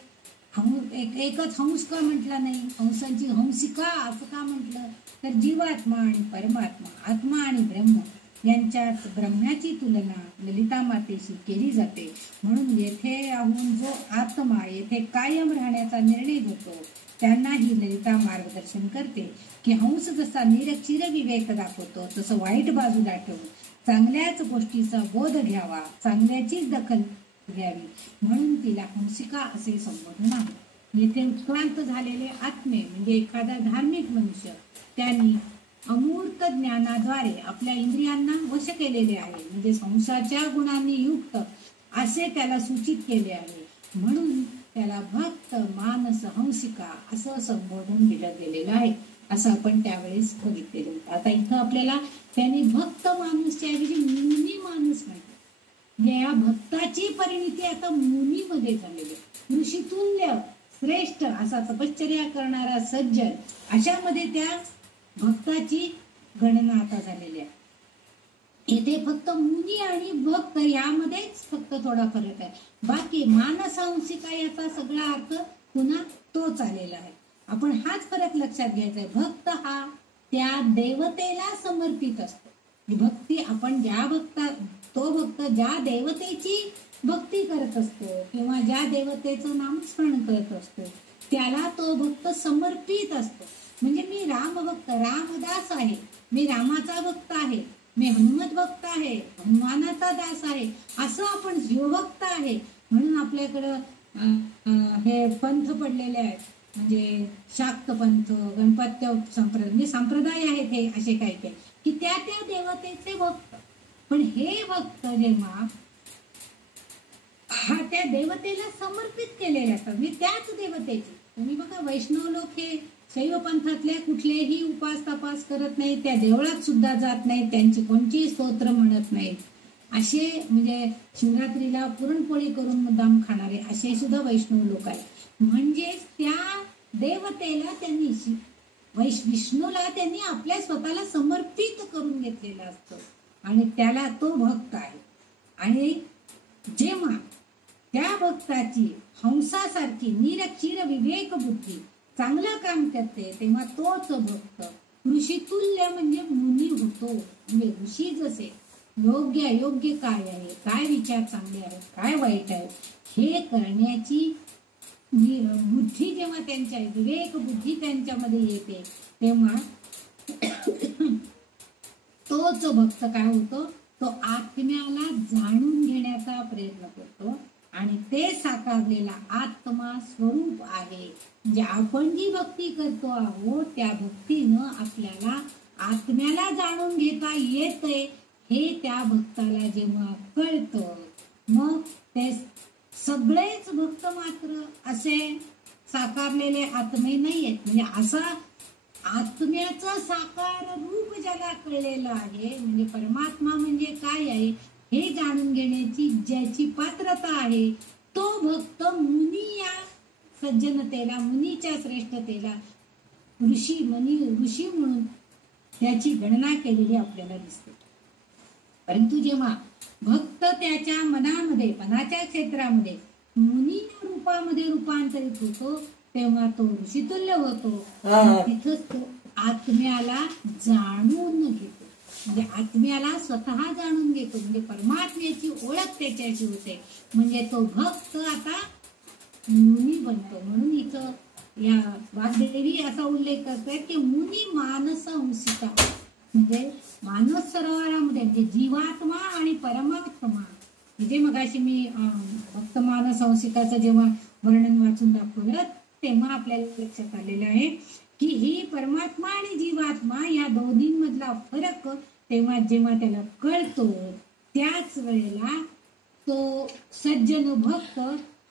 एकच हंस का म्हटला नाही, हंसांची हंसिका असं का म्हटलं तर जीवात्मा आणि परमात्मा, आत्मा आणि ब्रह्म यांच्यात ब्रह्माची तुलना ललिता मातेशी केली जाते. म्हणून येथे राहून जो आत्मा येथे कायम राहण्याचा निर्णय घेतो त्यांना ही ललिता मार्गदर्शन करते की हंस जसा निरक्षीर विवेक दाखवतो तसं वाईट बाजूला ठेवून चांगल्याच गोष्टीचा बोध घ्यावा, चांगल्याचीच दखल घ्यावी, म्हणून तिला हंसिका असे संबोधन आहे. येथे उत्क्रांत झालेले आत्मे म्हणजे एखादा धार्मिक मनुष्य त्यांनी अमूर्त ज्ञानाद्वारे आपल्या इंद्रियांना वश केलेले आहे, म्हणजे हंसाच्या गुणांनी युक्त असे त्याला सूचित केले आहे. म्हणून त्याला भक्त मानस हंसिका असं संबोधन दिलं गेलेलं आहे, असं आपण त्यावेळेस बघितलेलं होतं. आता इथं आपल्याला त्याने भक्त माणूसच्या ऐवजी मुनी माणूस म्हटलं. या भक्ताची परिणिती आता मुनीमध्ये झालेली आहे. ऋषितुल्य श्रेष्ठ असा तपश्चर्या करणारा सज्जन, अशामध्ये त्या भक्ताची गणना आता झालेली आहे. इथे फक्त मुनी आणि भक्त यामध्येच फक्त थोडा फरक आहे. बाकी मानसहंसिका याचा सगळा अर्थ पुन्हा तोच आलेला आहे. आपण हाच फरक लक्षात घ्यायचा आहे. भक्त हा त्या देवतेला समर्पित असतो. भक्ती आपण ज्या तो भक्त ज्या देवतेची भक्ती करत असतो किंवा ज्या देवतेचं नामस्मरण करत असतो त्याला तो भक्त समर्पित असतो. म्हणजे मी रामभक्त, रामदास आहे, मी रामाचा भक्त आहे, मी हनुमत भक्त आहे, हनुमानाचा दास आहे, असं आपण शिवभक्त आहे. म्हणून आपल्याकडं हे पंथ पडलेले आहेत, म्हणजे शाक्त पंथ, गणपत्य संप्रदाय, म्हणजे संप्रदाय आहेत हे असे काही काही, की त्या त्या देवतेचे भक्त. पण हे भक्त जेव्हा हा त्या देवतेला समर्पित केलेले असतात, म्हणजे त्याच देवतेची. तुम्ही बघा वैष्णव लोक हे शैव पंथातले कुठलेही उपास तपास करत नाहीत, त्या देवळात सुद्धा जात नाहीत, त्यांची कोणतीही स्तोत्र म्हणत नाहीत. असे म्हणजे शिवरात्रीला पुरणपोळी करून मुद्दाम खाणारे असे सुद्धा वैष्णव लोक आहेत. म्हणजेच त्या देवतेला त्यांनी विष्णूला त्यांनी आपल्या स्वतःला समर्पित करून घेतलेलं असतं आणि त्याला तो भक्त आहे. आणि जेव्हा त्या भक्ताची हंसासारखी निरक्षीर विवेक बुद्धी चांगलं काम करते तेव्हा तोच भक्त ऋषितुल्य म्हणजे मुनी होतो. म्हणजे ऋषी जसे योग्य काय आहे, काय विचार चांगले आहेत, काय वाईट आहे हे करण्याची बुद्धी जेव्हा त्यांच्या विवेक बुद्धी त्यांच्यामध्ये येते तेव्हा तोच भक्त काय होतो, तो आत्म्याला जाणून घेण्याचा प्रयत्न करतो आणि ते साकारलेला आत्मा स्वरूप आहे. म्हणजे आपण जी भक्ती करतो आहोत त्या भक्तीनं आपल्याला आत्म्याला जाणून घेता येते हे त्या भक्ताला जेव्हा कळतं, मग ते सगळेच भक्त मात्र असे साकारलेले आत्मे नाही आहेत. म्हणजे असा आत्म्याचं साकार रूप ज्याला कळलेलं आहे, म्हणजे परमात्मा म्हणजे काय आहे हे जाणून घेण्याची ज्याची पात्रता आहे तो भक्त मुनी या सज्जनतेला, मुनीच्या श्रेष्ठतेला ऋषी म्हणून त्याची गणना केलेली आपल्याला दिसते. परंतु जेव्हा भक्त त्याच्या मनाच्या क्षेत्रामध्ये मुनी रूपामध्ये रूपांतरित होतो तेव्हा तो ऋषितुल्य होतो. तिथंच तो आत्म्याला जाणून घेतो, म्हणजे आत्म्याला स्वतः जाणून घेतो, म्हणजे परमात्म्याची ओळख त्याच्याशी होते. म्हणजे तो भक्त आता मुनी बनतो. म्हणून इथं या वाग्देवी असा उल्लेख करतोय की मुनी मानस हंसिका, म्हणजे मानस सरोवरामध्ये म्हणजे जीवात्मा आणि परमात्मा. म्हणजे मगाशी मी भक्त मानस हंसिकाचं जेव्हा वर्णन वाचून दाखवलं तेव्हा आपल्याला लक्षात आलेलं आहे की ही परमात्मा आणि जीवात्मा या दोन्हीमधला फरक तेव्हा जेव्हा त्याला कळतो त्याच वेळेला तो सज्जन भक्त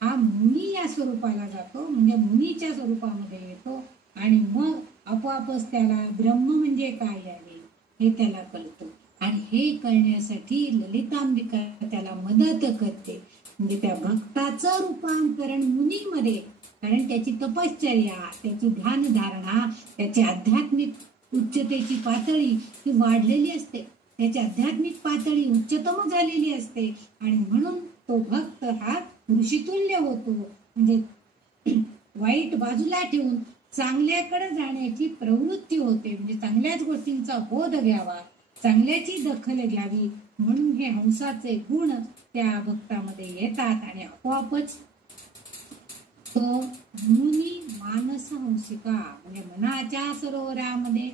हा मुनी या स्वरूपाला जातो, म्हणजे मुनीच्या स्वरूपामध्ये येतो आणि मग आपोआपच त्याला ब्रह्म म्हणजे काय आहे हे त्याला कळतं. आणि हे कळण्यासाठी ललितांबिका त्याला मदत करते. म्हणजे त्या भक्ताचं रूपांतरण मुनीमध्ये, कारण त्याची तपश्चर्या, त्याची ध्यानधारणा, त्याची आध्यात्मिक उच्चतेची पातळी ही वाढलेली असते, त्याची आध्यात्मिक पातळी उच्चतम झालेली असते आणि म्हणून तो भक्त हा ऋषितुल्य होतो. म्हणजे वाईट बाजूला ठेवून चांगल्याकडे जाण्याची प्रवृत्ती होते, म्हणजे चांगल्याच गोष्टींचा बोध घ्यावा, चांगल्याची दखल घ्यावी, म्हणून हे हंसाचे गुण त्या भक्तामध्ये येतात आणि आपोआपच तो मुनी मानस हंसिका, म्हणजे मनाच्या सरोवरामध्ये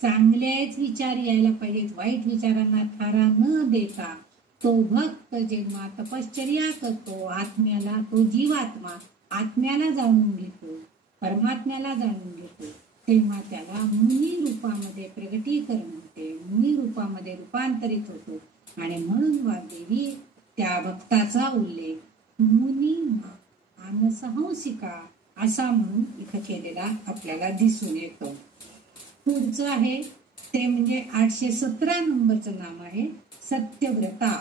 चांगलेच विचार यायला पाहिजेत, वाईट विचारांना थारा न देता तो भक्त जेव्हा तपश्चर्या करतो, आत्म्याला, तो जीवात्मा आत्म्याला जाणून घेतो, परमात्म्याला जाणून घेतो, तेव्हा त्याला मुनी रूपामध्ये प्रगटीकरण होते, मुनी रूपामध्ये रूपांतरित होतो. आणि म्हणून वाग्देवी त्या भक्ताचा उल्लेख मुनी मानस हंसिका असा म्हणून इथं केलेला आपल्याला दिसून येतो. पुढचं आहे ते म्हणजे 817 नंबरचं नाम आहे सत्यव्रता.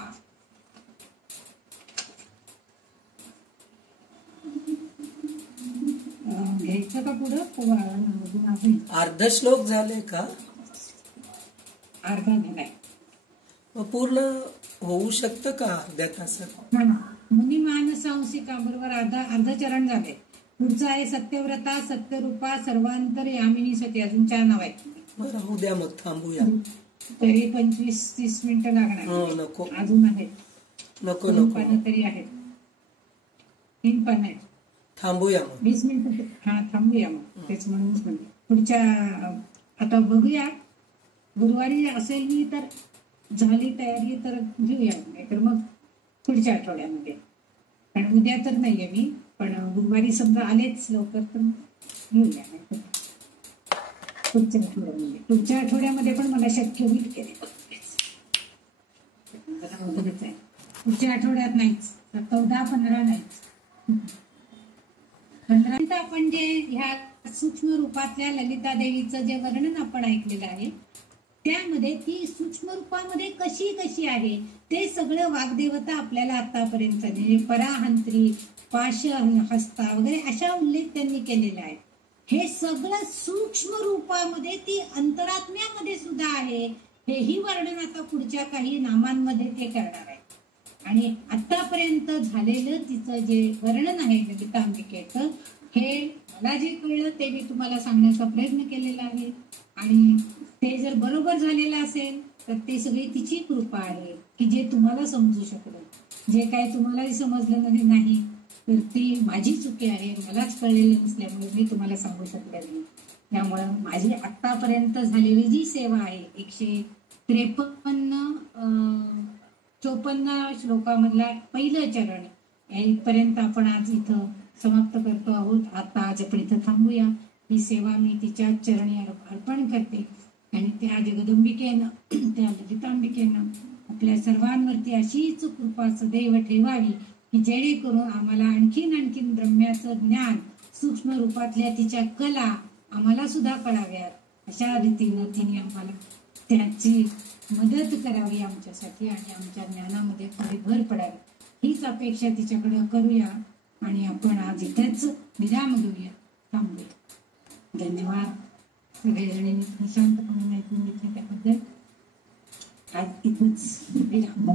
घ्यायचं का पुढं? अर्ध श्लोक झाले का? अर्धा झालाय. पूर्ण होऊ शकतं का अर्ध्या तासात? मुनी मानस हंसिका बरोबर अर्ध चरण झाले. पुढचं आहे सत्यव्रता, सत्यरूपा, सर्वांतर यामिनी सती. अजून 4 नाव आहेत. बरं, उद्या मग थांबूया. तरी 25-30 मिनिटं लागणार. नको अजून आहेत. नको 3 पानं तरी आहेत. 3 पानं आहेत. थांबूया मग 20 मिनिटं. थांबूया मग. तेच म्हणूनच म्हणते. पुढच्या आता बघूया. गुरुवारी असेल मी तर झाली तयारी तर घेऊया, नाहीतर मग पुढच्या आठवड्यामध्ये. कारण उद्या तर नाहीये मी, पण गुरुवारी समजा आलेच लवकर तर घेऊया, नाहीतर पुढच्या आठवड्यामध्ये पण मला शक्य होईल केले. पुढच्या आठवड्यात नाहीच, 14-15 नाहीच. 15 आपण जे ह्या सूक्ष्म रूपातल्या ललिता देवीचं जे वर्णन आपण ऐकलेलं आहे त्यामध्ये ती सूक्ष्म रूपामध्ये कशी आहे ते सगळं वाग्देवता आपल्याला आतापर्यंत म्हणजे पराहंत्री, पाश हस्ता वगैरे अशा उल्लेख त्यांनी केलेला आहे. हे सगळं सूक्ष्म रूपामध्ये ती अंतरात्म्यामध्ये सुद्धा आहे. हेही वर्णन आता पुढच्या काही नामांमध्ये ते करणार आहे. आणि आतापर्यंत झालेलं तिचं जे वर्णन आहे ललितांबिकेचं, हे मला जे कळलं ते मी तुम्हाला सांगण्याचा प्रयत्न केलेला आहे. आणि ते जर बरोबर झालेलं असेल तर ते सगळी तिची कृपा आहे की जे तुम्हाला समजू शकलं. जे काय तुम्हालाही समजलं नाही तर ती माझी चुकी आहे. मलाच कळलेलं नसल्यामुळे मी तुम्हाला सांगू शकले नाही. त्यामुळं माझी आतापर्यंत झालेली जी सेवा आहे 153-54 श्लोकामधला पहिलं चरण इथपर्यंत आपण आज इथं समाप्त करतो आहोत. आता आज आपण इथं थांबूया. ही सेवा मी तिच्या चरणी अर्पण करते आणि त्या जगदंबिकेनं, त्या ललितांबिकेनं आपल्या सर्वांवरती अशीच कृपा सदैव ठेवावी की जेणेकरून आम्हाला आणखीन ब्रह्म्याचं ज्ञान, सूक्ष्म रूपातल्या तिच्या कला आम्हाला सुद्धा कळाव्यात. अशा रीतीनं तिने आम्हाला त्याची मदत करावी आमच्यासाठी आणि आमच्या ज्ञानामध्ये थोडी भर पडावी हीच अपेक्षा तिच्याकडे करूया. आणि आपण आज इथेच विराम घेऊया, थांबूया. धन्यवाद. सगळेजणी शांतपणे ऐकून घेतले त्याबद्दल आज इथंच विराम.